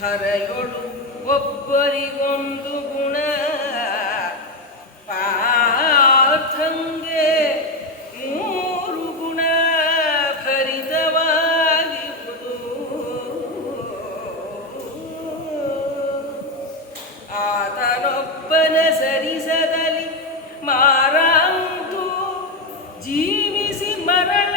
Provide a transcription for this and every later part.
ಧರೆಯೊಳು ಒಬ್ಬರಿಗೊಂದು ಗುಣ ಪಾರ್ಥಂಗೆ ಮೂರು ಗುಣ ಭರಿತವಾಗಿರುವುದು. ಆತನೊಬ್ಬನ ಸರಿಸದಲ್ಲಿ ಮಾರಾಂತು ಜೀವಿಸಿ ಮರಳ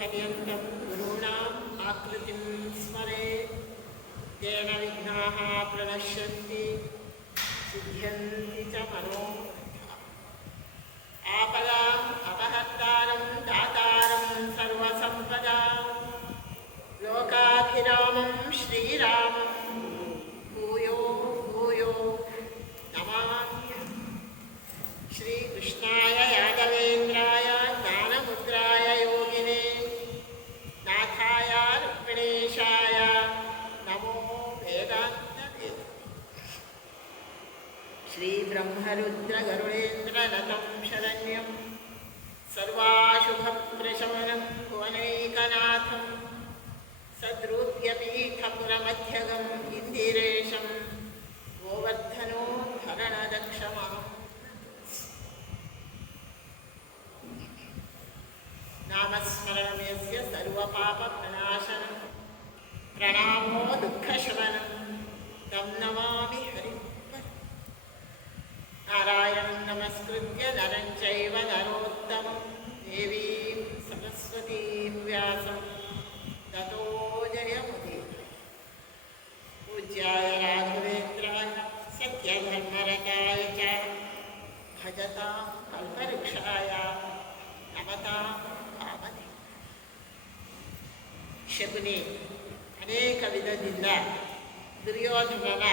पर्यन्तं गुरूणाम् आकृतिं स्मरेत् तेन विघ्नाः प्रणश्यन्ति सिद्ध्यन्ति च मनोरथाः. आपदाम् अपहर्तारं दातारं सर्वसम्पदां लोकाभिरामं श्रीरामं भूयो भूयो नमाम्यहम्. श्रीकृष्णाय यादवेन्द्राय ज्ञानमुद्राय योगिने नाथाय रुक्मिणेशाय नमो वेदान्तवेद. श्रीब्रह्मरुद्रगरुडेन्द्ररतं शरण्यं सर्वाशुभप्रशमनं भुवनैकनाथं सद्रूप्यपीठपुरमध्यगम् इन्दिरेशं गोवर्धनोद्धरणदक्षमहम्. नामस्मरणस्य सर्वपापप्रणाशनं प्रणामो दुःखशमनं तं नमामि हरिं. नारायणं नमस्कृत्य नरं चैव नरोत्तमं देवीं सरस्वतीं व्यासं ततो जयमुदीरये. पूज्याय राघवेन्द्राय सत्यधर्मरताय च भजतां कल्पवृक्षाय नमतां भावने. ಶಕುನಿ ಅನೇಕ ವಿಧದಿಂದ ದುರ್ಯೋಧನನ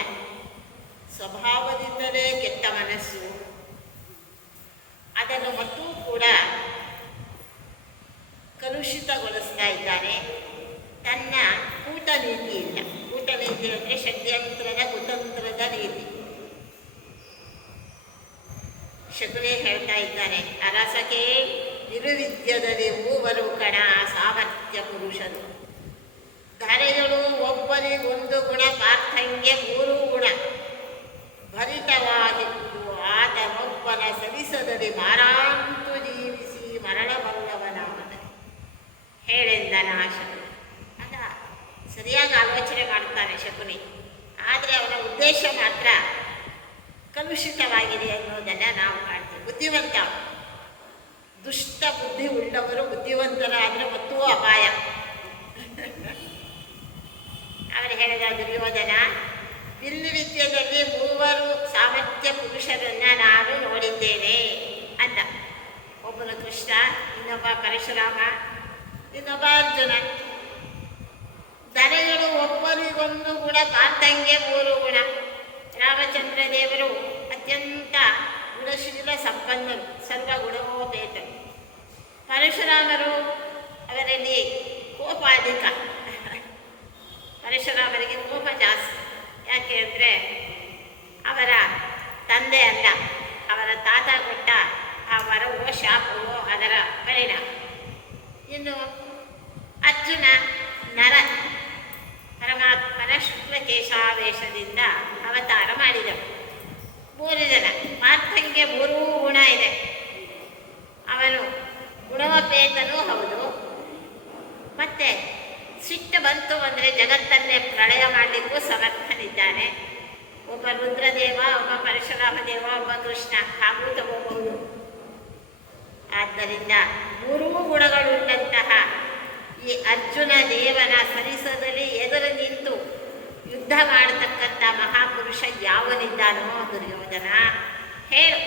ಸ್ವಭಾವದಿಂದಲೇ ಕೆಟ್ಟ ಮನಸ್ಸು, ಅದನ್ನು ಮತ್ತೂ ಕೂಡ ಕಲುಷಿತಗೊಳಿಸ್ತಾ ಇದ್ದಾನೆ. ತನ್ನ ಕೂಟನೀತಿ ಇಲ್ಲ. ಕೂಟನೀತಿ ಅಂದರೆ ಷಡ್ಯಂತ್ರದ ಕುತಂತ್ರದ ನೀತಿ. ಶಕುನಿ ಹೇಳ್ತಾ ಇದ್ದಾನೆ, ಅರಸಕೆ ಇರುವಿದ್ಯದಲ್ಲಿ ಮೂವರು ಕಣ ಸಾಮರ್ಥ್ಯ ಪುರುಷರು. ಧರೆಯಳು ಒಬ್ಬರಿಗೊಂದು ಗುಣ ಪಾರ್ಥಂಗೆ ಮೂರು ಗುಣ ಭರಿತವಾಗಿತ್ತು. ಆತನೊಬ್ಬನ ಸರಿಸದಲ್ಲಿ ಮಾರಾಂತು ಜೀವಿಸಿ ಮರಣಬಲ್ಲವನಾದನೆ ಹೇಳೆಂದನ ಶಕುನಿ. ಅಲ್ಲ, ಸರಿಯಾಗಿ ಆಲೋಚನೆ ಮಾಡ್ತಾನೆ ಶಕುನಿ. ಆದರೆ ಅವನ ಉದ್ದೇಶ ಮಾತ್ರ ಕಲುಷಿತವಾಗಿದೆ ಅನ್ನೋದನ್ನು ನಾವು ಕಾಣ್ತೀವಿ. ಬುದ್ಧಿವಂತ, ದುಷ್ಟ ಬುದ್ಧಿ ಉಳ್ಳವರು ಬುದ್ಧಿವಂತರಾದರೆ ಮತ್ತೂ ಅಪಾಯ. ಅವರು ಹೇಳಿದ ದುರ್ಯೋಧನ, ಬಿಲ್ಲು ವಿದ್ಯೆಯಲ್ಲಿ ಮೂವರು ಸಾಮರ್ಥ್ಯ ಪುರುಷರನ್ನು ನಾನು ನೋಡಿದ್ದೇನೆ ಅಂತ. ಒಬ್ಬನು ಕೃಷ್ಣ, ಇನ್ನೊಬ್ಬ ಪರಶುರಾಮ, ಇನ್ನೊಬ್ಬ ಅರ್ಜುನ. ಧರೆಗಳು ಒಬ್ಬರಿಗೊಂದು ಗುಣ ಪಾರ್ಥಂಗೆ ಮೂರು ಗುಣ. ರಾಮಚಂದ್ರ ದೇವರು ಅತ್ಯಂತ ಗುಣಶೀಲ ಸಂಪನ್ನರು, ಸರ್ವಗುಣೋಪೇತರು. ಪರಶುರಾಮರು ಅವರಲ್ಲಿ ಕೋಪ ಅಧಿಕ. ಪರಶುರಾಮರಿಗೆ ಕೋಪ ಜಾಸ್ತಿ. ಯಾಕೆ ಅಂದರೆ ಅವರ ತಂದೆ ಅಲ್ಲ, ಅವರ ತಾತ ಕೊಟ್ಟ ಆ ವರವೋ ಶಾಪವೋ ಅದರ ಪರಿಣಾಮ. ಇನ್ನು ಅರ್ಜುನ ನರ, ಪರಮಾತ್ಮನ ಶುಕ್ಲಕೇಶಾವೇಶದಿಂದ ಅವತಾರ ಮಾಡಿದವು. 3 ಜನ. ಪಾರ್ಥಂಗೆ 3 ಗುಣ ಇದೆ. ಅವನು ಗುಣೋಪೇತನೂ ಹೌದು, ಮತ್ತೆ ಸಿಟ್ಟು ಬಂತು ಅಂದರೆ ಜಗತ್ತನ್ನೇ ಪ್ರಳಯ ಮಾಡಲಿಕ್ಕೂ ಸಮರ್ಥನಿದ್ದಾನೆ. ಒಬ್ಬ ರುದ್ರದೇವ, ಒಬ್ಬ ಪರಶುರಾಮ ದೇವ, ಒಬ್ಬ ಕೃಷ್ಣ ಹಾಗೂ ತಗೋಬಹುದು. ಆದ್ದರಿಂದ 3 ಗುಣಗಳುಳ್ಳಂತಹ ಈ ಅರ್ಜುನ ದೇವನ ಸರಿಸದಲ್ಲಿ ಎದುರು ನಿಂತು ಯುದ್ಧ ಮಾಡತಕ್ಕಂಥ ಮಹಾಪುರುಷ ಯಾವನಿದ್ದಾನೋ ದುರ್ಯೋಧನ, ಹೇಳು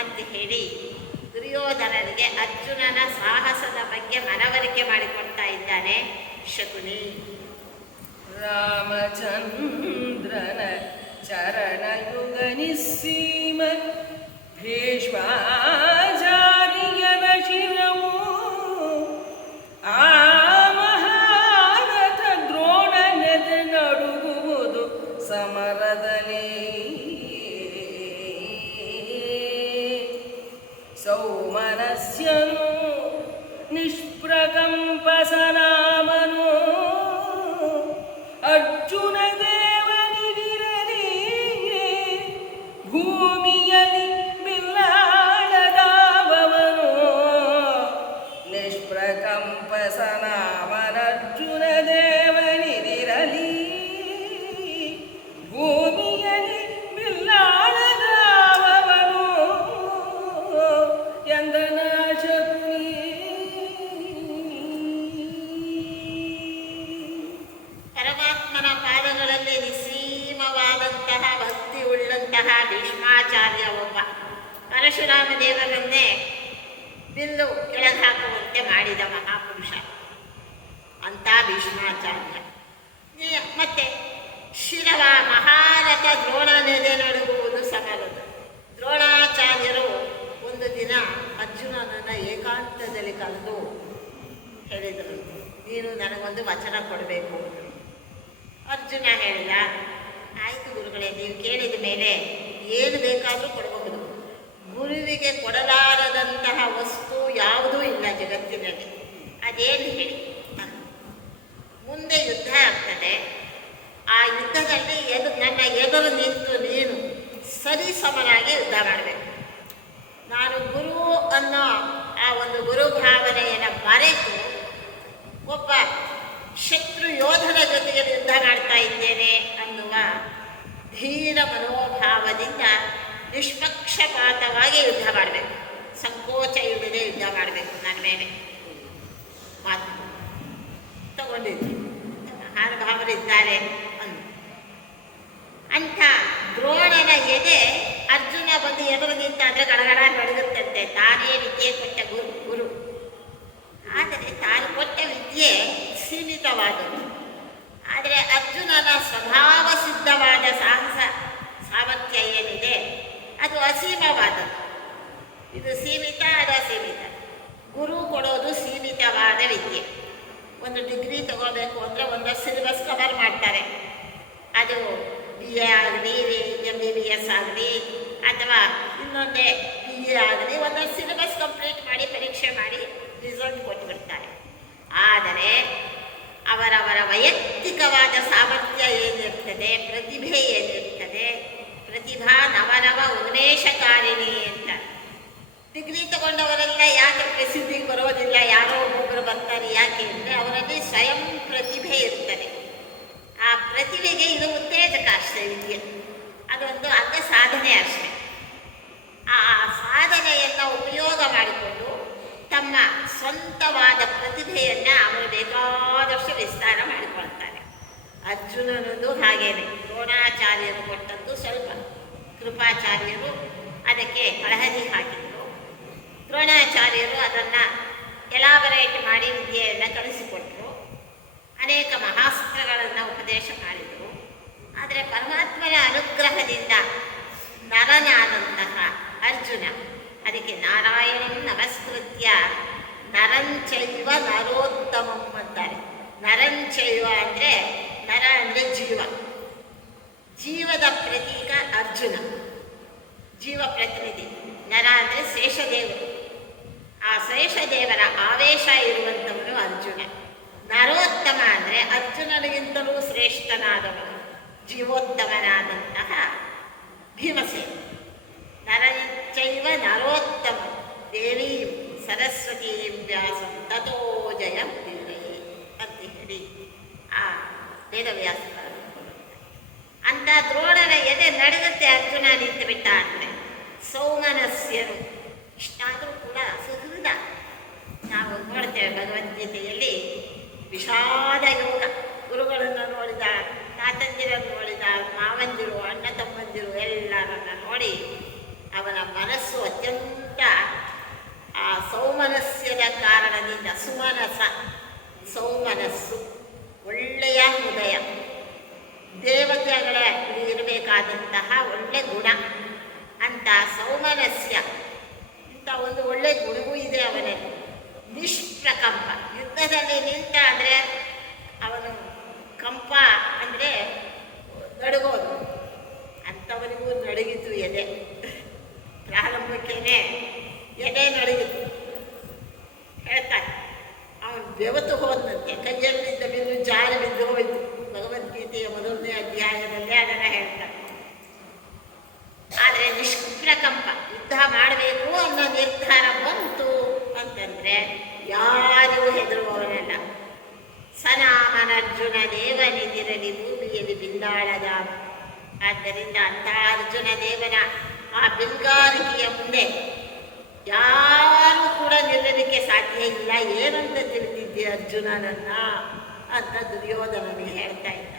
ಅಂತ ಹೇಳಿ ದುರ್ಯೋಧನನಿಗೆ ಅರ್ಜುನನ ಸಾಹಸದ ಬಗ್ಗೆ ಮನವರಿಕೆ ಮಾಡಿಕೊಡ್ತಾ ಇದ್ದಾನೆ ಶಕುನಿ. ರಾಮಚಂದ್ರನ ಚರಣಯುಗ ನಿಸ್ಸೀಮ ಭೀಷ್ಮಾಚಾರ್ಯನ ಶಿರವು ಆ ಮಹಾರಥ ದ್ರೋಣನೆದೆ ನಡುಗುವುದು ಸಮರದಲ್ಲಿ. ಸೌಮನಸ್ಯನು ನಿಷ್ಪ್ರಕಂಪಸನಾಮನು ಅರ್ಜುನ ದೇವನಿದಿರಲಿ ಭೂಮಿಯಲ್ಲಿ ಬಿಲ್ಲಾಳದಾಬವನು. ನಿಷ್ಪ್ರಕಂಪಸನಾಮನರ್ಜುನ ದೇವನಿದಿರಲಿ ಭೂಮಿಯಲ್ಲಿ ಬಿಲ್ಲಾಳದಾಬವನು ಎಂದನ ಶಕುನಿ. ಪರಮಾತ್ಮನ ಪಾದಗಳಲ್ಲಿ ನಿಸ್ಸೀಮವಾದಂತಹ ಭಕ್ತಿ ಉಳ್ಳಂತಹ ಭೀಷ್ಮಾಚಾರ್ಯ ಒಬ್ಬ. ಪರಶುರಾಮ ದೇವರನ್ನೇ ಬಿಲ್ಲು ಕೆಳಗೆ ಹಾಕುವಂತೆ ಮಾಡಿದ ಮಹಾಪುರುಷ ಅಂತ ಭೀಷ್ಮಾಚಾರ್ಯ. ಮತ್ತೆ ಶಿರವ ಮಹಾರಥ ದ್ರೋಣನೆದೆ ನಡುಗುವುದು ಸಮರದ. ದ್ರೋಣಾಚಾರ್ಯರು ಒಂದು ದಿನ ಅರ್ಜುನನನ್ನು ಏಕಾಂತದಲ್ಲಿ ಕರೆದು ಹೇಳಿದರು, ನೀನು ನನಗೊಂದು ವಚನ ಕೊಡಬೇಕು. ಅರ್ಜುನ ಹೇಳಿದ, ಆಯಿತು ಗುರುಗಳೇ, ನೀವು ಕೇಳಿದ ಮೇಲೆ ಏನು ಬೇಕಾದರೂ ಕೊಡಬಹುದು. ಗುರುವಿಗೆ ಕೊಡಲಾರದಂತಹ ವಸ್ತು ಯಾವುದೂ ಇಲ್ಲ ಜಗತ್ತಿನಲ್ಲಿ, ಅದೇನು ಹೇಳಿ. ಮುಂದೆ ಯುದ್ಧ ಆಗ್ತದೆ. ಆ ಯುದ್ಧದಲ್ಲಿ ನನ್ನ ಎದುರು ನಿಂತು ನೀನು ಸರಿಸಮನಾಗಿ ಯುದ್ಧ ಮಾಡಬೇಕು. ನಾನು ಗುರು ಅನ್ನೋ ಆ ಒಂದು ಗುರು ಭಾವನೆಯನ್ನು ಮರೆತು ಒಬ್ಬ ಶತ್ರು ಯೋಧನ ಜೊತೆಗೆ ಯುದ್ಧ ಮಾಡ್ತಾ ಇದ್ದೇನೆ ಅನ್ನುವ ಧೀರ ಮನೋಭಾವದಿಂದ ನಿಷ್ಪಕ್ಷಪಾತವಾಗಿ ಯುದ್ಧ ಮಾಡಬೇಕು. ಸಂಕೋಚ ಇಲ್ಲದೆ ಯುದ್ಧ ಮಾಡಬೇಕು. ನನ್ನ ಮೇಲೆ ಮಾತು ತಗೊಂಡಿದ್ದೆ, ಮಹಾನುಭಾವರಿದ್ದಾರೆ ಅಂತ ದ್ರೋಣನ ಎದೆ ಅರ್ಜುನ ಬಂದು ಎದುರು ನಿಂತಾದರೆ ಗಡಗಡ ನಡುಗುತ್ತಂತೆ. ತಾನೇ ವಿದ್ಯೆ ಕೊಟ್ಟ ಗುರು. ಆದರೆ ತಾನು ಕೊಟ್ಟ ವಿದ್ಯೆ ಸೀಮಿತವಾದದ್ದು. ಆದರೆ ಅರ್ಜುನನ ಸ್ವಭಾವ ಸಿದ್ಧವಾದ ಸಾಹಸ ಸಾಮರ್ಥ್ಯ ಏನಿದೆ ಅದು ಅಸೀಮವಾದದ್ದು. ಇದು ಸೀಮಿತ, ಅದು ಅಸೀಮಿತ. ಗುರು ಕೊಡೋದು ಸೀಮಿತವಾದ ವಿದ್ಯೆ. ಒಂದು ಡಿಗ್ರಿ ತಗೋಬೇಕು ಅಂದರೆ ಒಂದು ಸಿಲೆಬಸ್ ಕವರ್ ಮಾಡ್ತಾರೆ. ಅದು BA ಆಗಲಿ, MBBS ಆಗಲಿ, ಅಥವಾ ಇನ್ನೊಂದೇ BA ಆಗಲಿ, ಒಂದು ಸಿಲೆಬಸ್ ಕಂಪ್ಲೀಟ್ ಮಾಡಿ ಪರೀಕ್ಷೆ ಮಾಡಿ ರಿಸಲ್ಟ್ ಕೊಟ್ಟುಬಿಡ್ತಾರೆ. ಆದರೆ ಅವರವರ ವೈಯಕ್ತಿಕವಾದ ಸಾಮರ್ಥ್ಯ ಏನಿರ್ತದೆ, ಪ್ರತಿಭೆ ಏನಿರ್ತದೆ, ಪ್ರತಿಭಾ ನವನವ ಉನ್ಮೇಷಕಾರಿಣಿ ಅಂತ. ಡಿಗ್ರಿ ತಗೊಂಡವರೆಲ್ಲ ಯಾಕೆ ಪ್ರಸಿದ್ಧಿಗೆ ಬರೋದಿಲ್ಲ, ಯಾರೋ ಒಬ್ಬೊಬ್ಬರು ಬರ್ತಾರೆ. ಯಾಕೆ ಅಂದರೆ ಅವರಲ್ಲಿ ಸ್ವಯಂ ಪ್ರತಿಭೆ ಇರ್ತದೆ. ಆ ಪ್ರತಿಭೆಗೆ ಇದು ಉತ್ತೇಜಕ ಅಷ್ಟೇ ವಿದ್ಯೆ. ಅದೊಂದು ಅಂಗ ಸಾಧನೆ ಅಷ್ಟೇ. ಆ ಸಾಧನೆಯನ್ನು ಉಪಯೋಗ ಮಾಡಿಕೊಂಡು ತಮ್ಮ ಸ್ವಂತವಾದ ಪ್ರತಿಭೆಯನ್ನು ಅವರು ಬೇಕಾದಷ್ಟು ವಿಸ್ತಾರ ಮಾಡಿಕೊಳ್ತಾರೆ. ಅರ್ಜುನನದು ಹಾಗೇನೆ. ದ್ರೋಣಾಚಾರ್ಯರು ಕೊಟ್ಟದ್ದು ಸ್ವಲ್ಪ, ಕೃಪಾಚಾರ್ಯರು ಅದಕ್ಕೆ ಹಳದಿ ಹಾಕಿದರು. ದ್ರೋಣಾಚಾರ್ಯರು ಅದನ್ನು ಎಲಾಬರೇಟ್ ಮಾಡಿ ವಿದ್ಯೆಯನ್ನು ಕಳಿಸಿಕೊಟ್ಟರು. ಅನೇಕ ಮಹಾಸ್ತ್ರಗಳನ್ನು ಉಪದೇಶ ಮಾಡಿದರು. ಆದರೆ ಪರಮಾತ್ಮನ ಅನುಗ್ರಹದಿಂದ ನರನಾದಂತಹ ಅರ್ಜುನ ಅದಕ್ಕೆ ನಾರಾಯಣಂ ನಮಸ್ಕೃತ್ಯ ನರಂಚೈವ ನರೋತ್ತಮಂ ಅಂತಾರೆ. ನರಂಚೈವ ಅಂದರೆ ನರ ಅಂದರೆ ಜೀವ, ಜೀವದ ಪ್ರತೀಕ ಅರ್ಜುನ, ಜೀವ ಪ್ರತಿನಿಧಿ. ನರ ಅಂದರೆ ಶೇಷದೇವರು, ಆ ಶೇಷದೇವರ ಆವೇಶ ಇರುವಂಥವನು ಅರ್ಜುನ. ನರೋತ್ತಮ ಅಂದರೆ ಅರ್ಜುನನಿಗಿಂತಲೂ ಶ್ರೇಷ್ಠನಾದವನು, ಜೀವೋತ್ತಮನಾದಂತಹ ಭೀಮಸೇನ. ನರಂಚೈವ ನರೋತ್ತಮ ದೇವಿ ಸರಸ್ವತೀಂ ವ್ಯಾಸಂ ತಥೋ ಜಯಂ ದಿವ್ಯೈ ಅಂತ ಹೇಳಿ ಆ ವೇದವ್ಯಾಸರು ಅಂತ ದ್ರೋಣನ ಎದೆ ನಡುಗುತ್ತೆ ಅರ್ಜುನ ನಿಂತು ಬಿಟ್ಟ ಅಂದರೆ. ಸೌಮನಸ್ಯರು ಇಷ್ಟಾದರೂ ಕೂಡ ಸುಹೃದ. ನಾವು ನೋಡ್ತೇವೆ ಭಗವದ್ಗೀತೆಯಲ್ಲಿ ವಿಷಾದ ಯೋಗ, ಗುರುಗಳನ್ನು ನೋಡಿದ, ತಾತಂದಿರನ್ನು ನೋಡಿದ, ಮಾವಂದಿರು, ಅಣ್ಣ ತಮ್ಮಂದಿರು ಎಲ್ಲರನ್ನ ನೋಡಿ ಅವನ ಮನಸ್ಸು ಅತ್ಯಂತ ಆ ಸೌಮನಸ್ಯದ ಕಾರಣದಿಂದ, ಸುಮನಸ ಸೌಮನಸ್ಸು, ಒಳ್ಳೆಯ ಹೃದಯ, ದೇವತೆಗಳ ಇರಬೇಕಾದಂತಹ ಒಳ್ಳೆ ಗುಣ ಅಂತ ಸೌಮನಸ್ಯ, ಇಂಥ ಒಂದು ಒಳ್ಳೆ ಗುಣವೂ ಇದೆ ಅವನಲ್ಲಿ. ನಿಷ್ಪ್ರಕಂಪ, ಯುದ್ಧದಲ್ಲಿ ನಿಂತ ಅಂದರೆ ಅವನು ಕಂಪ ಅಂದರೆ ನಡುಗೋದು, ಅಂಥವನಿಗೂ ನಡುಗಿತು ಎದೆ. ಪ್ರಾರಂಭಕ್ಕೇನೆ ಎದೆ ನಡುಗಿತು ಹೇಳ್ತಾನೆ. ಅವನು ಬೆವತು ಹೋದಂತೆ, ಕೈಯಲ್ಲಿದ್ದ ಬಿದ್ದು ಜಾರಿ ಬಿದ್ದು ಹೋಯಿತು. ಭಗವದ್ಗೀತೆಯ ಮೊದಲನೇ ಅಧ್ಯಾಯದಲ್ಲೇ ಅದನ್ನು ಹೇಳ್ತಾನೆ. ಆದರೆ ನಿಷ್ಪ್ರಕಂಪ, ಯುದ್ಧ ಮಾಡಬೇಕು ಅನ್ನೋ ನಿರ್ಧಾರ ಬಂತು ಅಂತಂದರೆ ಯಾರಿಗೂ ಹೆದರುವವನಲ್ಲ. ಸನಾಮನರ್ಜುನ ದೇವನಿದಿರಲಿ ಭೂಮಿಯಲ್ಲಿ ಬಿಲ್ಲಾಳದ. ಆದ್ದರಿಂದ ಅಂಥ ಅರ್ಜುನ ದೇವನ ಆ ಬಿಲ್ಗಾರಿಕೆಯ ಮುಂದೆ ಯಾರೂ ಕೂಡ ನಿಲ್ಲಲಿಕ್ಕೆ ಸಾಧ್ಯ ಇಲ್ಲ. ಏನಂತ ತಿಳಿದಿದ್ದೆ ಅರ್ಜುನನನ್ನ ಅಂತ ದುರ್ಯೋಧನನಿಗೆ ಹೇಳ್ತಾ ಇದ್ದ.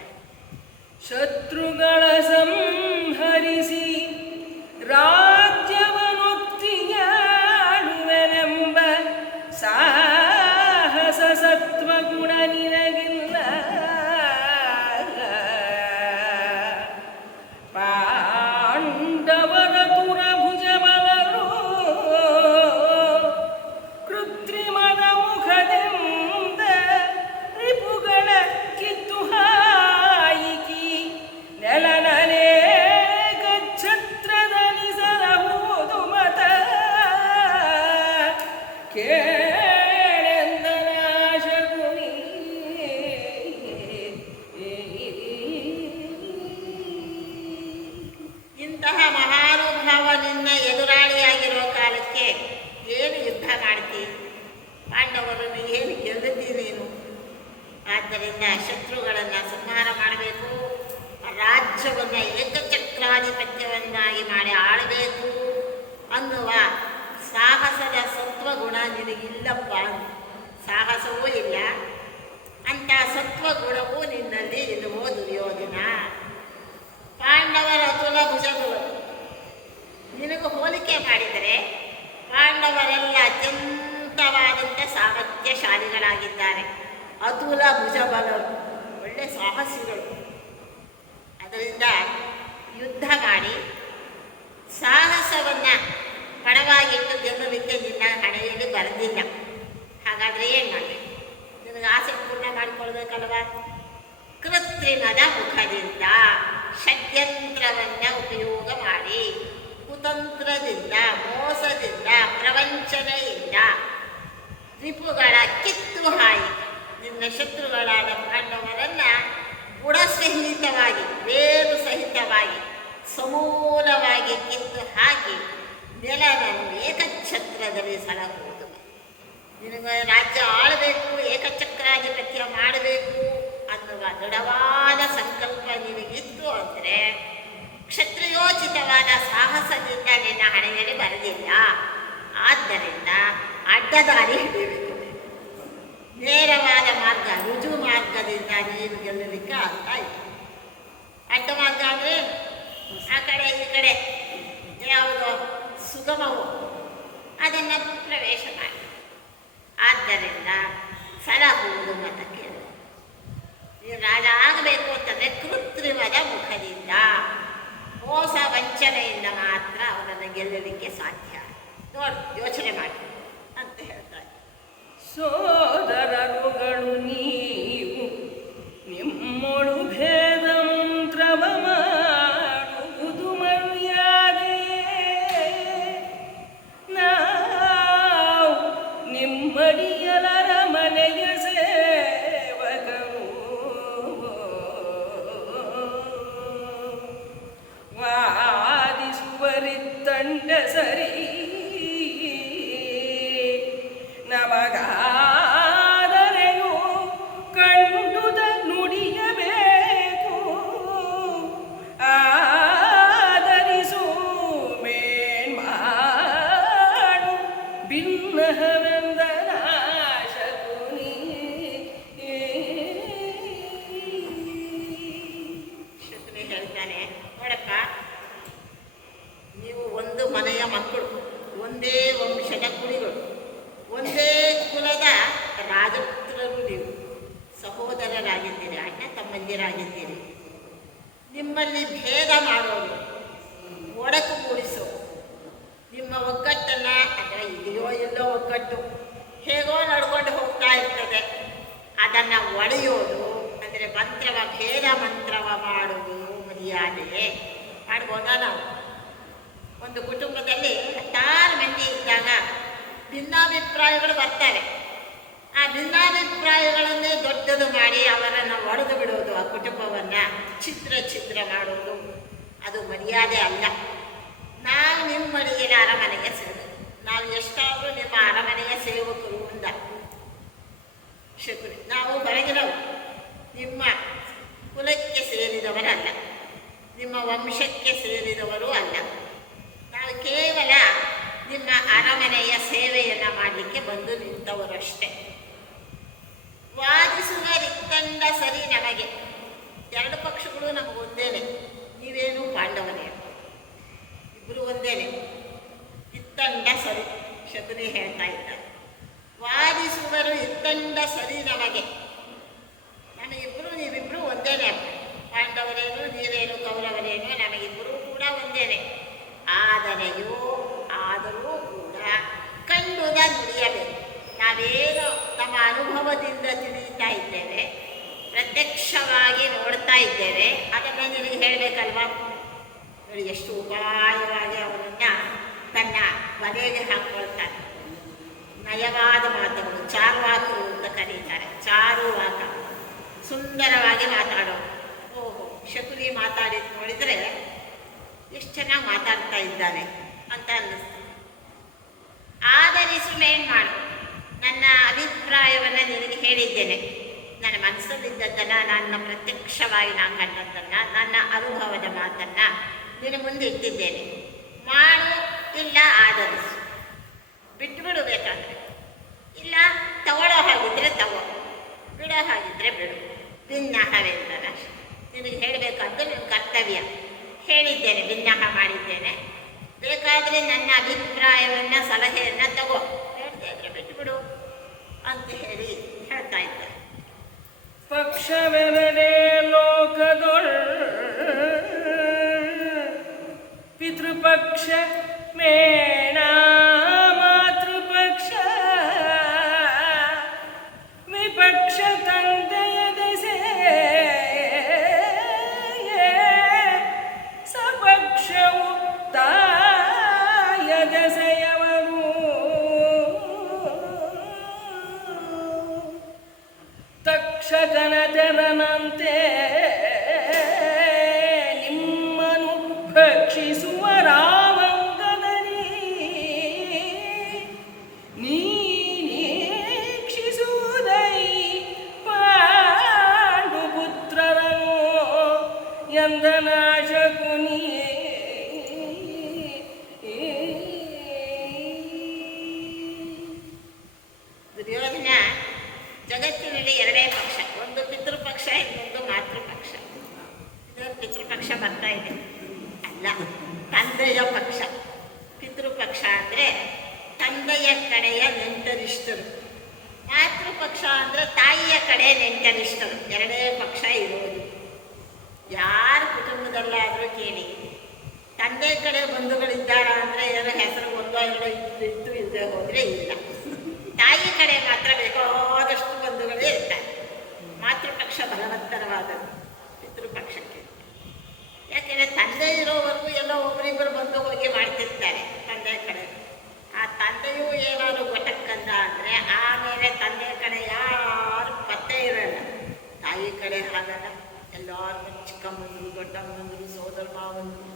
ಶತ್ರುಗಳ ಸಂಹರಿಸಿ ರಾಜ್ಯವನುಕ್ತಿಯಾಡುವೆನೆಂಬ ಸಾಹಸ ಸತ್ವಗುಣ ನಿನಗಿಲ್ಲ. ಪಾಂಡವರ ತುರಭುಜ ಬಲರು ಕೃತ್ರಿಮದ ಮುಖದಿಂದ ರಿಪುಗಳ ಕಿತ್ತು ಹಾಯಿಕಿ ನೆಲನಲೇಕ ಛತ್ರದಲ್ಲಿ ಸಲಹುವುದು ಮತ ಕೇಳೆಂದನಾಶಗುಣಿ. ಇಂತಹ ಮಹಾನುಭಾವ ನಿನ್ನ ಎದುರಾಳಿಯಾಗಿರೋ ಕಾಲಕ್ಕೆ ಏನು ಯುದ್ಧ ಮಾಡ್ತಿ? ಪಾಂಡವರನ್ನು ಏನು ಗೆಲ್ಲಿದ್ದಿ ನೀನು? ಆದ್ದರಿಂದ ಶತ್ರುಗಳನ್ನು ಸಂಹಾರ ಮಾಡಬೇಕು, ರಾಜ್ಯವನ್ನು ಏಕಚಕ್ರಾಧಿಪತ್ಯವನ್ನಾಗಿ ಮಾಡಿ ಆಳಬೇಕು ಅನ್ನುವ ಸಾಹಸದ ಸತ್ವಗುಣ ನಿನಗಿಲ್ಲಪ್ಪ. ಸಾಹಸವೂ ಇಲ್ಲ, ಅಂಥ ಸತ್ವಗುಣವೂ ನಿನ್ನಲ್ಲಿ ಇಲ್ಲವೋ ದುರ್ಯೋಧನ. ಪಾಂಡವರ ಅತುಲ ಭುಜಗಳು ನಿನಗೂ ಹೋಲಿಕೆ ಮಾಡಿದರೆ ಪಾಂಡವರೆಲ್ಲ ಅತ್ಯಂತವಾದಂಥ ಸಾಮರ್ಥ್ಯಶಾಲಿಗಳಾಗಿದ್ದಾರೆ. ಅತುಲ ಭುಜಬಲರು, ಒಳ್ಳೆ ಸಾಹಸಿಗಳು. ಅದರಿಂದ ಯುದ್ಧ ಮಾಡಿ ಸಾಹಸವನ್ನು ಪಣವಾಗಿಟ್ಟು ಗೆಲ್ಲಲಿಕ್ಕೆ ನಿನ್ನ ಹಣೆಯಲ್ಲಿ ಬರೆದಿಲ್ಲ. ಹಾಗಾದರೆ ಏನು ಮಾಡಬೇಕು? ನಿನಗೆ ಆಸೆ ಪೂರ್ಣ ಮಾಡಿಕೊಳ್ಬೇಕಲ್ವ? ಕೃತ್ರಿಮದ ಮುಖದಿಂದ, ಷಡ್ಯಂತ್ರವನ್ನು ಉಪಯೋಗ ಮಾಡಿ, ಕುತಂತ್ರದಿಂದ, ಮೋಸದಿಂದ, ಪ್ರವಂಚನೆಯಿಂದ ರಿಪುಗಳ ಕಿತ್ತು ಹಾಯಿ ನಿನ್ನ ಶತ್ರುಗಳಾದ ಪಾಂಡವರನ್ನು ಗುಣಸಹಿತವಾಗಿ, ಬೇರು ಸಹಿತವಾಗಿ, ಸಮೂಲವಾಗಿ ಕಿತ್ತು ಹಾಕಿ ನೆಲವನ್ನು ಏಕಛತ್ರದಲ್ಲಿ ಸಲಹುವುದು. ನಿನಗೆ ರಾಜ್ಯ ಆಳಬೇಕು, ಏಕಚಕ್ರಾಧಿಪತ್ಯ ಮಾಡಬೇಕು ಅನ್ನುವ ದೃಢವಾದ ಸಂಕಲ್ಪ ನಿನಗಿತ್ತು ಅಂದರೆ ಕ್ಷತ್ರಿಯೋಚಿತವಾದ ಸಾಹಸದಿಂದ ನಿನ್ನ ಹಣೆಯಲ್ಲಿ ಬರೆದಿಲ್ಲ. ಆದ್ದರಿಂದ ಅಡ್ಡದಾರಿ ಹಿಡಿಯಬೇಕು, ನೇರವಾದ ಮಾರ್ಗ, ರುಜು ಮಾರ್ಗದಿಂದ ನೀನು ಗೆಲ್ಲಲಿಕ್ಕೆ ಆಗ್ತಾ ಇಲ್ಲ. ಅಡ್ಡ ಮಾರ್ಗ ಅಂದರೆ ಆ ಕಡೆ ಈ ಕಡೆ ಯಾವುದೋ ಸುಗಮವೋ ಅದನ್ನು ಪ್ರವೇಶ ಮಾಡಿ. ಆದ್ದರಿಂದ ಸಲಹುವುದು ಮತಕ್ಕೆ. ನೀನು ರಾಜ ಆಗಬೇಕು ಅಂತಂದರೆ ಕೃತ್ರಿಮದ ಮುಖದಿಂದ, ಮೋಸ ವಂಚನೆಯಿಂದ ಮಾತ್ರ ಅವನನ್ನು ಗೆಲ್ಲಲಿಕ್ಕೆ ಸಾಧ್ಯ. ನೋಡಿ, ಯೋಚನೆ ಮಾಡಿ ಅಂತ ಹೇಳ್ತಾರೆ. ಸೋದರರುಗಳು ನೀವು ನಿಮ್ಮೊಳು ಭೇದ ಮಂತ್ರವ ಮಾಡುವುದು ಮರ್ಯಾದೆ. ನಾವು ನಿಮ್ಮಡಿಯಲರ ಮನೆಯ ಸೇವಕರು. ವಾದಿಸುವರಿತ್ತಂಡ ಸರಿ ನಮಗಾದರೆಯೂ ಕಂಡುದ ನುಡಿಯಬೇಕು. ಆದರಿಸು ಮೇನ್ಮಾಡು ಭಿನ್ನಹವೆಂದನಾಶಕುನಿ. ಶಕುನಿ ಹೇಳ್ತಾನೆ, ನೋಡಪ್ಪ, ನೀವು ಒಂದು ಮನೆಯ ಮಕ್ಕಳು, ಒಂದೇ ವಂಶದ ಕುಡಿಗಳು, ಒಂದೇ ಕುಲದ ರಾಜಪುತ್ರರು. ನೀವು ಸಹೋದರರಾಗಿದ್ದೀರಿ, ಅಣ್ಣ ತಮ್ಮಂದಿರಾಗಿದ್ದೀರಿ. ನಿಮ್ಮಲ್ಲಿ ಭೇದ ಮಾಡೋರು, ಒಡಕು ಮೂಡಿಸೋರು, ನಿಮ್ಮ ಒಗ್ಗಟ್ಟನ್ನು ಅಥವಾ ಇದೆಯೋ ಎಲ್ಲೋ ಒಗ್ಗಟ್ಟು ಹೇಗೋ ನಡ್ಕೊಂಡು ಹೋಗ್ತಾ ಇರ್ತದೆ, ಅದನ್ನು ಒಡೆಯೋದು ಅಂದರೆ ಮಂತ್ರವ ಭೇದ ಮಂತ್ರವ ಮಾಡುವುದು ಮರ್ಯಾದೆ. ಮಾಡ್ಬೋದಾ ನಾವು? ಒಂದು ಕುಟುಂಬದಲ್ಲಿ ಹತ್ತಾರು ಮಂದಿ ಇದ್ದಾಗ ಭಿನ್ನಾಭಿಪ್ರಾಯಗಳು ಬರ್ತವೆ. ಆ ಭಿನ್ನಾಭಿಪ್ರಾಯಗಳನ್ನೇ ದೊಡ್ಡದು ಮಾಡಿ ಅವರನ್ನು ಒಡೆದು ಬಿಡೋದು, ಆ ಕುಟುಂಬವನ್ನು ಛಿದ್ರ ಛಿದ್ರ ಮಾಡೋದು, ಅದು ಮರ್ಯಾದೆ ಅಲ್ಲ. ನಾವು ನಿಮ್ಮ ಅಡಿಗೆಯ ಅರಮನೆಗೆ ಸೇರು, ನಾವು ಎಷ್ಟಾದರೂ ನಿಮ್ಮ ಅರಮನೆಯ ಸೇವಕರು ಅಂದ ಶಕುನಿ. ನಾವು ಹೊರಗಿನವು, ನಿಮ್ಮ ಕುಲಕ್ಕೆ ಸೇರಿದವರಲ್ಲ, ನಿಮ್ಮ ವಂಶಕ್ಕೆ ಸೇರಿದವರು ಅಲ್ಲ. ನಾವು ಕೇವಲ ನಿಮ್ಮ ಅರಮನೆಯ ಸೇವೆಯನ್ನು ಮಾಡಲಿಕ್ಕೆ ಬಂದು ನಿಂತವರಷ್ಟೇ. ವಾದಿಸುವ ರಿಕ್ತಂಡ ಸರಿ ನಮಗೆ. ಎರಡು ಪಕ್ಷಗಳು ನಮಗೊಂದೇನೆ. ನೀವೇನು ಪಾಂಡವರೇ, ಇಬ್ಬರು ಒಂದೇನೆ. ಇತ್ತಂಡ ಸರಿ ಶಕುನಿ ಹೇಳ್ತಾ ಇದ್ದಾರೆ. ವಾದಿಸುವರು ಇತ್ತಂಡ ಸರಿ ನಮಗೆ. ನಮಗಿಬ್ಬರು ನೀವಿಬ್ಬರು ಒಂದೇನೆ. ಪಾಂಡವರೇನು ನೀವೇನು ಕೌರವರೇನು ನಮಗಿಬ್ಬರು ಕೂಡ ಒಂದೇನೆ. ಆದರೂ ಕೂಡ ಕಂಡುದ ನುಡಿಯಬೇಕು. ನಾವೇನು ನಮ್ಮ ಅನುಭವದಿಂದ ತಿಳಿತಾ ಇದ್ದೇವೆ, ಪ್ರತ್ಯಕ್ಷವಾಗಿ ನೋಡ್ತಾ ಇದ್ದೇವೆ, ಅದನ್ನು ನಿನಗೆ ಹೇಳಬೇಕಲ್ವಾ? ನೋಡಿ ಎಷ್ಟು ಉಪಾಯವಾಗಿ ಅವನನ್ನು ತನ್ನ ಬಲೆಗೆ ಹಾಕ್ಕೊಳ್ತಾನೆ. ನಯವಾದ ಮಾತುಗಳು, ಚಾರುವಾಕರು ಅಂತ ಕರೀತಾರೆ. ಚಾರುವಾಕ, ಸುಂದರವಾಗಿ ಮಾತಾಡೋದು. ಓಹೋ, ಶಕುನಿ ಮಾತಾಡಿದ್ದು ನೋಡಿದರೆ ಎಷ್ಟು ಚೆನ್ನಾಗಿ ಮಾತಾಡ್ತಾ ಇದ್ದಾನೆ ಅಂತ ಅನ್ನಿಸ್ತು. ಆದರಿಸು ಮೇನ್ ಮಾಡು. ನನ್ನ ಅಭಿಪ್ರಾಯವನ್ನು ನಿನಗೆ ಹೇಳಿದ್ದೇನೆ. ನನ್ನ ಮನಸ್ಸಲ್ಲಿದ್ದದ್ದನ್ನು, ನನ್ನ ಪ್ರತ್ಯಕ್ಷವಾಗಿ ನಾನು ಕಂಡದ್ದನ್ನು, ನನ್ನ ಅನುಭವದ ಮಾತನ್ನು ನಿನ್ನ ಮುಂದೆ ಇಟ್ಟಿದ್ದೇನೆ. ಮಾಡು, ಇಲ್ಲ ಆದರಿಸು. ಬಿಟ್ಟುಬಿಡು ಬೇಕಾದರೆ. ಇಲ್ಲ ತಗೊಳ್ಳೋ ಹಾಗಿದ್ದರೆ ತಗೋ, ಬಿಡೋ ಹಾಗಿದ್ದರೆ ಬಿಡು. ಭಿನ್ನಹವೆಂದನ ನಿನಗೆ ಹೇಳಬೇಕಂದ್ರೆ ನನ್ನ ಕರ್ತವ್ಯ. ಹೇಳಿದ್ದೇನೆ, ಭಿನ್ನಹ ಮಾಡಿದ್ದೇನೆ. ಬೇಕಾದರೆ ನನ್ನ ಅಭಿಪ್ರಾಯವನ್ನು, ಸಲಹೆಯನ್ನು ತಗೋ, ಹೇಳ್ತಾ ಇದ್ರೆ ಬಿಟ್ಟುಬಿಡು ಅಂತ ಹೇಳಿ ಹೇಳ್ತಾ ಇದ್ದೆ. ಪಕ್ಷವೆರಡೇ ಲೋಕದೊಳ್ ಪಿತೃಪಕ್ಷ ಮೇಣ ಮಾತೃಪಕ್ಷ ವಿಪಕ್ಷ ತಂದೆಯ ದೆಸೆ ಸಪಕ್ಷವು ತಾಯ ದೆಸೆಯವರು ತಕ್ಷಕನ ತೆರನಂತೆ ನಿಮ್ಮನು ಭಕ್ಷಿಸುವ ರಾವಂಗದಲ್ಲಿ ನೀಕ್ಷಿಸುವುದೈ ಪಾಂಡುಪುತ್ರರನು ಎಂದನಾಶಕುನಿ. ದುರ್ಯೋಧನ ಜಗತ್ತಿನಲ್ಲಿ ಎರಡೇ ಪಕ್ಷ, ಒಂದು ಪಿತೃಪಕ್ಷ, ಇನ್ನೊಂದು ಮಾತೃಪಕ್ಷ. ಇದೊಂದು ಪಿತೃಪಕ್ಷ ಬರ್ತಾ ಇದೆ ಅಲ್ಲ, ತಂದೆಯ ಪಕ್ಷ. ಪಿತೃಪಕ್ಷ ಅಂದರೆ ತಂದೆಯ ಕಡೆಯ ನೆಂಟರಿಷ್ಟರು, ಮಾತೃಪಕ್ಷ ಅಂದರೆ ತಾಯಿಯ ಕಡೆ ನೆಂಟರಿಷ್ಟರು. ಎರಡೇ ಪಕ್ಷ ಇರುವುದು. ಯಾರ ಕುಟುಂಬದಲ್ಲಾದರೂ ಕೇಳಿ, ತಂದೆ ಕಡೆ ಬಂಧುಗಳಿದ್ದಾರಾ ಅಂದರೆ ಏನೋ ಹೆಸರು ಒಂದೋ ಎರಡೋ ಇದ್ದು ಇಲ್ಲದೆ ಹೋದರೆ ಇಲ್ಲ. ತಾಯಿ ಕಡೆ ಮಾತ್ರ ಬೇಕಾದಷ್ಟು ಬಂಧುಗಳೇ ಇರ್ತಾರೆ. ಮಾತೃಪಕ್ಷ ಬಲವತ್ತರವಾದದ್ದು ಪಿತೃಪಕ್ಷಕ್ಕೆ. ಯಾಕೆಂದರೆ ತಂದೆ ಇರೋವರೆಗೂ ಎಲ್ಲೋ ಒಬ್ಬರಿಬ್ಬರು ಬಂದು ಹೋಗಿ ಮಾಡ್ತಿರ್ತಾರೆ ತಂದೆ ಕಡೆ. ಆ ತಂದೆಯೂ ಏನಾದ್ರು ಗೊಟ್ಟಕ್ಕಂದ ಅಂದರೆ ಆಮೇಲೆ ತಂದೆ ಕಡೆ ಯಾರು ಪತ್ತೆ ಇರೋಲ್ಲ. ತಾಯಿ ಕಡೆ ಹಾಗಲ್ಲ, ಎಲ್ಲರೂ ಚಿಕ್ಕಮ್ಮಂದರು, ದೊಡ್ಡಮ್ಮಂದರು, ಸೋದರ ಮಾವಂದರು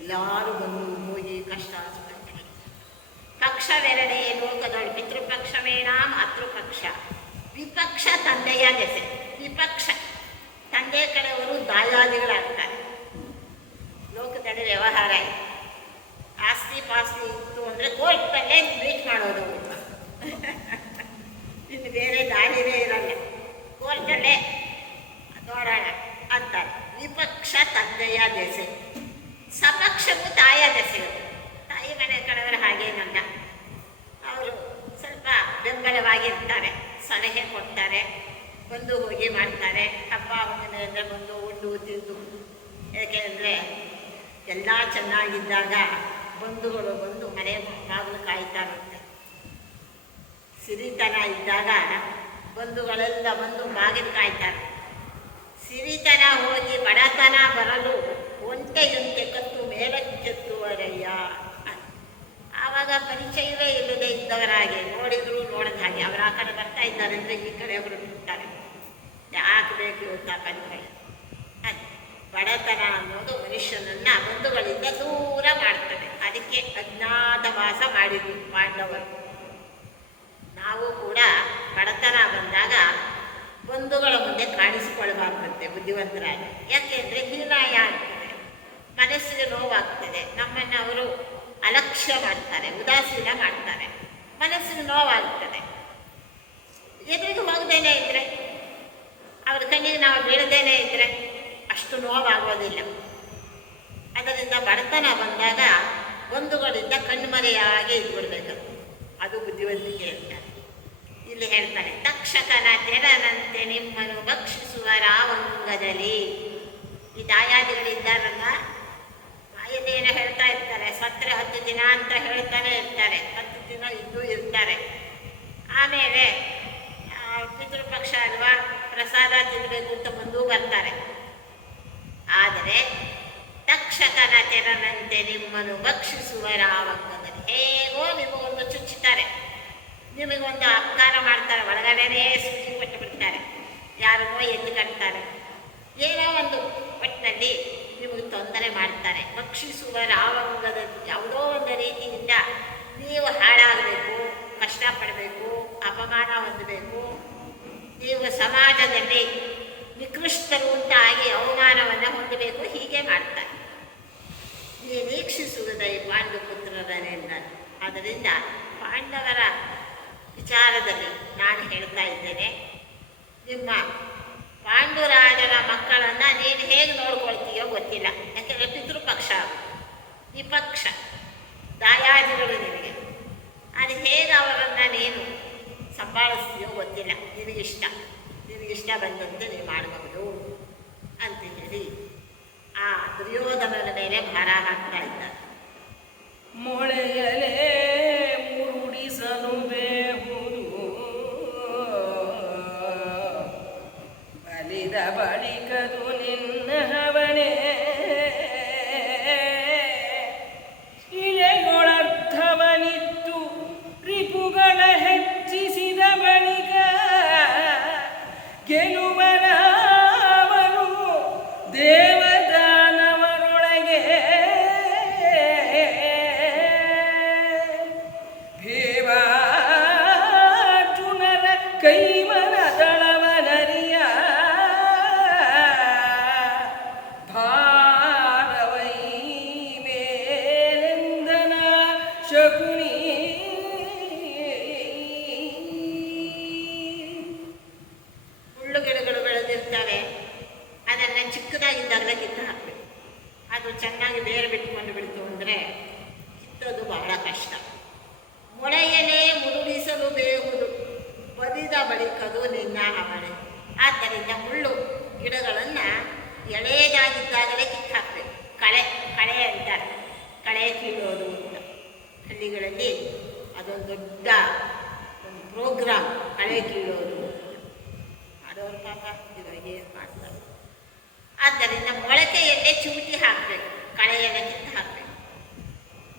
ಎಲ್ಲರೂ ಬಂದು ಹೋಗಿ ಕಷ್ಟ ಸುಖ. ಪಕ್ಷವೆರಡೇ ಲೋಕದೊಳು ಪಿತೃಪಕ್ಷವೇಣ ಮಾತೃಪಕ್ಷ. ವಿಪಕ್ಷ ತಂದೆಯ ದೆಸೆ. ವಿಪಕ್ಷ ತಂದೆ ಕಡೆಯವರು ದಾಯಾದಿಗಳಾಗ್ತಾರೆ. ಲೋಕದಲ್ಲಿ ವ್ಯವಹಾರ ಇದೆ. ಆಸ್ತಿ ಪಾಸ್ತಿ ಇತ್ತು ಅಂದರೆ ಕೋರ್ಟಲ್ಲೇ ಮೀಟ್ ಮಾಡೋದು. ಇನ್ನು ಬೇರೆ ದಾರಿನೇ ಇರಲ್ಲ, ಕೋರ್ಟಲ್ಲೇ ನೋಡೋಣ ಅಂತಾರೆ. ವಿಪಕ್ಷ ತಂದೆಯ ದೆಸೆ. ಸಪಕ್ಷವು ತಾಯಿಯ ದೆಸೆಗಳು. ತಾಯಿ ಮನೆ ಕಡೆಯವರು ಹಾಗೇನಲ್ಲ, ಅವರು ಸ್ವಲ್ಪ ಬೆಂಬಲವಾಗಿರ್ತಾರೆ, ಸಲಹೆ ಕೊಡ್ತಾರೆ, ಬಂದು ಹೋಗಿ ಮಾಡ್ತಾರೆ. ಹಬ್ಬ ಹುಣ್ಣಿಮೆ ಅಂದರೆ ಬಂದು ಉಂಡು ತಿಂದು. ಏಕೆಂದರೆ ಎಲ್ಲ ಚೆನ್ನಾಗಿದ್ದಾಗ ಬಂಧುಗಳು ಬಂದು ಮನೆ ಬಾಗಿಲು ಕಾಯ್ತಾರಂತೆ. ಸಿರಿತನ ಇದ್ದಾಗ ಬಂಧುಗಳೆಲ್ಲ ಬಂದು ಬಾಗಿಲು ಕಾಯ್ತಾರೆ. ಸಿರಿತನ ಹೋಗಿ ಬಡತನ ಬರಲು ಒಂಟೆಯಂತೆ ಕತ್ತು ಮೇಲಕ್ಕೆತ್ತುವರಯ್ಯ. ಆವಾಗ ಪರಿಚಯವೇ ಇಲ್ಲದೆ ಇದ್ದವರಾಗೆ, ನೋಡಿದ್ರು ನೋಡಿದ ಹಾಗೆ. ಅವರು ಆ ಕಡೆ ಬರ್ತಾ ಇದ್ದಾರೆ ಅಂದರೆ ಈ ಕಡೆ ಅವರು ಬಿಡ್ತಾರೆ. ಯಾಕೆ ಬೇಕು ಅಂತ ಬಂದರೆ ಬಡತನ ಅನ್ನೋದು ಮನುಷ್ಯನನ್ನು ಬಂಧುಗಳಿಂದ ದೂರ ಮಾಡ್ತದೆ. ಅದಕ್ಕೆ ಅಜ್ಞಾತವಾಸ ಮಾಡಿದ್ರು ಪಾಂಡವರು. ನಾವು ಕೂಡ ಬಡತನ ಬಂದಾಗ ಬಂಧುಗಳ ಮುಂದೆ ಕಾಣಿಸಿಕೊಳ್ಬಾರ್ದಂತೆ ಬುದ್ಧಿವಂತರಾಗಿ. ಯಾಕೆಂದರೆ ಹೀನಾಯ ಆಗ್ತದೆ, ಮನಸ್ಸಿಗೆ ನೋವಾಗ್ತದೆ. ನಮ್ಮನ್ನು ಅವರು ಅಲಕ್ಷ್ಯ ಮಾಡ್ತಾರೆ, ಉದಾಸೀನ ಮಾಡ್ತಾರೆ, ಮನಸ್ಸಿಗೆ ನೋವಾಗ್ತದೆ. ಎದುರಿಗೆ ಹೋಗದೇನೆ ಇದ್ದರೆ, ಅವ್ರ ಕಣ್ಣಿಗೆ ನಾವು ಬೀಳದೇನೆ ಇದ್ದರೆ ಅಷ್ಟು ನೋವಾಗೋದಿಲ್ಲ. ಅದರಿಂದ ಬಡತನ ಬಂದಾಗ ಬಂಧುಗಳಿಂದ ಕಣ್ಮರೆಯಾಗಿ ಇದ್ಬಿಡ್ಬೇಕು. ಅದು ಬುದ್ಧಿವಂತಿಕೆ ಅಂತ ಇಲ್ಲಿ ಹೇಳ್ತಾರೆ. ತಕ್ಷಕನ ತೆರನಂತೆ ನಿಮ್ಮನ್ನು ಭಕ್ಷಿಸುವ ರಾವಂಗದಲ್ಲಿ. ಈ ದಾಯಾದಿಗಳಿದ್ದಾರಲ್ಲ, ಮಾಯದೇನ ಹೇಳ್ತಾ ಇರ್ತಾರೆ, ಸತ್ತರೆ 10 ದಿನ ಅಂತ ಹೇಳ್ತಾನೆ ಇರ್ತಾರೆ. 10 ದಿನ ಇದ್ದು ಇರ್ತಾರೆ. ಆಮೇಲೆ ಪಿತೃಪಕ್ಷ ಅಲ್ವಾ, ಪ್ರಸಾದ ತಿನ್ನಬೇಕು ಅಂತ ಬಂದು ಬರ್ತಾರೆ. ಆದರೆ ತಕ್ಷಕನ ತೆರನಂತೆ ನಿಮ್ಮನ್ನು ಭಕ್ಷಿಸುವ ರಾವಂಗದಲ್ಲಿ. ಹೇಗೋ ನಿಮಗೊಂದು ಚುಚ್ಚುತ್ತಾರೆ, ನಿಮಗೊಂದು ಅಪಕಾರ ಮಾಡ್ತಾರೆ, ಒಳಗಡೆನೇ ಸೂಚಿ ಕೊಟ್ಟು ಬಿಡ್ತಾರೆ, ಯಾರಿಗೋ ಎದ್ದು ಕಟ್ತಾರೆ, ಏನೋ ಒಂದು ಒಟ್ಟಿನಲ್ಲಿ ನಿಮಗೆ ತೊಂದರೆ ಮಾಡ್ತಾರೆ. ಭಕ್ಷಿಸುವ ರಾವಂಗದಲ್ಲಿ ಯಾವುದೋ ಒಂದು ರೀತಿಯಿಂದ ನೀವು ಹಾಳಾಗಬೇಕು, ಕಷ್ಟಪಡಬೇಕು, ಅಪಮಾನ ಹೊಂದಬೇಕು, ನೀವು ಸಮಾಜದಲ್ಲಿ ನಿಕೃಷ್ಟರು ಉಂಟಾಗಿ ಅವಮಾನವನ್ನು ಹೊಂದಬೇಕು, ಹೀಗೆ ಮಾಡ್ತಾರೆ. ನಿರೀಕ್ಷಿಸುವುದೈ ಪಾಂಡುಪುತ್ರರನೆಂದ. ಆದ್ದರಿಂದ ಪಾಂಡವರ ವಿಚಾರದಲ್ಲಿ ನಾನು ಹೇಳ್ತಾ ಇದ್ದೇನೆ, ನಿಮ್ಮ ಪಾಂಡುರಾಜನ ಮಕ್ಕಳನ್ನು ನೀನು ಹೇಗೆ ನೋಡ್ಕೊಳ್ತೀಯೋ ಗೊತ್ತಿಲ್ಲ. ಯಾಕೆಂದರೆ ಪಿತೃಪಕ್ಷ, ವಿಪಕ್ಷ, ದಾಯಾದಿಗಳು ನಿನಗೆ. ಅದು ಹೇಗೆ ಅವರನ್ನು ನೀನು ಸಂಭಾಳಿಸ್ತೀಯೋ ಗೊತ್ತಿಲ್ಲ. ನಿನಗಿಷ್ಟ ಬಂದಂತೆ ನೀವು ಮಾಡಬಹುದು ಅಂತ ಹೇಳಿ ಆ ದುರ್ಯೋಧನನ ಮೇಲೆ ಭಾರ ಹಾಕ್ತಾ ಇದ್ದಾರೆ. ಮೊಳೆಯಲೇ ಮುರುಡಿಸಲು ಬೇಹುದು, ಬಲಿದ ಬಳಿಕದು ನಿನ್ನ ಹವಣೆ. ಇಳೆಯೊಳರ್ಥವನಿತ್ತು ರಿಪುಗಳ ಹೆಚ್ಚಿಸಿದ ಬಳಿಕ ಗೆಲುವನವನು ದೇವದಾನವರೊಳಗೆ ಭೀಮಾರ್ಜುನರ ಕೈಮನ ದಳವನರಿಯ ಭಾರವೈ ಮೇಲೆಂದನ ಶಕುನಿ. ಗಿಡಗಳು ಬೆಳೆದಿರ್ತವೆ, ಅದನ್ನು ಚಿಕ್ಕದಾಗಿದ್ದಾಗಲೇ ಕಿತ್ತು ಹಾಕಬೇಕು. ಅದು ಚೆನ್ನಾಗಿ ಬೇರೆ ಬಿಟ್ಕೊಂಡು ಬಿಡ್ತು ಅಂದರೆ ಕಿತ್ತೋದು ಬಹಳ ಕಷ್ಟ. ಮೊಳೆಯಲೇ ಮುರುಳಿಸಲು ಬೇಹುದು, ಬದಿದ ಬಳಿಕದು ನಿನ್ನ ಹವಣೆ. ಆದ್ದರಿಂದ ಮುಳ್ಳು ಗಿಡಗಳನ್ನು ಎಳೆಯದಾಗಿದ್ದಾಗಲೇ ಕಿತ್ತು ಹಾಕಬೇಕು. ಕಳೆ ಅಂತಾರೆ, ಕಳೆ ಕೀಳೋದು ಅಂತ. ಹಳ್ಳಿಗಳಲ್ಲಿ ಅದೊಂದು ದೊಡ್ಡ ಪ್ರೋಗ್ರಾಮ್ ಕಳೆ ಕೀಳೋರು ಮಾಡೋರು ಪಾಪ ಇವಾಗ ಏನು ಮಾಡ್ತಾರೆ. ಆದ್ದರಿಂದ ಮೊಳಕೆಯನ್ನೇ ಚೂಟಿ ಹಾಕಬೇಕು, ಕಳೆಯನ್ನು ಕಿತ್ತು ಹಾಕಬೇಕು.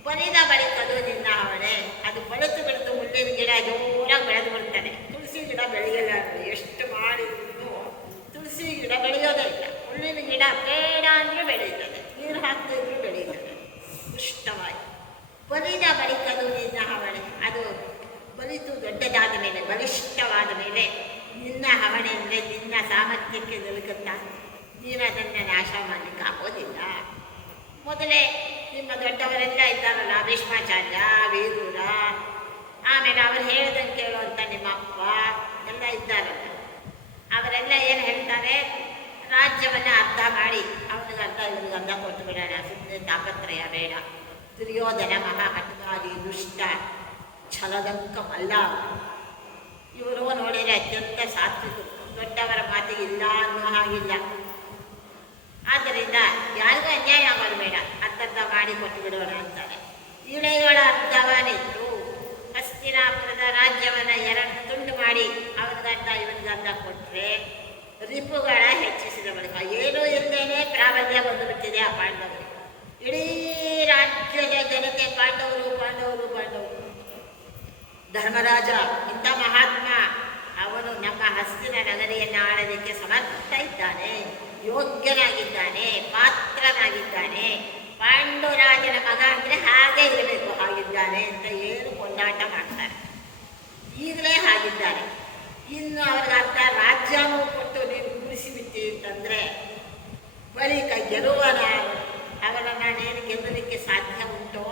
ಬಲಿದ ಬಳಿಕದು ನಿನ್ನ ಅವಳೆ, ಅದು ಬೆಳೆದು ಬೆಳೆದು ಮುಳ್ಳಿನ ಗಿಡ ಜೋರಾಗಿ ಬೆಳೆದು ಬಿಡ್ತಾನೆ. ತುಳಸಿ ಗಿಡ ಬೆಳೆಯಲ್ಲ, ಎಷ್ಟು ಮಾಡಿದ್ರು ತುಳಸಿ ಗಿಡ ಬೆಳೆಯೋದೇ ಇಲ್ಲ. ಮುಳ್ಳಿನ ಗಿಡ ಬೇಡ ಅಂದರೆ ಬೆಳೆಯುತ್ತದೆ, ನೀರು ಹಾಕ್ತಿದ್ರು ಬೆಳೆಯುತ್ತದೆ ಪುಷ್ಟವಾಗಿ. ಬಲಿದ ಬಳಿಕದು ನಿನ್ನ ಅವಳೆ, ಅದು ಬಲಿತು ದೊಡ್ಡದಾದ ಮೇಲೆ, ಬಲಿಷ್ಠವಾದ ಮೇಲೆ ನಿನ್ನ ಹವಣೆ ಅಂದರೆ ನಿನ್ನ ಸಾಮರ್ಥ್ಯಕ್ಕೆ ನಿಲುಕುತ್ತಾ ನೀನು ಅದನ್ನು ನಾಶ ಮಾಡಲಿಕ್ಕೆ ಆಗೋದಿಲ್ಲ. ಮೊದಲೇ ನಿಮ್ಮ ದೊಡ್ಡವರೆಲ್ಲ ಇದ್ದಾರಲ್ಲ, ಭೀಷ್ಮಾಚಾರ್ಯ, ವೀರೂರ, ಆಮೇಲೆ ಅವರು ಹೇಳ್ದಂಗೆ ಕೇಳುವಂಥ ನಿಮ್ಮ ಅಪ್ಪ ಎಲ್ಲ ಇದ್ದಾರಲ್ಲ, ಅವರೆಲ್ಲ ಏನು ಹೇಳ್ತಾರೆ, ರಾಜ್ಯವನ್ನು ಅರ್ಧ ಮಾಡಿ ಅವನಿಗೆ ಅರ್ಧ ಇವನಿಗೆ ಅರ್ಧ ಕೊಟ್ಟು ಬಿಡೋಣ, ಸುಮ್ಮನೆ ತಾಪತ್ರಯ ಬೇಡ. ದುರ್ಯೋಧನ ಮಹಾಹಠಗಾರಿ, ದುಷ್ಟ, ಛಲದಂಕಮಲ್ಲ. ಇವರು ನೋಡಿದರೆ ಅತ್ಯಂತ ಸಾತ್ವಿಕರು, ದೊಡ್ಡವರ ಮಾತಿಗೆ ಇಲ್ಲ ಅನ್ನೋ ಹಾಗಿಲ್ಲ. ಆದ್ದರಿಂದ ಯಾರಿಗೂ ಅನ್ಯಾಯ ಆಗೋದು ಬೇಡ, ಅರ್ಧ ಮಾಡಿ ಕೊಟ್ಟು ಬಿಡೋಣ ಅಂತಾರೆ. ಇಳೆಗಳ ಅರ್ಧವನಿತ್ತು ಹಸ್ತಿನಾಪುರದ ರಾಜ್ಯವನ್ನು 2 ತುಂಡು ಮಾಡಿ ಅವನಿಗರ್ಧ ಇವನಿಗರ್ಧ ಕೊಟ್ಟರೆ ರಿಪುಗಳ ಹೆಚ್ಚಿಸಿದ ಬಳಿಕ ಏನೂ ಇಲ್ಲದೇನೆ ಪ್ರಾಬಲ್ಯ ಬಂದುಬಿಟ್ಟಿದೆ ಆ ಪಾಂಡವರಿಗೆ. ಇಡೀ ರಾಜ್ಯದ ಜನತೆ ಪಾಂಡವರು ಪಾಂಡವರು ಪಾಂಡವರು. ಧರ್ಮರಾಜ ಇಂಥ ಮಹಾತ್ಮ, ಅವನು ನಮ್ಮ ಹಸ್ತಿನ ನಗರಿಯನ್ನು ಆಳೋದಕ್ಕೆ ಸಮರ್ಥ ಇದ್ದಾನೆ, ಯೋಗ್ಯನಾಗಿದ್ದಾನೆ, ಪಾತ್ರನಾಗಿದ್ದಾನೆ. ಪಾಂಡುರಾಜನ ಮಗ ಅಂದರೆ ಹಾಗೆ ಇರಬೇಕು, ಹಾಗಿದ್ದಾನೆ ಅಂತ ಏನು ಕೊಂಡಾಟ ಮಾಡ್ತಾರೆ. ಈಗಲೇ ಹಾಗಿದ್ದಾರೆ. ಇನ್ನು ಅವ್ರಿಗೆ ಅರ್ಧ ರಾಜ್ಯನೂ ಕೊಟ್ಟು ನೀನು ಕೂಡಿಸಿಬಿಟ್ಟಿ ಅಂತಂದರೆ ಬಳಿಕ ಗೆಲುವನ ಅವರನ್ನು ನೀನು ಗೆಲ್ಲಲಿಕ್ಕೆ ಸಾಧ್ಯ ಉಂಟೋ?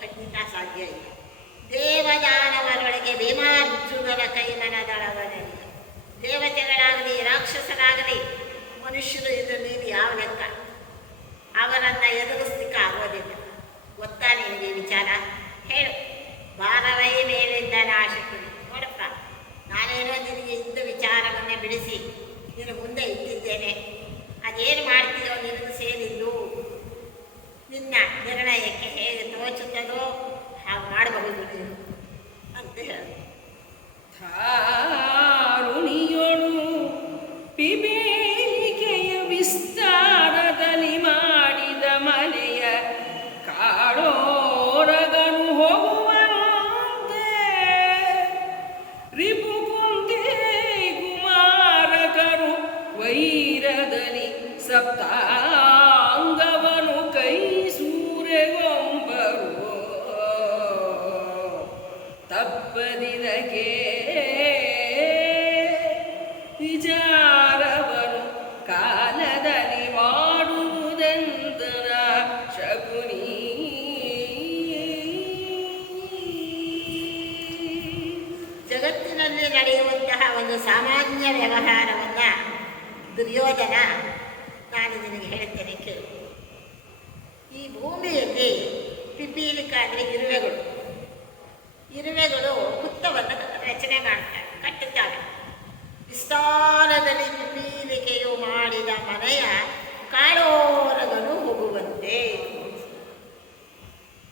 ಖಂಡಿತ ಸಾಧ್ಯ ಇಲ್ಲ. ದೇವದಾನವರೊಳಗೆ ಭೀಮಾರ್ಜುನರ ಕೈಮನದಳವನಲ್ಲಿ ದೇವತೆಗಳಾಗಲಿ ರಾಕ್ಷಸರಾಗಲಿ ಮನುಷ್ಯರು ಇದು ನೀನು ಯಾವ ಲೆಕ್ಕ, ಅವರನ್ನು ಎದುರಿಸ್ಲಿಕ್ಕೆ ಆಗೋದಿಲ್ಲ. ಗೊತ್ತಾ ನಿನಗೆ ವಿಚಾರ? ಹೇಳು. ಭಾರವೈ ಮೇಲಿಂದ ನಾಶಿಸುವುದು. ನೋಡಪ್ಪ, ನಾನೇನೋ ನಿನಗೆ ಇದ್ದ ವಿಚಾರವನ್ನೇ ಬಿಡಿಸಿ ನಿನ್ನ ಮುಂದೆ ಇಟ್ಟಿದ್ದೇನೆ. ಅದೇನು ಮಾಡ್ತೀಯೋ ನಿನಗೆ ಸೇರಿದ್ದು. ನಿನ್ನ ನಿರ್ಣಯಕ್ಕೆ ಹೇಗೆ ತೋಚುತ್ತದೋ ಹಾಗೆ ಮಾಡಬಹುದು ನೀನು ಅಂತ ಹೇಳಿ. ಧಾರುಣಿಯೊಳು ಪಿಬೇಲಿಕೆಯ ವಿಸ್ತಾರದಲ್ಲಿ ಮಾಡಿದ ಮನೆಯ ಕಾಳೋರಗನು ಹೋಗುವಂತೆ ರಿಪುಕುಂತೆ ಕುಮಾರಕರು ವೈರದಲ್ಲಿ ಸಪ್ತಾಂಗವನು ಕೈ ಸೂರೆಗೊಂಬರು ತಪ್ಪದಿನಗೆ ವಿಚಾರವನು ಕಾಲದಲ್ಲಿ ಮಾಡುವುದೆಂದನ ಶಕುನಿ. ಜಗತ್ತಿನಲ್ಲಿ ನಡೆಯುವಂತಹ ಒಂದು ಸಾಮಾನ್ಯ ವ್ಯವಹಾರವನ್ನು ದುರ್ಯೋಧನ ನಾನು ನಿನಗೆ ಹೇಳುತ್ತೇನೆ ಕೇಳು. ಈ ಭೂಮಿಯಲ್ಲಿ ಪಿಪೀಲಿಕ ಅಂದರೆ ಇರುವೆಗಳು ಹುತ್ತವನ್ನು ರಚನೆ ಮಾಡ್ತಾರೆ, ಕಟ್ಟುತ್ತಾರೆ. ವಿಸ್ತಾರದಲ್ಲಿ ಪಿಪೀಲಿಕೆಯು ಮಾಡಿದ ಮನೆಯ ಕಾಳೋರಗನು ಹೋಗುವಂತೆ.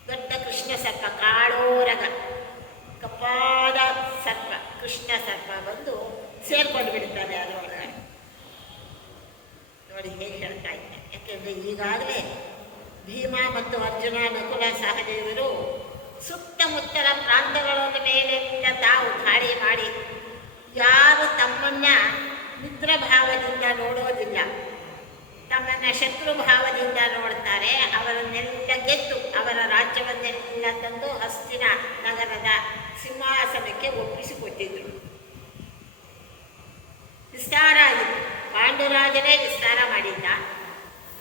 ದೊಡ್ಡ ಕೃಷ್ಣ ಸರ್ಪ, ಕಾಳೋರಗ, ಕಪ್ಪಾದ ಸರ್ಪ, ಕೃಷ್ಣ ಸರ್ಪ ಬಂದು ಸೇರ್ಕೊಂಡು ಬಿಡ್ತಾನೆ ಅದರೊಳಗಡೆ. ನೋಡಿ ಹೇಗೆ ಹೇಳ್ತಾ ಇದ್ದೆ. ಯಾಕೆಂದರೆ ಈಗಾಗಲೇ ಭೀಮ ಮತ್ತು ಅರ್ಜುನ, ನಕುಲ, ಸಹದೇವರು ಸುತ್ತಮುತ್ತಲ ಪ್ರಾಂತಗಳ ಮೇಲಿಂದ ತಾವು ದಾಳಿ ಮಾಡಿ ಯಾರು ತಮ್ಮನ್ನು ಮಿತ್ರಭಾವದಿಂದ ನೋಡೋದಿಲ್ಲ, ತಮ್ಮನ್ನು ಶತ್ರುಭಾವದಿಂದ ನೋಡ್ತಾರೆ, ಅವರನ್ನೆಲ್ಲ ಗೆದ್ದು ಅವರ ರಾಜ್ಯವನ್ನೆಲ್ಲ ತಂದು ಹಸ್ತಿನ ನಗರದ ಸಿಂಹಾಸನಕ್ಕೆ ಒಪ್ಪಿಸಿಕೊಟ್ಟಿದ್ರು. ವಿಸ್ತಾರ ಆಗಿತ್ತು. ಪಾಂಡುರಾಜನೇ ವಿಸ್ತಾರ ಮಾಡಿದ್ದ.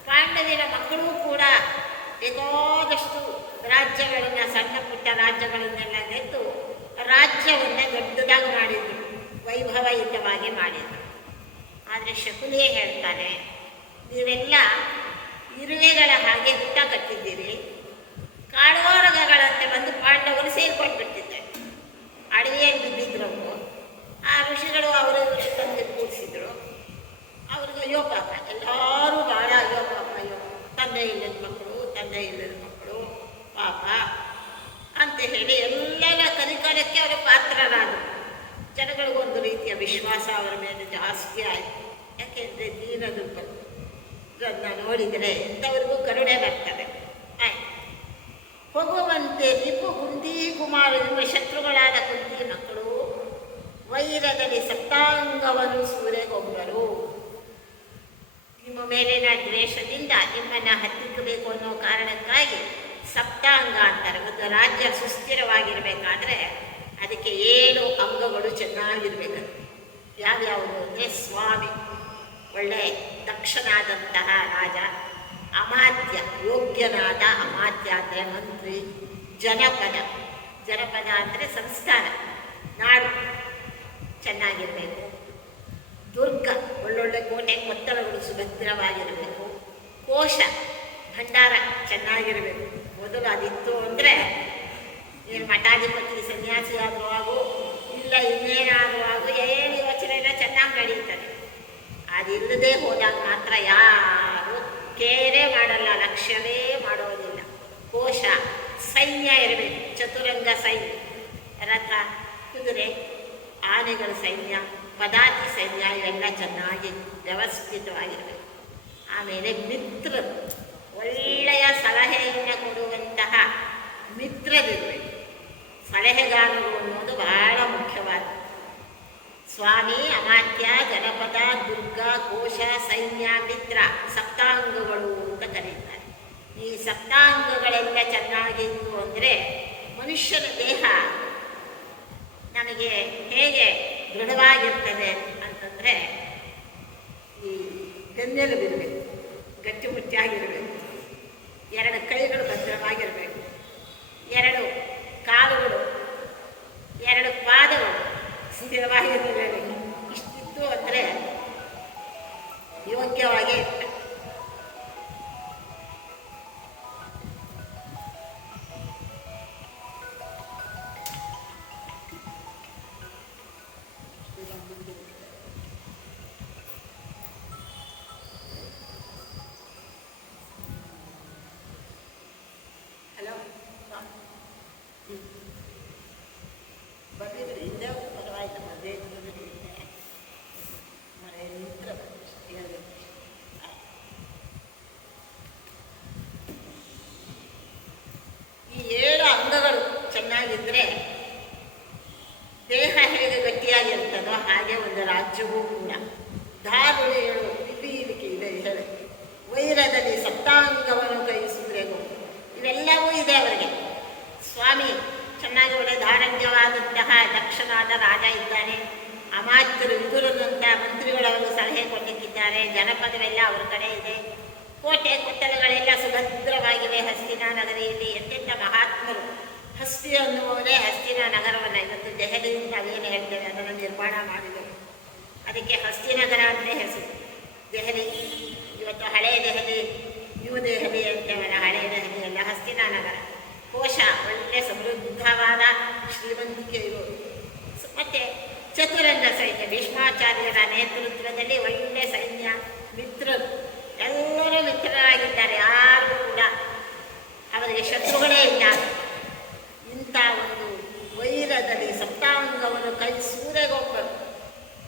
ಪಾಂಡವಿನ ಮಕ್ಕಳೂ ಕೂಡ ಬೇಕಾದಷ್ಟು ರಾಜ್ಯಗಳನ್ನು, ಸಣ್ಣ ಪುಟ್ಟ ರಾಜ್ಯಗಳನ್ನೆಲ್ಲ ಗೆದ್ದು ರಾಜ್ಯವನ್ನು ದೊಡ್ಡದಾಗಿ ಮಾಡಿದರು, ವೈಭವಯುತವಾಗಿ ಮಾಡಿದರು. ಆದರೆ ಶಕುನಿಯೇ ಹೇಳ್ತಾನೆ, ನೀವೆಲ್ಲ ಇರುವೆಗಳ ಹಾಗೆ ಹುಟ್ಟ ಕಟ್ಟಿದ್ದೀರಿ, ಕಾಳೋರಗಗಳಂತೆ ಬಂದು ಪಾಂಡವರು ಸೇರ್ಕೊಂಡು ಬಿಟ್ಟಿದ್ದಾರೆ. ಅಡವಿಯಲ್ಲಿ ಬಿದ್ದಿದ್ರು ಆ ಋಷಿಗಳು ಅವರು ತಂದು ಕೂಡಿಸಿದ್ರು. ಅವ್ರಿಗೆ ಅಯ್ಯೋ ಪಾಪ, ಎಲ್ಲರೂ ಭಾಳ ಅಯ್ಯೋ ಪಾಪ, ಅಯ್ಯೋ ತಂದೆ ಇಲ್ಲದ ಮಕ್ಕಳು, ತಂದೆ ಇಲ್ಲದ ಮಕ್ಕಳು ಪಾಪ ಅಂತ ಹೇಳಿ ಎಲ್ಲರ ಕನಿಕರಕ್ಕೆ ಅವರು ಪಾತ್ರರಾದರು. ಜನಗಳಿಗೊಂದು ರೀತಿಯ ವಿಶ್ವಾಸ ಅವರ ಮೇಲೆ ಜಾಸ್ತಿ ಆಯಿತು. ಯಾಕೆಂದರೆ ದೀನದುರ್ಬಲ ಅದನ್ನ ನೋಡಿದರೆ ಎಂಥವ್ರಿಗೂ ಕರುಣೆ ಬರ್ತದೆ. ಆಯ್ತು, ಹೋಗುವಂತೆ ರಿಪು ಕುಂತಿ ಕುಮಾರ ನಿಮ್ಮ ಶತ್ರುಗಳಾದ ಕುಂತಿ ಮಕ್ಕಳು ವೈರದಲ್ಲಿ ಸಪ್ತಾಂಗವನ್ನು ಸೂರೆಗೊಂಬರು. ನಿಮ್ಮ ಮೇಲಿನ ದ್ವೇಷದಿಂದ ನಿಮ್ಮನ್ನು ಹತ್ತಿಕ್ಕಬೇಕು ಅನ್ನೋ ಕಾರಣಕ್ಕಾಗಿ ಸಪ್ತಾಂಗ ಅಂತಾರೆ. ಒಂದು ರಾಜ್ಯ ಸುಸ್ಥಿರವಾಗಿರಬೇಕಾದ್ರೆ ಅದಕ್ಕೆ 7 ಅಂಗಗಳು ಚೆನ್ನಾಗಿರ್ಬೇಕಂತೆ. ಯಾವ್ಯಾವುದು ಅಂದರೆ ಸ್ವಾಮಿ, ಒಳ್ಳೆ ದಕ್ಷನಾದಂತಹ ರಾಜ, ಅಮಾತ್ಯ, ಯೋಗ್ಯನಾದ ಅಮಾತ್ಯ ಅಂದರೆ ಮಂತ್ರಿ, ಜನಪದ, ಜನಪದ ಅಂದರೆ ಸಂಸ್ಥಾನ, ನಾಡು ಚೆನ್ನಾಗಿರಬೇಕು, ದುರ್ಗ, ಒಳ್ಳೊಳ್ಳೆ ಕೋಟೆ ಕೊತ್ತಲಗಳು ಸುಭದ್ರವಾಗಿರಬೇಕು, ಕೋಶ, ಭಂಡಾರ ಚೆನ್ನಾಗಿರಬೇಕು. ಮೊದಲು ಅದಿತ್ತು ಅಂದರೆ ನೀನು ಮಠಾಧಿಪತಿ ಸನ್ಯಾಸಿ ಆದರೂ ಆಗು, ಇಲ್ಲ ಇನ್ನೇನಾದರೂ ಆಗು, ಏನು ಯೋಚನೆ ಇಲ್ಲ, ಚೆನ್ನಾಗಿ ನಡೀತಾರೆ. ಅದಿಲ್ಲದೆ ಹೋದಾಗ ಮಾತ್ರ ಯಾರು ಕೇರೇ ಮಾಡಲ್ಲ, ಲಕ್ಷ್ಯವೇ ಮಾಡೋದಿಲ್ಲ. ಕೋಶ, ಸೈನ್ಯ ಇರಬೇಕು, ಚತುರಂಗ ಸೈನ್ಯ, ರಥ, ಕುದುರೆ, ಆನೆಗಳ ಸೈನ್ಯ, ಪದಾತಿ ಸೈನ್ಯ ಇವೆಲ್ಲ ಚೆನ್ನಾಗಿ ವ್ಯವಸ್ಥಿತವಾಗಿರಬೇಕು. ಆಮೇಲೆ ಮಿತ್ರರು, ಒಳ್ಳೆಯ ಸಲಹೆಯನ್ನು ಕೊಡುವಂತಹ ಮಿತ್ರರಿರಬೇಕು. ಸಲಹೆಗಾರರು ಅನ್ನೋದು ಬಹಳ ಮುಖ್ಯವಾದ. ಸ್ವಾಮಿ, ಅಮಾತ್ಯ, ಜನಪದ, ದುರ್ಗ, ಕೋಶ, ಸೈನ್ಯ, ಮಿತ್ರ, ಸಪ್ತಾಂಗಗಳು ಅಂತ ಕರೀತಾರೆ. ಈ ಸಪ್ತಾಂಗಗಳೆಲ್ಲ ಚೆನ್ನಾಗಿತ್ತು ಅಂದರೆ ಮನುಷ್ಯನ ದೇಹ ನಮಗೆ ಹೇಗೆ ದೃಢವಾಗಿರ್ತದೆ ಅಂತಂದರೆ, ಈ ಬೆನ್ನೆಲುಬಿರಬೇಕು, ಗಟ್ಟಿಮುಟ್ಟಿಯಾಗಿರಬೇಕು, 2 ಕೈಗಳು ಭದ್ರವಾಗಿರಬೇಕು, 2 ಕಾಲುಗಳು, 2 ಪಾದಗಳು ಸ್ಥಿರವಾಗಿರಬೇಕು. ಇಷ್ಟಿತ್ತು ಅಂದರೆ ಯೋಗ್ಯವಾಗಿ ಇರ್ತದೆ. ಹಲೋ, ಬಂದಿದ್ರು ಹಿಂದೆ ಪರವಾಯ್ತು, ಮದುವೆ ಮನೆ ನಿಂತ್ರ ಹೇಳಬೇಕು. ಈ 7 ಅಂಗಗಳು ಚೆನ್ನಾಗಿದ್ದರೆ ದೇಹ ಹೇಗೆ ಗಟ್ಟಿಯಾಗಿರ್ತದೋ ಹಾಗೆ ಒಂದು ರಾಜ್ಯವೂ ಕೂಡ. ಧಾರುಳು 7 ತಿಳಿಯಲಿಕ್ಕೆ ಇದೆ ಹೇಳಿ. ವೈರದಲ್ಲಿ ಸಪ್ತಾಂಗವನ್ನು ಕೈಸುವುದೇಗೋ ಇವೆಲ್ಲವೂ ಇದೆ ಅವರಿಗೆ. ಸ್ವಾಮಿ ಚೆನ್ನಾಗಿ ಒಳ್ಳೆ ಧಾರಣ್ಯವಾದಂತಹ ದಕ್ಷನಾದ ರಾಜ ಇದ್ದಾನೆ. ಅಮಾತ್ಯರು, ವಿದುರದಂತಹ ಮಂತ್ರಿಗಳವರು ಸಲಹೆ ಕೊಡಲಿಕ್ಕಿದ್ದಾರೆ. ಜನಪದವೆಲ್ಲ ಅವರ ಕಡೆ ಇದೆ. ಕೋಟೆ ಕೊತ್ತಲಗಳೆಲ್ಲ ಸುಭದ್ರವಾಗಿವೆ. ಹಸ್ತಿನ ನಗರಿಯಲ್ಲಿ ಎಂತೆಂಥ ಮಹಾತ್ಮರು, ಹಸ್ತಿ ಅನ್ನುವವರೇ ಹಸ್ತಿನ ನಗರವನ್ನು, ಇವತ್ತು ದೆಹಲಿಯಿಂದ ನಾವೇನು ಹೇಳ್ತೇವೆ ಅದನ್ನು ನಿರ್ಮಾಣ ಮಾಡಿದರು. ಅದಕ್ಕೆ ಹಸ್ತಿನಗರ ಅಂತಲೇ ಹೆಸರು. ದೆಹಲಿ ಇವತ್ತು ಹಳೆಯ ದೆಹಲಿ, ನ್ಯೂ ದೆಹಲಿ ಅಂತೇವಲ್ಲ, ಹಳೆಯ ದೆಹಲಿ ಅಲ್ಲ, ಹಸ್ತಿನ ನಗರ. ಕೋಶ ಒಳ್ಳೆ ಸಮೃದ್ಧವಾದ ಶ್ರೀಮಂತಿಕೆ ಇರೋದು. ಮತ್ತು ಚತುರಂಗ ಸೈನ್ಯ, ಭೀಷ್ಮಾಚಾರ್ಯರ ನೇತೃತ್ವದಲ್ಲಿ ಒಳ್ಳೆ ಸೈನ್ಯ, ಮಿತ್ರರು, ಎಲ್ಲರೂ ಮಿತ್ರರಾಗಿದ್ದಾರೆ. ಯಾರು ಕೂಡ ಅವರಿಗೆ ಶತ್ರುಗಳೇ ಇಲ್ಲ. ಇಂಥ ಒಂದು ವೈರದಲ್ಲಿ ಸಪ್ತಾಂಗವನ್ನು ಕೈ ಸೂರೆಗೊಬ್ಬರು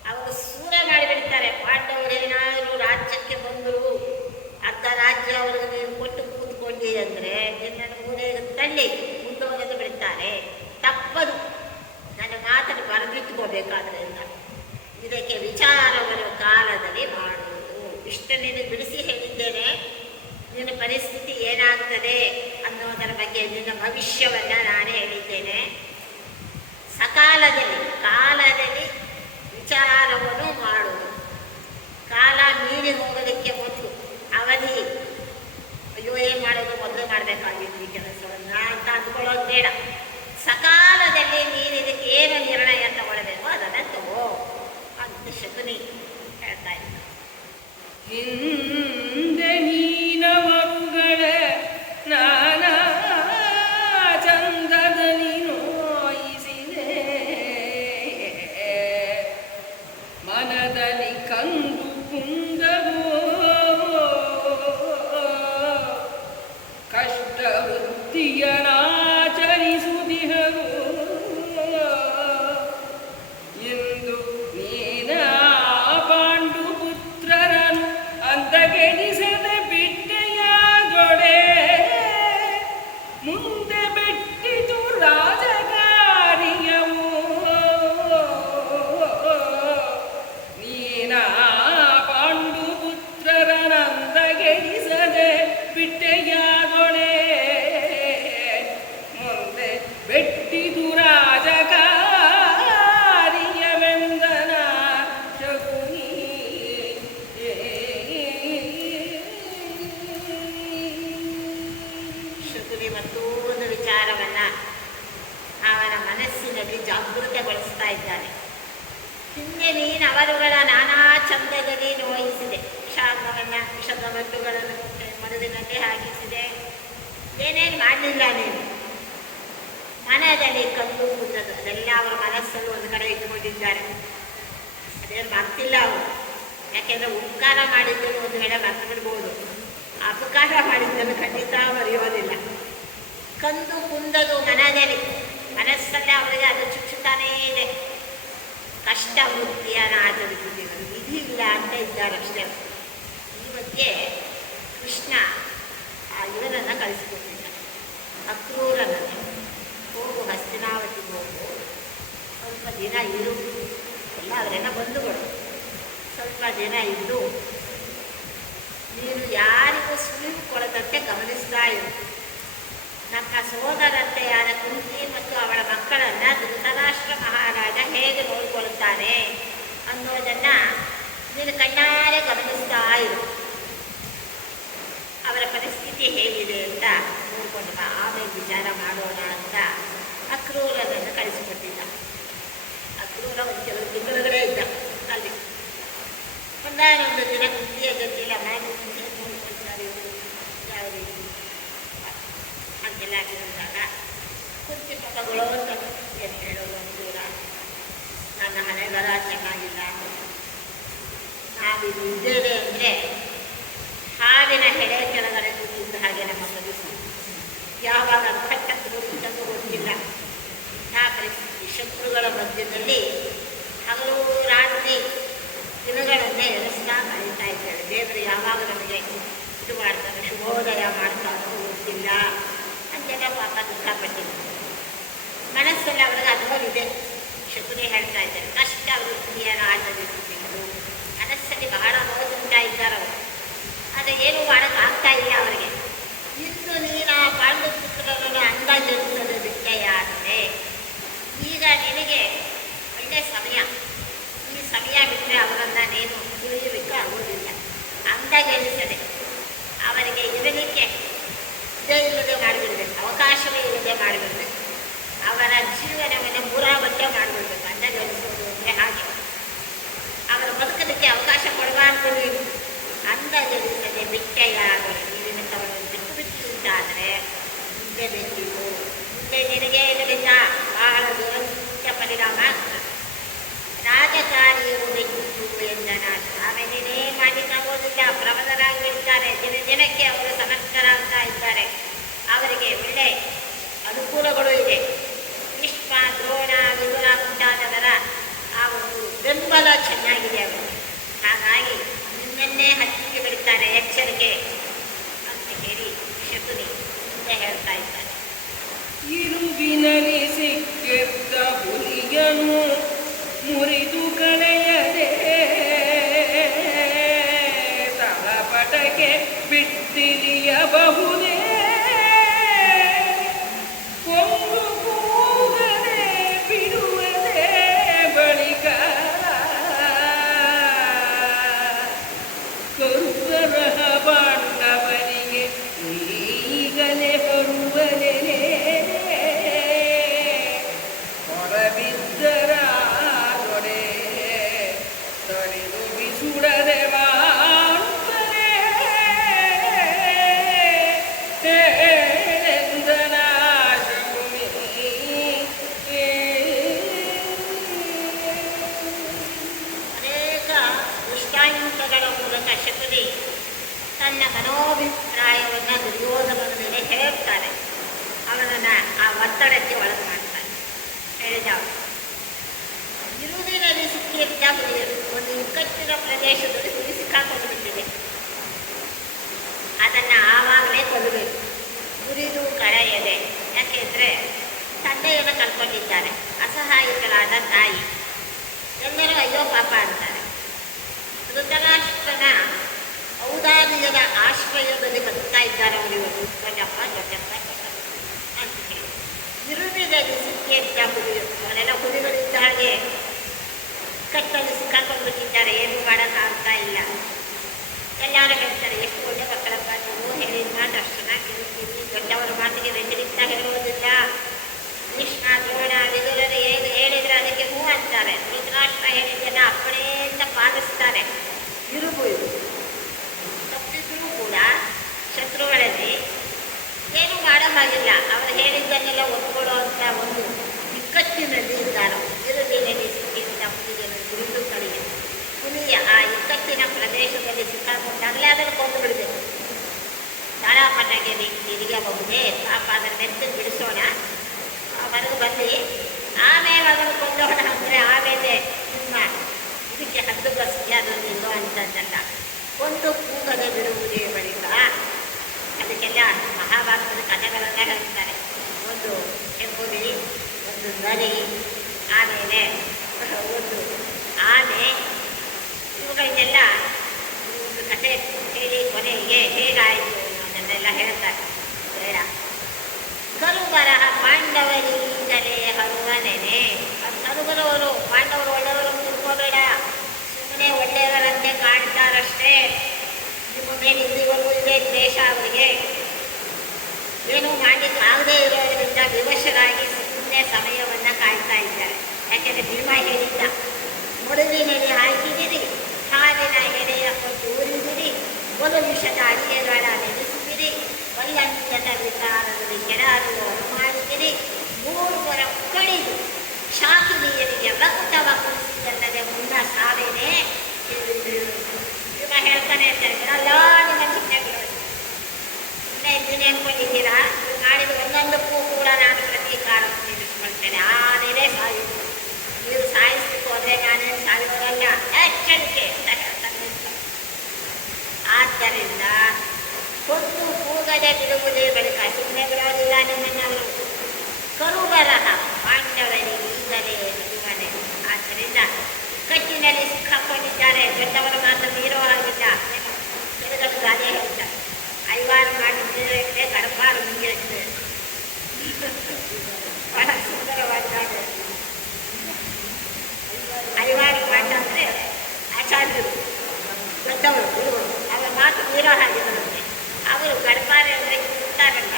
ಅವರು ಸೂರೆ ಮಾಡಿಬಿಡ್ತಾರೆ. ಪಾಂಡವರೇನಾದರೂ ರಾಜ್ಯಕ್ಕೆ ಬಂದರು, ಅರ್ಧ ರಾಜ್ಯ ಅವರಿಗೆ ನೀವು ಕೊಟ್ಟು ಕೂತ್ಕೊಂಡಿ ಅಂದರೆ ನಿನ್ನನ್ನು ಮೂಲೆಗೆ ತಳ್ಳಿ ಮುಂದುವರೆದು ಬಿಡ್ತಾರೆ. ತಪ್ಪದು. ನನ್ನ ಮಾತನ್ನು ಬರೆದಿಟ್ಟುಕೋಬೇಕಾದ್ರೆ ಇಲ್ಲ. ಇದಕ್ಕೆ ವಿಚಾರವನ್ನು ಕಾಲದಲ್ಲಿ ಮಾಡುವುದು. ಇಷ್ಟು ನೀನು ಬಿಡಿಸಿ ಹೇಳಿದ್ದೇನೆ. ನಿನ್ನ ಪರಿಸ್ಥಿತಿ ಏನಾಗ್ತದೆ ಅನ್ನೋದರ ಬಗ್ಗೆ ನಿನ್ನ ಭವಿಷ್ಯವನ್ನು ನಾನು ಹೇಳಿದ್ದೇನೆ. ಸಕಾಲದಲ್ಲಿ, ಕಾಲದಲ್ಲಿ ವಿಚಾರವನ್ನು ಮಾಡುವುದು. ಕಾಲ ಮೀರಿ ಹೋಗಲಿಕ್ಕೆ ಮೊದಲು ಅವಧಿ, ಅಯ್ಯೋ ಏನು ಮಾಡೋದು, ಮೊದಲು ಮಾಡಬೇಕಾಗಿತ್ತು ಈ ಕೆಲಸವನ್ನು ಅಂತ ಅಂದ್ಕೊಳ್ಳೋದು ಬೇಡ. ಸಕಾಲದಲ್ಲಿ ನೀನು ಇದಕ್ಕೆ ಏನು ನಿರ್ಣಯ ತಗೊಳ್ಬೇಕು ಅದನ್ನು ತಗೋ ಅಂತ ಶಕುನಿ ಹೇಳ್ತಾ ಇದ್ದ. ಹಿಂದೆ ನೀನವರುಗಳ ನಾನಾ ಚಂದದಲ್ಲಿ ನೋಯಿಸಿದೆ, ಮನದಲ್ಲಿ ಕಂದು ಕುಂದವೋ ಕಷ್ಟ ವೃತ್ತಿಯನಾಚರಿಸುತ್ತಿಹರು. ಮನಸ್ಸಿನಲ್ಲಿ ಜಾಗೃತಗೊಳಿಸ್ತಾ ಇದ್ದಾನೆ. ಹಿಂದೆ ನೀನು ಅವರುಗಳ ನಾನಾ ಚಂದದಲ್ಲಿ ನೋಯಿಸಿದೆ, ವಿಷದ ಮದ್ದುಗಳನ್ನು ಮರುದಿನಲ್ಲಿ ಹಾಕಿಸಿದೆ, ಏನೇನು ಮಾಡಲಿಲ್ಲ ನೀನು. ಮನದಲ್ಲಿ ಕಂದು ಕೂತದ್ದು ಅದೆಲ್ಲ ಅವರ ಮನಸ್ಸಲ್ಲಿ ಒಂದು ಕಡೆ ಇಟ್ಕೊಂಡಿದ್ದಾರೆ. ಅದೇನು ಮರ್ತಿಲ್ಲ ಅವರು, ಯಾಕೆಂದರೆ ಉಪಕಾರ ಮಾಡಿದ್ದನ್ನು ಒಂದು ವೇಳೆ ಮರ್ತು ಬಿಡ್ಬೋದು, ಅಪಕಾರ ಮಾಡಿದ್ದನ್ನು ಖಂಡಿತ ಮರೆಯೋದಿಲ್ಲ. ಕಂದು ಕುಂದದು ಮನದಲ್ಲಿ, ಮನಸ್ಸಲ್ಲೇ ಅವರಿಗೆ ಅದು ಚುಚ್ಚುತ್ತಾನೇ ಇದೆ. ಕಷ್ಟ ವೃತ್ತಿಯನ್ನು ಆಚರಿಸುತ್ತಿದ್ದರು, ವಿಧಿ ಇಲ್ಲ ಅಂತ ಇದ್ದಾರಷ್ಟೇ. ಈ ಬಗ್ಗೆ ಕೃಷ್ಣ ಇವರನ್ನು ಕಳಿಸಿಕೊಟ್ಟಿದ್ದ, ಅಕ್ರೂರನನ್ನು. ಹೋಗು, ಹಸ್ತಿನಾವತಿಗೆ ಹೋಗು, ಸ್ವಲ್ಪ ದಿನ ಇರು. ಎಲ್ಲ ಅವರೆಲ್ಲ ಬಂಧುಗಳು. ಸ್ವಲ್ಪ ದಿನ ಇದ್ದು ನೀನು ಯಾರಿಗೂ ಸುಳಿವು ಕೊಡದಂತೆ ಗಮನಿಸ್ತಾ ಇರು. ನಮ್ಮ ಸೋದರಂತೆಯಾದ ಕುಂತಿ ಮತ್ತು ಅವಳ ಮಕ್ಕಳನ್ನು ಧೃತರಾಷ್ಟ್ರ ಮಹಾರಾಜ ಹೇಗೆ ನೋಡಿಕೊಳ್ಳುತ್ತಾನೆ ಅನ್ನೋದನ್ನು ನೀನು ಕಣ್ಣಾರೆ ಗಮನಿಸ್ತಾ ಇರು. ಅವರ ಪರಿಸ್ಥಿತಿ ಹೇಗಿದೆ ಅಂತ ನೋಡಿಕೊಂಡು ಆಮೇಲೆ ವಿಚಾರ ಮಾಡೋಣ ಅಂತ ಅಕ್ರೂರನನ್ನು ಕಳಿಸಿಕೊಟ್ಟಿದ್ದ. ಅಕ್ರೂರ ಒಂದು ಕೆಲವು ತಿಂಗಳುಗಳೇ ಇದ್ದ ಅಲ್ಲಿ. ಒಂದಾನೊಂದು ದಿನ ಕುಂತಿಯ ಜೊತೆಯಲ್ಲಿ ಮಾಡಿ ನೋಡ್ಕೊಳ್ತಾರೆ ಯಾವ ರೀತಿ ಅಂತೆಲ್ಲ ಆಗಿರುವಾಗ ಕುಂತಿ ಮಕ್ಕಳು ಅಂತ ಏನು ಹೇಳೋದು ಅಂತೀರ, ನನ್ನ ಹಣೆಬರ ಚೆನ್ನಾಗಿಲ್ಲ, ನಾವಿಲ್ಲಿ ಇದ್ದೇವೆ ಅಂದರೆ ಹಾವಿನ ಹೆಡೆ ಕೆಳಗಡೆ ಕೂತಿದ್ದ ಹಾಗೆ ನಮ್ಮ ಪರಿಸ್ಥಿತಿ. ಯಾವಾಗ ಅರ್ಥಕ್ಕಂತೂ ಗೊತ್ತಿಲ್ಲ. ಇಂತಹ ಪರಿಸ್ಥಿತಿ, ಶತ್ರುಗಳ ಮಧ್ಯದಲ್ಲಿ ಹಗಲು ರಾತ್ರಿ ದಿನಗಳನ್ನೇ ಎನಿಸ್ತಾ ಕಳೀತಾ ಇದ್ದೇವೆ. ದೇವರು ಯಾವಾಗ ನಮಗೆ ಇದು ಮಾಡ್ತಾನೆ, ಶುಭೋದಯ ಮಾಡ್ತಾನೋ ಗೊತ್ತಿಲ್ಲ ಅಂತೆಲ್ಲ ಪಾಪ ದುಃಖಪಟ್ಟಿದ್ದರು. ಮನಸ್ಸಲ್ಲಿ ಅವರಿಗೆ ಅನುಭವಿದೆ. ಶಕುನಿ ಹೇಳ್ತಾ ಇದ್ದಾರೆ, ಕಷ್ಟ ವೃತ್ತಿಯನ್ನು ಆಚರಿಸುತ್ತಿದ್ದರು. ಮನಸ್ಸಲ್ಲಿ ಬಹಳ ನೋವುಂಟಾ ಇದ್ದಾರೆ ಅವರು. ಆದರೆ ಏನೂ ಮಾಡೋಕ್ಕಾಗ್ತಾ ಇಲ್ಲ ಅವರಿಗೆ. ಇಂದು ನೀನು ಆ ಪಾಂಡುಪುತ್ರರನ್ನು ಅಂದಾಜಿಸಲು ಬಿಟ್ಟೆಯಾದರೆ ಈಗ ನಿನಗೆ ಒಳ್ಳೆಯ ಸಮಯ. ಈ ಸಮಯ ಬಿಟ್ಟರೆ ಅವರನ್ನು ನೀನು ತಿಳಿಯಲಿಕ್ಕೆ ಆಗುವುದಿಲ್ಲ. ಅಂದಾಜೆನಿಸದೆ ಅವರಿಗೆ ಇರಲಿಕ್ಕೆ ಇಲ್ಲದೆ ಮಾಡಿಬಿಡ್ಬೇಕು, ಅವಕಾಶವೇ ಇಲ್ಲದೆ ಮಾಡಿಬಿಡ್ಬೇಕು. ಅವರ ಜೀವನವನ್ನು ಮೂರಾಬಟ್ಟೆ ಮಾಡಿಬಿಡ್ಬೇಕು. ಅಂದಾಜೆನಿಸೋದು ಅಂದರೆ ಹಾಗೆ ಅವರ ಬದುಕಲಿಕ್ಕೆ ಅವಕಾಶ ಕೊಡಬಾರ್ದು. ನೀನು ಅಂದಾಜೆನಿಸದೆ ಬಿಟ್ಟೆಯಾದರೆ ನೀರಿನ ಕವಲನ್ನು ಬಿಟ್ಟು ಬಿಟ್ಟು ಉಂಟಾದರೆ ಮುಂದೆ ಬೇಕಿತ್ತು, ಮುಂದೆ ನಿನಗೆ ಇದರಿಂದ ಬಹಳ ದುರಂತ ಪರಿಣಾಮ ಆಗ್ತದೆ. ರಾಜಕಾರಿಯು ಬೇಕಿತ್ತು ಎಂದನ ಆಮೇಲೆ ಮಾಡಲಿಕ್ಕಾಗೋದಿಲ್ಲ. ಪ್ರಬಲರಾಗಿರ್ತಾರೆ, ದಿನ ದಿನಕ್ಕೆ ಅವರು ಸಮರ್ಥರಾಗ್ತಾ ಇದ್ದಾರೆ. ಅವರಿಗೆ ಒಳ್ಳೆ ಅನುಕೂಲಗಳು ಇದೆ. ಭೀಷ್ಮ, ದ್ರೋಣ, ವಿದುರ ಮುಂತಾದವರ ಆ ಒಂದು ಬೆಂಬಲ ಚೆನ್ನಾಗಿದೆ ಅವರಿಗೆ. ಹಾಗಾಗಿ ನಿನ್ನನ್ನೇ ಹತ್ತಿಗೆ ಬಿಡ್ತಾರೆ, ಎಚ್ಚರಿಕೆ ಅಂತ ಹೇಳಿ ಶಕುನಿ ಮುಂದೆ ಹೇಳ್ತಾ ಇದ್ದಾರೆ. ಇರುವಿನಲ್ಲಿ ಸಿಕ್ಕಿದ್ದ ಹುಲಿಯನು ಮುರಿದು ಕಳೆಯದೆ ತಳಪಟಕ್ಕೆ ಬಿಟ್ಟಿರಿಯಬಹುದೇ, ಕೊಂದು ಕೂಗದೆ ಬಿಡುವುದೇ ಬಳಿಕ ಕರುಬರಹ ಬಾಂಡವರಿಗೆ ಈಗಲೇ ಬರುವನೇ ಹೊರಬಿದ್ದರಾದೊಡೆ ತಡೆದು ಬಿಸುಡದೆ ಮಾಡ್ತನೆ ಎಂದನಾಶಕುಮಿ. ಅನೇಕ ದೃಷ್ಟಾಂತಗಳ ಮೂಲಕ ಶಕುನಿ ತನ್ನ ಮನೋಭಿಪ್ರಾಯವನ್ನು ದುರ್ಯೋಧನನ ಮೇಲೆ ಹೇಳ್ತಾರೆ. ಅವನನ್ನು ಆ ಒತ್ತಡಕ್ಕೆ ಒಳಗೆ ಮಾಡ್ತಾನೆ. ಹೇಳಿದ ಇರುವಿನಲ್ಲಿ ಸಿಕ್ಕಿದ್ದ ಹುಲಿಯರು ಒಂದು ಇಕ್ಕಟ್ಟಿನ ಪ್ರದೇಶದಲ್ಲಿ ಹುಲಿ ಸಿಕ್ಕಾಕೊಂಡು ಬಿಟ್ಟಿದೆ. ಅದನ್ನು ಆವಾಗಲೇ ಕೊಲ್ಲಬೇಕು, ಮುರಿದು ಕಳೆಯದೆ. ಯಾಕೆಂದರೆ ತಂದೆಯನ್ನು ಕಳ್ಕೊಂಡಿದ್ದಾರೆ, ಅಸಹಾಯಕರಾದ ತಾಯಿ. ಎಲ್ಲರೂ ಅಯ್ಯೋ ಪಾಪ ಅಂತಾರೆ. ಧೃತರಾಷ್ಟ್ರನ ಔದಾರ್ಯದ ಆಶ್ರಯದಲ್ಲಿ ಬದುಕ್ತಾ ಇದ್ದಾರೆ ಅವರಿವರು. ದೊಡ್ಡಪ್ಪ ದೊಡ್ಡಪ್ಪ ಅಂತ ಹೇಳಿ ಇರುವಿನಲ್ಲಿ ಸಿಕ್ಕಿದ್ದ ಹುಲಿಯರು, ಅವರೆಲ್ಲ ಹುಲಿಗಳಿದ್ದ ಹಾಗೆ ಕಟ್ಟಲ್ಲಿ ಸಿಕ್ಕಾಕೊಂಡು ಬಿಟ್ಟಿದ್ದಾರೆ. ಏನೂ ಮಾಡೋಕ್ಕಾಗ್ತಾ ಇಲ್ಲ. ಎಲ್ಲರೂ ಹೇಳ್ತಾರೆ, ಎಷ್ಟು ಒಳ್ಳೆ ಮಕ್ಕಳಪ್ಪ ನೀವು, ಹೇಳಿದ ಮಾತು ಅಷ್ಟು ಚೆನ್ನಾಗಿರ್ತೀವಿ, ದೊಡ್ಡವರ ಮಾತಿಗೆ ವ್ಯತಿರಿಕ್ತ ಹೇಳುವುದಿಲ್ಲ. ಭೀಷ್ಮ, ದ್ರೋಣ, ವಿದುರರು ಏನು ಬರಲಿ, ಆಮೇಲೆ ಅದನ್ನು ಕೊಂಡೋಣ ಅಂದರೆ ಆಮೇಲೆ ನಿಮ್ಮ ಇದಕ್ಕೆ ಹದ್ದು ಬಸ್ಗೆ ಅದೊಂದಿಲ್ಲೋ ಅಂತಂದಲ್ಲ. ಒಂದು ಕೂಗದೆ ಬಿಡುವುದೇ ಬಳಿಕ ಅದಕ್ಕೆಲ್ಲ ಮಹಾಭಾರತದ ಕಥೆಗಳೆಲ್ಲ ಹೇಳ್ತಾರೆ. ಒಂದು ಹೆಬ್ಬುಲಿ, ಒಂದು ನರಿ, ಆಮೇಲೆ ಒಂದು ಆನೆ, ಇವುಗಳನ್ನೆಲ್ಲ ಒಂದು ಕಥೆ ಹೇಳಿ ಕೊನೆಗೆ ಹೇಗಾಯಿತು ಅನ್ನೋದನ್ನೆಲ್ಲ ಹೇಳ್ತಾರೆ. ಬೇಡ, ಕರುಬರಹ ಪಾಂಡವರಿಗಲೇ ಹರುವನೆನೆ. ಅದು ಕರುಬರವರು ಪಾಂಡವರು ಒಳ್ಳೆಯವರು ತಿಳ್ಕೋಬೇಡ, ಸುಮ್ಮನೆ ಒಳ್ಳೆಯವರಂತೆ ಕಾಣ್ತಾರಷ್ಟೇ. ನಿಮ್ಮ ಮೇಲೆ ಇಲ್ಲಿವರೆಗೂ ಇದೇ ದ್ವೇಷ ಅವರಿಗೆ. ಏನೂ ಮಾಡಲಿಕ್ಕೆ ಆಗದೇ ಇರೋದರಿಂದ ವಿವಶರಾಗಿ ಸುಮ್ಮನೆ ಸಮಯವನ್ನು ಕಾಯ್ತಾ ಇದ್ದಾರೆ. ಯಾಕೆಂದರೆ ಭೀಮ ಹೇಳಿದ್ದ, ಮೊಡಲಿನಲ್ಲಿ ಹಾಕಿದಿರಿ, ಹಾಲಿನ ಎಡೆಯ ಕೊಟ್ಟು ಊರಿದಿರಿ, ಒಂದು ವಿಷದ ಅಡಿಗೆಗಳ ನೆನೆಸಿದಿರಿ, ವೈಯಂತ್ಯದ ವಿಚಾರದಲ್ಲಿ ಕೆಡಾಡುವ ಮಾಡಿದಿರಿ, ಮೂರುವರ ಕಡಿದು ಶಾಕಿನಿಯರಿಗೆ ರಕ್ತವ ಕುಡಿಸಿದಲ್ಲದೆ ಮುನ್ನ ಸಾವೇನೆ. ಭೀಮ ಹೇಳ್ತಾನೆ ಅಂತ ಎಲ್ಲ ನಿಮ್ಮ ಸುಮ್ಮನೆ ಬಿಡೋದು. ಸುಮ್ಮನೆ ಇದ್ದೀನಿ ಅಂದ್ಕೊಂಡಿದ್ದೀರಾ? ನಾಡಿದ ಒಂದೊಂದಕ್ಕೂ ಕೂಡ ನಾನು ಪ್ರತೀಕಾರ ತೀರಿಸ್ಕೊಳ್ತೇನೆ. ಆನೇನೆ ಸಾಯುವುದು. ನೀವು ಸಾಯಿಸ್ಬೇಕು ಅಂದರೆ ನಾನೇನು ಸಾಯುವುದಲ್ಲ, ಎಚ್ಚರಿಕೆ ಅಂತ ಹೇಳ್ತಾನೆ. ಆದ್ದರಿಂದ ಹೊತ್ತು ಕೂಗದೆ ಬಿಡುವುದೇ ಬಳಿಕ ಸುಮ್ಮನೆ ಬಿಡೋದಿಲ್ಲ ನಿಮ್ಮನ್ನವರು. ಕರುಬರಹ ಪಾಂಡವರಿಗೆ ಈಗಲೇ ಹರಿವನೆ. ಆದ್ದರಿಂದ ಕಟ್ಟಿನಲ್ಲಿ ಸಿಕ್ಕಾಕೊಂಡಿದ್ದಾರೆ. ದೊಡ್ಡವರ ಮಾತ್ರ ನೀರೋ ಆಗಿಲ್ಲ. ತಿಳಿದಷ್ಟು ಗಾದೆ ಹೇಳ್ತಾರೆ, ಐವಾರು ಮಾಡಿ ನೀರಿದ್ರೆ ಗಡಪಾರು ಮುಂಗಿರುತ್ತೆ. ಬಹಳ ಸುಂದರವಾದ ಗಾದೆ. ಐವಾರು ಮಾಟ ಅಂದರೆ ಆಚಾರ್ಯರು, ದೊಡ್ಡವರು, ಗುರುಗಳು, ಅವರ ಮಾತು ನೀರೋ ಹಾಗಿರುತ್ತೆ. ಅವರು ಗಡಪಾರೆ ಅಂದರೆ ಇರ್ತಾರಲ್ಲ,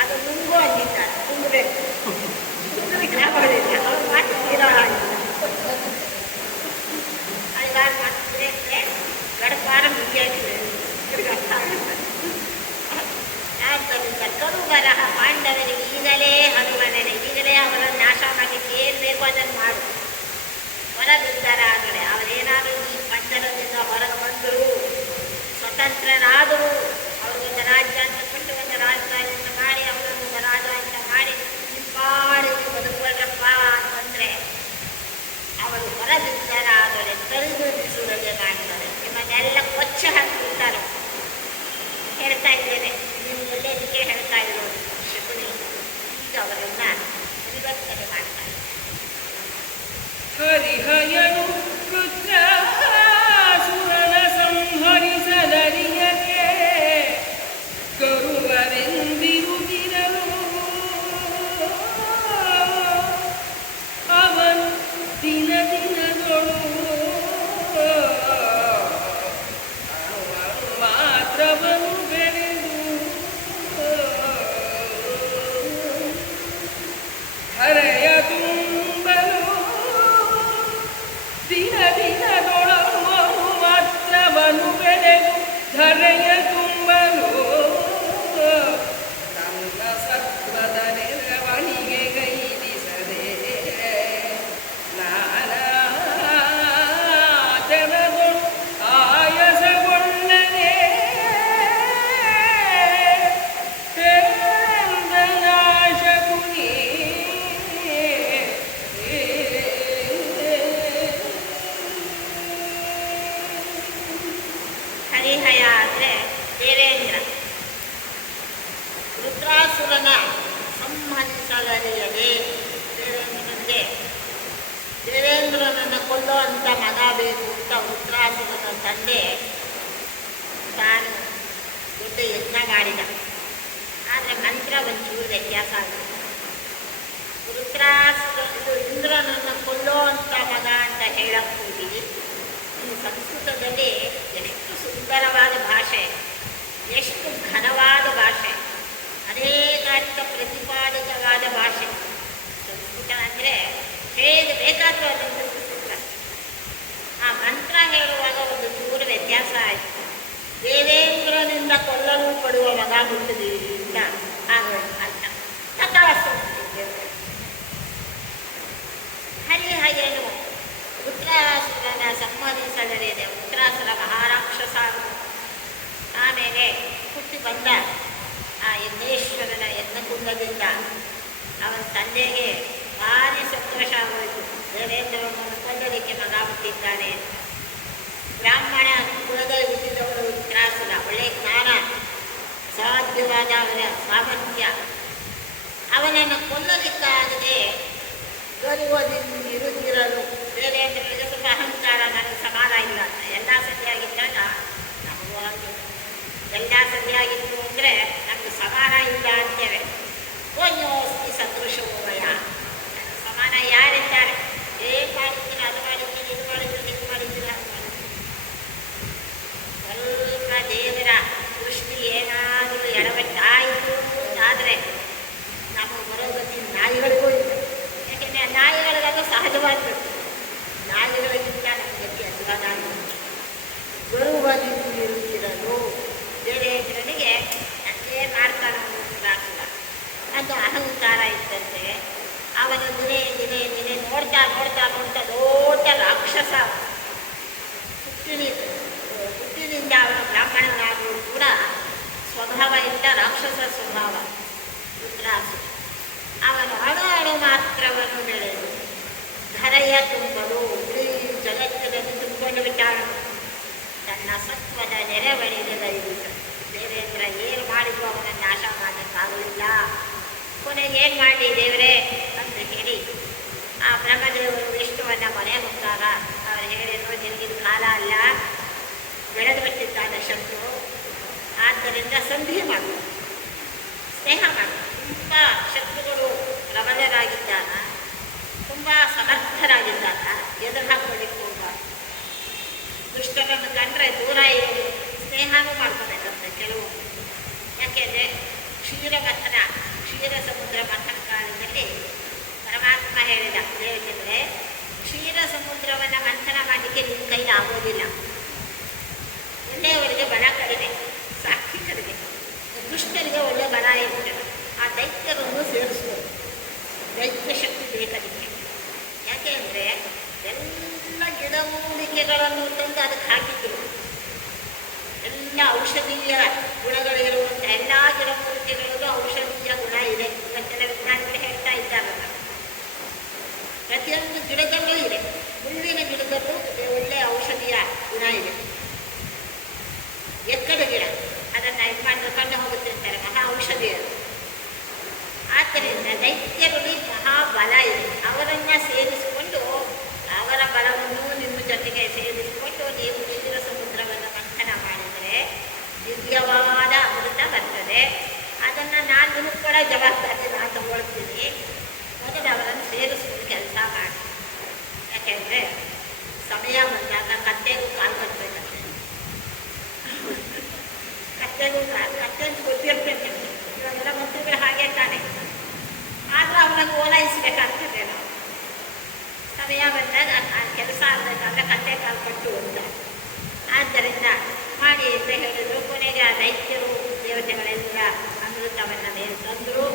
ಅದು ನುಂಗು ಅಂದಿದ್ದಾರೆ. ನುಂಗಬೇಕು, ಜ್ಞಾಪಕದಿಂದ ಅವ್ರ ಮಾತು ನೀರೋ ಹಾಗಿಲ್ಲ. ಐವಾರು ಮಾತಿದ್ರೆ ಗಡಪಾರ ಮುಂಗಿಯಾಗಿದೆ. ಆದ್ದರಿಂದ ಕರುಬರಹ ಪಾಂಡವರಿಗೆ ಈಗಲೇ ಹನುಮನೆನೆ. ಈಗಲೇ ಅವರನ್ನು ನಾಶ ಮಾಡಲಿಕ್ಕೆ ಏನು ಬೇಕು ಅದನ್ನು ಮಾಡು. ಹೊರಬಿದ್ದರಾದರೆ ಅವರೇನಾದರೂ ಈ ಪಂಚರದಿಂದ ಹೊರಗೆ ಬಂದರು, ಸ್ವತಂತ್ರರಾದರು, ಅವ್ರಿಗೊಂದು ರಾಜ್ಯ ಅಂತ ಕೊಟ್ಟು ಒಂದು ರಾಜಧಾನಿಯನ್ನು ಮಾಡಿ ಅವರನ್ನು ರಾಜ ಅಂತ ಮಾಡಿ ನಿಂಪಾಡಿಗೆ ಬದುಕುವಲ್ಲಪ್ಪ ಅಂತಂದರೆ ಅವರು ಹೊರಬಿದ್ದರಾದರೆ ತರಿದುರಿಸುವುದೇ ಮಾಡ್ತಾರೆ. ನಿಮ್ಮನ್ನೆಲ್ಲ ಕೊಚ್ಚ ಹಾಕಿಬಿಡ್ತಾರೆ. ಹೇಳ್ತಾ ಇದ್ದೇನೆ, ನೀವು ಒಳ್ಳೆಯದಕ್ಕೆ ಹೇಳ್ತಾ ಇರೋದು. ಶಕುನಿ ಈಗ ಅವರನ್ನು ಪರಿವರ್ತನೆ ಮಾಡ್ತಾರೆ. ಹರಿಹಯನು ರುದ್ರಾಸುರನ ಸಂಹರಿಸಲರಿಯದೆ ಕರುವರೆಂದಿರುತ್ತಿರಲು ಅವನು ದಿನ ದಿನದೊಳು ಮಾತ್ರವನು ಬೆಳೆದು ಹರೆಯ ತುಂಬಲು ದಿನ ದಿನದೊಳವು ಮಾತ್ರವನು ಬೆಳೆದು ಧರೆಯ ತುಂಬಲು ನನ್ನ ಸತ್ವದ ನೆರವಣಿಗೆ ಗೈದಿಸದೆ ನಾನಾ ಜನಗಳು ಆಯಸಗೊಳ್ಳನೆ ಶಕುನಿ. ಹರಿಹಯ ಅಂದರೆ ದೇವೇಂದ್ರ. ರುದ್ರಾಸುರನ ಸಂಹರಿಸಲರಿಯದೆ ದೇವೇಂದ್ರನಿಗೆ ದೇವೇಂದ್ರನನ್ನು ಕೊಲ್ಲುವಂಥ ಮಗ ಬೇಕು ಅಂತ ರುದ್ರಾಸುರನ ತಂದೆ ತಾನು ದೊಡ್ಡ ಯಜ್ಞ ಮಾಡಿದ. ಆದರೆ ಮಂತ್ರ ಒಂಚೂರು ವ್ಯತ್ಯಾಸ ಆಗಿದೆ. ರುದ್ರಾಸುರ ಇದು ಇಂದ್ರನನ್ನು ಕೊಲ್ಲುವಂಥ ಮಗ ಅಂತ ಹೇಳಕ್ಕೆ ಹೋಗಿ ಈ ಸಂಸ್ಕೃತದಲ್ಲಿ ಎಷ್ಟು ಸುಂದರವಾದ ಭಾಷೆ, ಎಷ್ಟು ಘನವಾದ ಭಾಷೆ, ಅನೇಕಾರ್ಥ ಪ್ರತಿಪಾದಕವಾದ ಭಾಷೆ. ಸಂಸ್ಕೃತ ಅಂದರೆ ಹೇಗೆ ಬೇಕಾದರೂ ಅದನ್ನು ಸೃಷ್ಟಿಸಿದ್ದಾರೆ. ಆ ಮಂತ್ರ ಹೇಳುವಾಗ ಒಂದು ಚೂರು ವ್ಯತ್ಯಾಸ ಆಯಿತು. ದೇವೇಂದ್ರನಿಂದ ಕೊಲ್ಲಲು ಪಡುವ ಮಗ ಹುಟ್ಟಿದೆ ಅಂತ ಅರ್ಥ. ತಥಾಸ್ತು. ಹರಿಹಯನು ಉತ್ತರಾಸುರನ ಸಂಹರಿಸಲಿದೆ. ಉತ್ತರಾಸುರ ಮಹಾರಾಕ್ಷಸ. ಆಮೇಲೆ ಹುಟ್ಟಿ ಬಂದ ಆ ಯಜ್ಞೇಶ್ವರನ ಯಜ್ಞಕುಂಡದಿಂದ ಅವನ ತಂದೆಗೆ ಮಾಡಿದ್ದಾನೆ. ಬ್ರಾಹ್ಮಣ ಕುಲದಲ್ಲಿ ಹುಟ್ಟಿದವರು ತ್ರಾಸುರ, ಒಳ್ಳೆ ಜ್ಞಾನ, ಸಾಧ್ಯವಾದ ಅವನ ಸಾಮರ್ಥ್ಯ, ಅವನನ್ನು ಕೊಲ್ಲಲಿಕ್ಕಾಗದೆ ಗರ್ವದಿಂದಿರುತ್ತಿರಲು. ಬೇರೆ ಅಂದರೆ ಸ್ವಲ್ಪ ಅಹಂಕಾರ, ನನಗೆ ಸಮಾನ ಇಲ್ಲ ಅಂತ. ಎಲ್ಲ ಸರಿಯಾಗಿದ್ದಾಗ ನಮಗೂ ಹಾಗೆ, ಎಲ್ಲ ಸರಿಯಾಗಿತ್ತು ಅಂದರೆ ನಮಗೆ ಸಮಾನ ಇಲ್ಲ ಅಂತೇವೆ. ಕೋನ್ಯೋಸ್ತಿ ಸದೃಶೋಮಯ, ಸಮಾನ ಯಾರಿದ್ದಾರೆ? ಏನು ಮಾಡಿದ್ದೀನಿ, ಅದು ಮಾಡಿದ್ದೀನಿ, ಇದು ಮಾಡಿದ್ದೀನಿ, ಇದು ಮಾಡಿದ್ದೀನಿ, ಅದು ಮಾಡಿದ್ದೀನಿ. ಸ್ವಲ್ಪ ದೇವರ ದೃಷ್ಟಿ ಏನಾದರೂ ಎಡವಟ್ಟಾಯಿತು ಅಂತಾದರೆ ನಮಗೆ ಬರೋದಕ್ಕೆ ನಾಯಿಗಳಿಗೂ ಇಲ್ಲ. ಯಾಕೆಂದರೆ ನಾಯಿಗಳಿಗದು ಸಹಜವಾದ್ದು. ನಾಯಿಗಳಿಗಿಂತ ನಮ್ಮ ಗತಿ ಅಜ್ಞಾನ. ಗರುವನಿರುತ್ತಿರಲು, ಬೇರೆ ಜನರಿಗೆ ನನಗೆ ಮಾಡ್ತಾನೆ ಅನ್ನೋದಾಗಲ್ಲ ಅದು ಅಹಂಕಾರ ಇದ್ದಂತೆ. ಅವನು ದಿನೇ ದಿನೇ ದಿನೇ ನೋಡ್ತಾ ನೋಡ್ತಾ ನೋಡ್ತಾ ದೊಡ್ಡ ರಾಕ್ಷಸ. ಹುಟ್ಟಿನಿಂದ ಅವನು ಬ್ರಾಹ್ಮಣನಾದರೂ ಕೂಡ ಸ್ವಭಾವ ಇದ್ದ ರಾಕ್ಷಸ ಸ್ವಭಾವ ರುದ್ರಾಸು. ಅವನು ಅಣು ಅಣು ಮಾತ್ರವನ್ನು ಬೆಳೆದು ಧರೆಯ ತುಂಬಲು ಇಡೀ ಜಗತ್ತಿನಲ್ಲಿ ತುಂಬಿಕೊಂಡು ಬಿಟ್ಟಾನು. ತನ್ನ ಸತ್ವದ ನೆರವಣಿಗೆಗೈಬಿಟ್ಟು ಬೇರೆ ಹತ್ರ ಏನು ಮಾಡಿದ್ರು ಅವನನ್ನು ನಾಶ ಮಾಡಲಿಕ್ಕಾಗಲಿಲ್ಲ. ಕೊನೆಗೆ ಏನು ಮಾಡಲಿ ದೇವರೇ ಅಂತ ಹೇಳಿ ಆ ಬ್ರಹ್ಮದೇವರು ವಿಷ್ಣುವನ್ನು ಮನೆ ಹೊತ್ತಾಗ ಅವರು ಹೇಳಿದ್ರು, ನಿನಗಿನ ಕಾಲ ಅಲ್ಲ, ಬೆಳೆದು ಬಿಟ್ಟಿದ್ದಾನೆ ಶತ್ರು, ಆದ್ದರಿಂದ ಸಂಧಿ ಮಾಡು, ಸ್ನೇಹ ಮಾಡು. ತುಂಬ ಶತ್ರುಗಳು ಪ್ರಬಲರಾಗಿದ್ದಾಗ, ತುಂಬ ಸಮರ್ಥರಾಗಿದ್ದಾಗ ಎದುರು ಹಾಕೊಳ್ಳಿಕ್ಕೆ ಹೋಗಬಾರ್ದು. ದುಷ್ಟರನ್ನು ಕಂಡ್ರೆ ದೂರ ಇರೋದು, ಸ್ನೇಹನೂ ಮಾಡ್ಕೋಬೇಕಂತೆ ಕೆಲವು. ಯಾಕೆಂದರೆ ಕ್ಷೀರ ಸಮುದ್ರ ಮಥನ ಕಾಲದಲ್ಲಿ ಪರಮಾತ್ಮ ಹೇಳಿದ ಹೇಳಿದ್ರೆ, ಕ್ಷೀರ ಸಮುದ್ರವನ್ನು ಮಂಥನ ಮಾಡಲಿಕ್ಕೆ ನಿಮ್ಮ ಕೈಲಿ ಆಗೋದಿಲ್ಲ. ಒಳ್ಳೆಯವರಿಗೆ ಬಲ ಕಡಿಮೆ, ಸಾತ್ವಿಕರಿಗೆ, ದುಷ್ಟರಿಗೆ ಒಳ್ಳೆ ಬಲ ಇರ್ತದೆ. ಆ ದೈತ್ಯರನ್ನು ಸೇರಿಸ್ಬೋದು, ದೈತ್ಯ ಶಕ್ತಿ ಬೇಕದಕ್ಕೆ. ಯಾಕೆ ಅಂದರೆ ಎಲ್ಲ ಗಿಡಮೂಲಿಕೆಗಳನ್ನು ತಂದು ಅದಕ್ಕೆ ಹಾಕಿದ್ರು. ಎಲ್ಲ ಔಷಧೀಯ ಗುಣಗಳಿರುವಂಥ ಎಲ್ಲ ಗಿಡಮೂಲಿಕೆಗಳಿಗೂ ಔಷಧೀಯ ಗುಣ ಇದೆ. ಇವತ್ತೆಲ್ಲ ವಿಜ್ಞಾನಿಗಳು ಹೇಳ್ತಾ ಇದ್ದಾರಲ್ಲ, ಪ್ರತಿಯೊಂದು ಗಿಡದಲ್ಲೂ ಇದೆ. ಮುಳ್ಳಿನ ಗಿಡದಲ್ಲೂ ಒಳ್ಳೆಯ ಔಷಧೀಯ ಗುಣ ಇದೆ. ಎಕ್ಕದ ಗಿಡ ಅದನ್ನು ಇದು ಮಾಡಿದ್ರೆ ಕಣ್ಣು ಹೋಗುತ್ತೆ ಅಂತಾರೆ, ಮಹಾ ಔಷಧಿ ಅದು. ಆದ್ದರಿಂದ ದೈತ್ಯರಲ್ಲಿ ಮಹಾಬಲ ಇದೆ. ಅವರನ್ನು ಸೇರಿಸಿಕೊಂಡು, ಅವರ ಬಲವನ್ನು ನಿಮ್ಮ ಜೊತೆಗೆ ಸೇರಿಸಿಕೊಂಡು ನೀವು ಕ್ಷೀರ ಸಮುದ್ರವನ್ನು ಮಂಥನ ಮಾಡಿದರೆ ದಿವ್ಯವಾದ ಅಮೃತ ಬರ್ತದೆ. ಅದನ್ನು ನಾನು ನಿಮಗೆ ಕೂಡ ಜವಾಬ್ದಾರಿ ನಾನು ತಗೊಳ್ತೀನಿ. ಮೊದಲು ಅವರನ್ನು ಸೇರಿಸ್ಕೊಂಡು ಕೆಲಸ ಮಾಡಿ. ಯಾಕೆಂದರೆ ಸಮಯ ಬಂದಾಗ ಕತ್ತೆಗೂ ಕಾಲು ಕಟ್ಟಬೇಕಂತೆ. ಕತ್ತೆಗೂ ಗೊತ್ತಿರ್ತೈತೆ. ಇವಾಗೆಲ್ಲ ಮಂತ್ರಿಗಳು ಹಾಗೆ ತಾನೆ, ಆದರೂ ಅವನಿಗೆ ಓಲೈಸಬೇಕಾಗ್ತದೆ. ನಾವು ಸಮಯ ಬಂದಾಗ ಕೆಲಸ ಆಗಬೇಕಾದ್ರೆ ಕತ್ತೆ ಕಾಲು ಕಟ್ಟು ಅಂತ. ಆದ್ದರಿಂದ ಮಾಡಿ ಅಂತ ಹೇಳಿದ್ರು. ಕೊನೆಗೆ ಆ ದೈತ್ಯರು ದೇವತೆಗಳೆಲ್ಲ ಅಮೃತವನ್ನು ಮೇಲೆ ತಂದರು.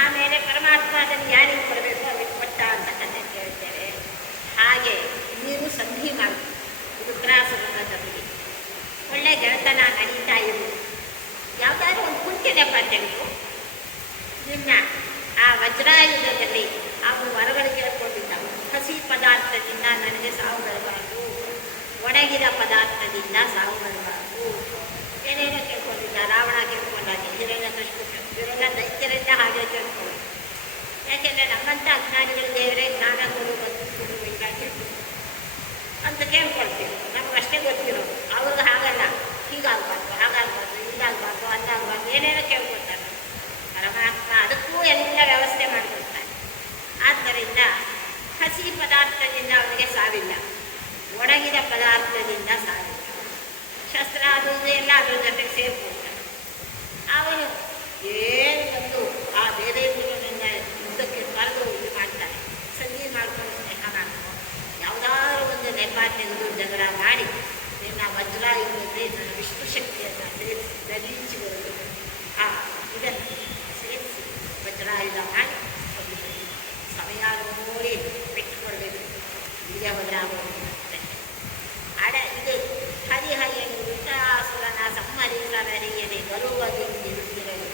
ಆಮೇಲೆ ಪರಮಾತ್ಮ ಅದನ್ನು ಯಾರಿಗೆ ಕೊಡಬೇಕು ಅದಕ್ಕೆ ಕೊಟ್ಟ ಅಂತ ಕಥೆ ಕೇಳ್ತೇವೆ. ಹಾಗೆ ನೀವು ಸಂಧಿ ಮಾಡಿ ರುದ್ರಾಸುರನ ಜೊತೆಗೆ ಒಳ್ಳೆ ಗೆಳತನ ನಡೀತಾ ಇರುವುದು. ಯಾವುದಾದ್ರೂ ಒಂದು ಕುಂಟೆ ನೆಪ ತೆಗೆದು ನಿನ್ನ ಆ ವಜ್ರಾಯುಧದಲ್ಲಿ ಅವನು ಹೊರಗಡೆ ಕೇಳ್ಕೊಂಡಿದ್ದ, ಹಸಿ ಪದಾರ್ಥದಿಂದ ನನಗೆ ಸಾವು ಬರಬಾರ್ದು, ಒಣಗಿದ ಪದಾರ್ಥದಿಂದ ಸಾವು ಬರಬಾರ್ದು, ಏನೇನೋ ಕೇಳ್ಕೊಂಡಿದ್ದ. ರಾವಣ ಕೇಳ್ಕೊಂಡಾಗೆ, ಹಿರಣ್ಯಕಶಿಪು, ಇವರೆಲ್ಲ ದೈತ್ಯರಿಂದ ಹಾಗೆ ಕೇಳ್ಕೊಂಡು. ಯಾಕೆಂದರೆ ನಮ್ಮಂಥ ಅಜ್ಞಾನಿಗಳ ದೇವರೇ ಜ್ಞಾನ ಕೊಡು ಬೇಕಾಗಿ ಅಂತ ಕೇಳ್ಕೊಳ್ತೀವಿ. ನಮಗಷ್ಟೇ ಗೊತ್ತಿರೋದು. ಅವ್ರಿಗೆ ಹಾಗಲ್ಲ, ಹೀಗಾಗಬಾರ್ದು, ಹಾಗಾಗಬಾರ್ದು, ಹೀಗಾಗಬಾರ್ದು, ಅಲ್ಲಾಗಬಾರ್ದು, ಏನೇನೋ ಕೇಳ್ಕೊಳ್ತಾರೆ. ಪರಮಾತ್ಮ ಅದಕ್ಕೂ ಎಲ್ಲ ವ್ಯವಸ್ಥೆ ಮಾಡಿಕೊಡ್ತಾನೆ. ಆದ್ದರಿಂದ ಹಸಿ ಪದಾರ್ಥದಿಂದ ಅವನಿಗೆ ಸಾವಿಲ್ಲ, ಒಣಗಿದ ಪದಾರ್ಥದಿಂದ ಸಾವಿಲ್ಲ. ಶಸ್ತ್ರ ಅದು ಎಲ್ಲ ಅದ್ರ ಜೊತೆಗೆ ಸೇರ್ಕೊಳ್ತಾನೆ. ಅವನು ಏನು ಬಂದು ಆ ಬೇರೆ ಯುದ್ಧಕ್ಕೆ ಕರೆದು ಇದು ಮಾಡ್ತಾನೆ, ಸಂಧಿ ಮಾಡ್ಕೊಂಡು ಸ್ನೇಹ ಮಾಡ್ಕೊಂಡು ಯಾವುದಾದ್ರೂ ಒಂದು ನೆಪ ತೆಗೆದು ಜಗಳ ಮಾಡಿ ನಿನ್ನ ವಜ್ರಾಯುಧದಲ್ಲಿ ನನ್ನ ವಿಷ್ಣು ಶಕ್ತಿಯನ್ನು ಸೇರಿಸಿ ದರೀಚಿ ಬರೋದು. ಆ ಇದನ್ನು ಸೇರಿಸಿ ವಜ್ರಾಯುಧ ಮಾಡಿ ಸಮಯ ನೋಡಿ ಬಿಟ್ಟುಕೊಡ್ಬೇಕು. ಈಗ ಬದಲಾಗೋದು ಇದು ಹರಿಹರಿಯನ್ನು ವೃತ್ತಾಸುರನ ಸಂಹರಿಸಲರಿಯದೆ ಬರುವುದಿರುತ್ತಿರಲು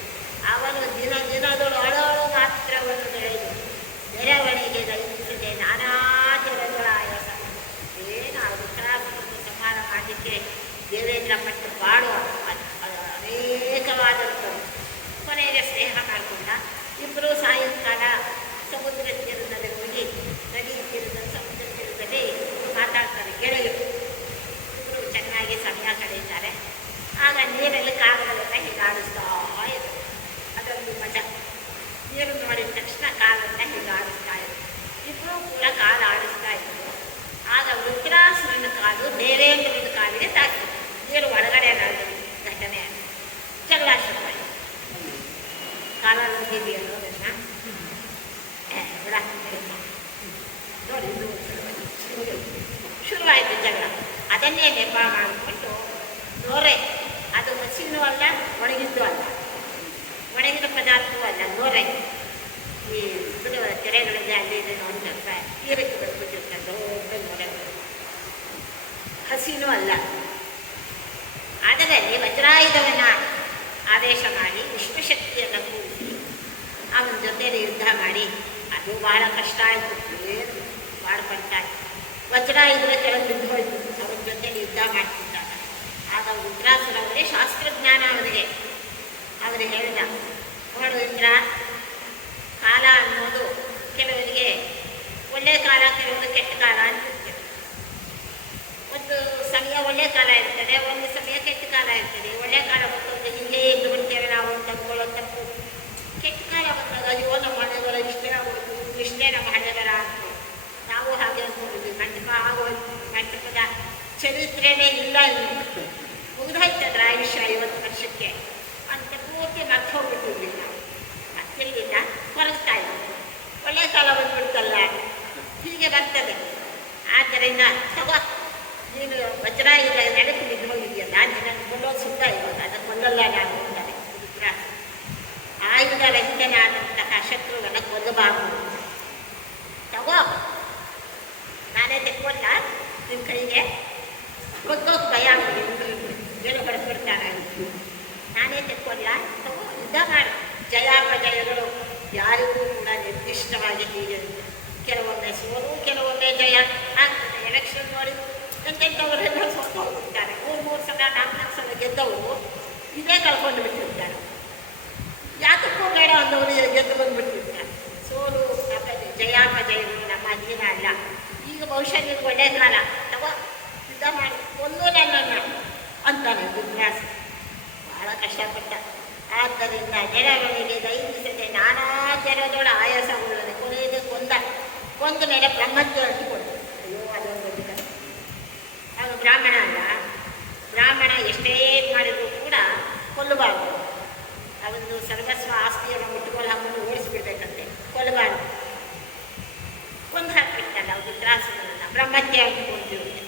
ಅವನು ದಿನ ದಿನದಳು ಅಳಲು ಮಾತ್ರವನ್ನು ಬೆಳೆದು ಮೆರವಣಿಗೆ ಗೈಸಿದೆ ನಾನಾ ತೆರಗಳ ಆಯಾಸ. ಮಾಡಲಿಕ್ಕೆ ದೇವೇಂದ್ರ ಭಟ್ ಬಾಡುವ ಅನೇಕವಾದಂಥವು. ಕೊನೆಗೆ ಸ್ನೇಹ ಮಾಡಿಕೊಂಡ. ಇಬ್ಬರು ಸಾಯಂಕಾಲ ಸಮುದ್ರ ತೀರದಲ್ಲಿ ಹೋಗಿ, ನದಿ ತೀರದಲ್ಲಿ ಸಮುದ್ರ ತೀರದಲ್ಲಿ ಮಾತಾಡ್ತಾರೆ ಗೆಳೆಯರು. ಇಬ್ಬರು ಚೆನ್ನಾಗಿ ಸಮಯ ಕಳೀತಾರೆ. ಆಗ ನೀರಲ್ಲಿ ಕಾಲುಗಳನ್ನು ಹೀಗಾಡಿಸ್ತಾ ಇದ್ರು. ಅದೊಂದು ಮಜಾ. ನೀರು ನೋಡಿದ ತಕ್ಷಣ ಕಾಲನ್ನು ಹೀಗಾಡಿಸ್ತಾ ಇದ್ರು. ಇಬ್ಬರು ಕೂಡ ಕಾಲು ಆಡಿಸ್ತಾ ಇದ್ರು. ಆಗ ವೃತ್ರಾಸುರನ ಕಾಲು ದೇವೇಂದ್ರನ ಕಾಲಿಗೆ ತಾಕಿತು. ನೀರು ಒಳಗಡೆ ಘಟನೆ ಜಗಳ ಶುರುವಾಯಿತು. ಕಾಲಲ್ಲಿ ಹೋಗಿದ್ವಿ ಅನ್ನೋದನ್ನ ನೋಡಿ ಶುರುವಾಯಿತು ಜಗಳ. ಅದನ್ನೇ ನೆಪ ಮಾಡಿಕೊಂಡು ನೋರೆ, ಅದು ಹಸಿನೂ ಅಲ್ಲ, ಒಣಗಿದ್ದು ಅಲ್ಲ, ಒಣಗಿದ ಪದಾರ್ಥವೂ ಅಲ್ಲ, ನೋರೆ. ಈ ಕೆರೆಗಳಿಂದ ಅಲ್ಲಿ ಇಲ್ಲಿ ನೋಡಿದ್ರೆ ನೀರಕ್ಕೆ ಬಂದ್ಬಿಟ್ಟಿರ್ತಾರೆ ದೊಡ್ಡ ನೋರೆಗಳು. ಹಸಿನೂ ಅಲ್ಲ. ಅದರಲ್ಲಿ ವಜ್ರಾಯುಧವನ್ನು ಆದೇಶ ಮಾಡಿ ವಿಶ್ವಶಕ್ತಿಯನ್ನು ಕೂರಿಸಿ ಅವನ ಜೊತೆಯಲ್ಲಿ ಯುದ್ಧ ಮಾಡಿ, ಅದು ಭಾಳ ಕಷ್ಟ ಆಯಿತು. ಏನು ಮಾಡ್ಕೊಳ್ತಾರೆ. ವಜ್ರಾಯುಧನ ಕೆಳಗೆ ಬಿದ್ದು ಹೋಯ್ತು. ಅವನ ಜೊತೆಯಲ್ಲಿ ಯುದ್ಧ ಮಾಡ್ತಿದ್ದಾಗ ಆಗ ವೃತ್ರಾಸುರವರೇ ಶಾಸ್ತ್ರಜ್ಞಾನ ಅವನಿಗೆ. ಅವರು ಹೇಳಿದ, ನೋಡು ಇಂದ್ರ, ಕಾಲ ಅನ್ನೋದು ಕೆಲವರಿಗೆ ಒಳ್ಳೆಯ ಕಾಲ, ಕೆಲವರು ಕೆಟ್ಟ ಕಾಲ ಅಂತಿರ್ತದೆ. ಒಂದು ಸಮಯ ಒಳ್ಳೆಯ ಕಾಲ ಇರ್ತದೆ, ಒಂದು ಸಮಯ ಕೆಟ್ಟ ಕಾಲ ಇರ್ತದೆ. ಒಳ್ಳೆಯ ಕಾಲ ಬಂದು ಹೀಗೆ ಎದ್ದು ಬಿಡ್ತೇವೆ ನಾವು ತಂದ್ಕೊಳ್ಳೋ ತಪ್ಪು. ಕೆಟ್ಟ ಕಾಲ ಬಂದಾಗ ಅಯ್ಯೋ ನಮ್ಮ ಹಣೆಬರ ಇಷ್ಟೇ ಆಗೋದು, ಇಷ್ಟೇ ನಮ್ಮ ಹಣೆಬರ ಆಗ್ತದೆ, ನಾವು ಹಾಗೆ ಅಂದ್ಕೊಂಡಿದ್ವಿ, ಮಂಟಪ ಆಗೋದು, ಮಂಟಪದ ಚರಿತ್ರೆನೇ ಇಲ್ಲ, ಇನ್ನು ಮುಗಿದೋಯ್ತದ್ರ ಆಯುಷ್ಯ 50 ವರ್ಷಕ್ಕೆ ಅಂತ ಪೂರ್ತಿ ಮತ್ತೆ ಹೋಗ್ಬಿಟ್ಟಿದ್ವಿ ನಾವು. ಮತ್ತಿಲ್ಲಿಂದ ಕೊರಗ್ತಾ ಇದ್ವಿ. ಒಳ್ಳೆಯ ಕಾಲ ಬಂದ್ಬಿಡ್ತಲ್ಲ, ಹೀಗೆ ಬರ್ತದೆ. ಆದ್ದರಿಂದ ತಗೋ, ನೀನು ವಜ್ರಾಯುಧ ನಡೆದು ಬಿದ್ದು ಹೋಗಿದೆಯಲ್ಲ, ನಿನ್ನನ್ನು ಕೊಲ್ಲೋದು ಸುತ್ತ ಇವಾಗ, ಅದನ್ನು ಕೊಲ್ಲಲ್ಲ ನಾನು ಅಂತಾರೆ. ಆಯುಧ ರಹಿತನಾದಂತಹ ಶತ್ರುವನ್ನು ಕೊಲ್ಲಬಾರದು. ತಗೋ, ನಾನೇ ತೆಕ್ಕೊಲ್ಲ ನಿನ್ನ ಕೈಗೆ, ಗೊತ್ತೋಗಿ ಭಯ ಏನು ಬಡಿಸ್ಬಿಡ್ತಾನೆ ಅಂತ. ನಾನೇ ತೆಕ್ಕೊಲ್ಲ, ತಗೋ ಯುದ್ಧ ಮಾಡು. ಜಯಾಪಜಯಗಳು ಯಾರಿಗೂ ಕೂಡ ನಿರ್ದಿಷ್ಟವಾಗಿ ಹೀಗೆ ಕೆಲವೊಮ್ಮೆ ಸೋಲು, ಕೆಲವೊಮ್ಮೆ ಜಯ ಆಗ್ತದೆ. ಎಲೆಕ್ಷನ್ ನೋಡಿ ಎಂತೆಂಥವರೆಲ್ಲ ಸೋತು ಹೋಗ್ಬಿಡ್ತಾರೆ. 3 ಸಲ 4 ಸಲ ಗೆದ್ದವರು ಇದೇ ಕಳ್ಕೊಂಡು ಬಿಟ್ಟಿರ್ತಾರೆ. ಯಾತಕ್ಕೂ ಬೇಡ ಅಂದವರು ಗೆದ್ದು ಬಂದುಬಿಟ್ಟಿರ್ತಾರೆ. ಸೋಲು ಜಯಾಪಜಯಗಳು ನಮ್ಮ ಅಧೀನ ಅಲ್ಲ. ಈಗ ಬಹುಶಃ ನಿಮ್ಗೆ ಒಳ್ಳೆಯ ಕಾಲ, ತಗೋ ಯುದ್ಧ ಮಾಡಿ ಒಂದು ನನ್ನನ್ನು ಅಂತಾನೆ ವಿನ್ಯಾಸ. ಭಾಳ ಕಷ್ಟಪಟ್ಟ. ಆದ್ದರಿಂದ ನೆರವಣಿಗೆ ದೈವಿಸದೆ ನಾನಾ ಜನದೊಳ ಆಯಾಸಗೊಳ್ಳದೆ ಕೊನೆಯದು ಕೊಂದ ಮೇಲೆ ಬ್ರಹ್ಮತ್ವ ಅಂಟಿಕೊಡ್ತು. ಅಯ್ಯೋ ಅದೊಂದು ಅವನು ಬ್ರಾಹ್ಮಣ ಅಲ್ಲ. ಬ್ರಾಹ್ಮಣ ಎಷ್ಟೇ ಮಾಡಿದರೂ ಕೂಡ ಕೊಲ್ಲಬಾರ್ದು. ಅವನು ಸರ್ವಸ್ವ ಆಸ್ತಿಯನ್ನು ಮುಟ್ಟುಕೊಂಡು ಹಾಕೊಂಡು ಓಡಿಸ್ಬಿಡ್ಬೇಕಂತೆ, ಕೊಲ್ಲಬಾರ್ದು. ಕೊಂದು ಹಾಕ್ಬಿಟ್ಟಲ್ಲ ಅವ್ರು ತ್ರಾಸಗಳನ್ನು, ಬ್ರಹ್ಮತ್ಯ ಅಂಟಿಕೊಂಡಿರುತ್ತೆ.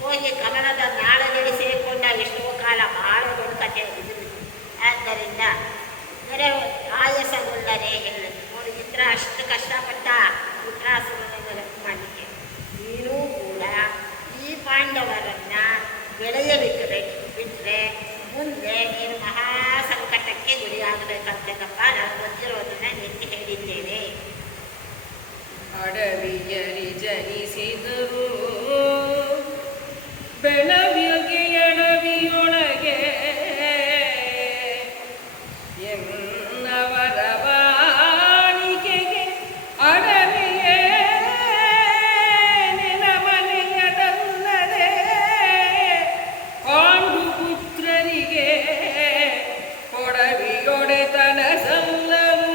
ಹೋಗಿ ಕಮಲದ ನಾಳದಲ್ಲಿ ಸೇರಿಕೊಂಡ ಎಷ್ಟೋ ಕಾಲ ಭಾಳ ದೊಡ್ಡ ಕಥೆ ಇದು. ಆದ್ದರಿಂದ ಆಯಾಸಗೊಳ್ಳದೆ ಹೇಳಿ ನೋಡಿ, ಇಂದ್ರ ಅಷ್ಟು ಕಷ್ಟಪಟ್ಟ ಉತ್ರಾಸುರನ್ನು ಮಾಡಲಿಕ್ಕೆ. ನೀನೂ ಕೂಡ ಈ ಪಾಂಡವರನ್ನು ಬಿಟ್ಟರೆ ಮುಂದೆ ನೀನು ಮಹಾ ಸಂಕಟಕ್ಕೆ ಗುರಿಯಾಗಬೇಕಂತಕ್ಕಪ್ಪ ನಾನು ಗೊತ್ತಿರೋದನ್ನು ನಿನ್ನೆ ಹೇಳಿದ್ದೇನೆ. ಅಡವಿಯಲಿ ಜನಿಸಿದರು ಬೆಳವಿಗೆ ಅಡವಿಯೊಳಗೆ ಎನ್ನವರ ವಾಣಿಕೆಗೆ ಅಡವಿಯೇ ನೆಲಮನೆಯದಲ್ಲದೆ ಪಾಂಡು ಪುತ್ರರಿಗೆ ಕೊಡವಿಯೊಡೆತನ ಸಲ್ಲವು.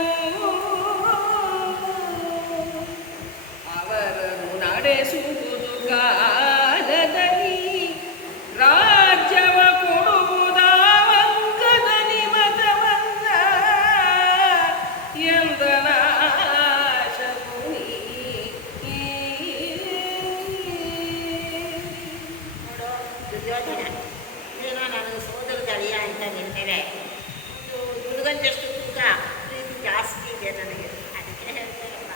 ಅವರನ್ನು ನಡೆಸುವುದು ಕಾಲದಲ್ಲಿ ರಾಜ್ಯವ ಕೊಡುವುದಾವಂಗದ ನಿಮತವಲ್ಲ ಎಂದನಾಶ ಮುನಿ. ನೋಡೋ ದುರ್ಯೋಧನ, ನೀನು ನನಗೆ ಸೋದರದ ಅಳಿಯ ಅಂತ ನಿನ್ಮೇಲೆ ಒಂದು ಹುಡುಗಂದಷ್ಟು ತೂಕ ಪ್ರೀತಿ ಜಾಸ್ತಿ ಇದೆ ನನಗೆ. ಅದಕ್ಕೆ ಹೇಳ್ತೇನಪ್ಪ,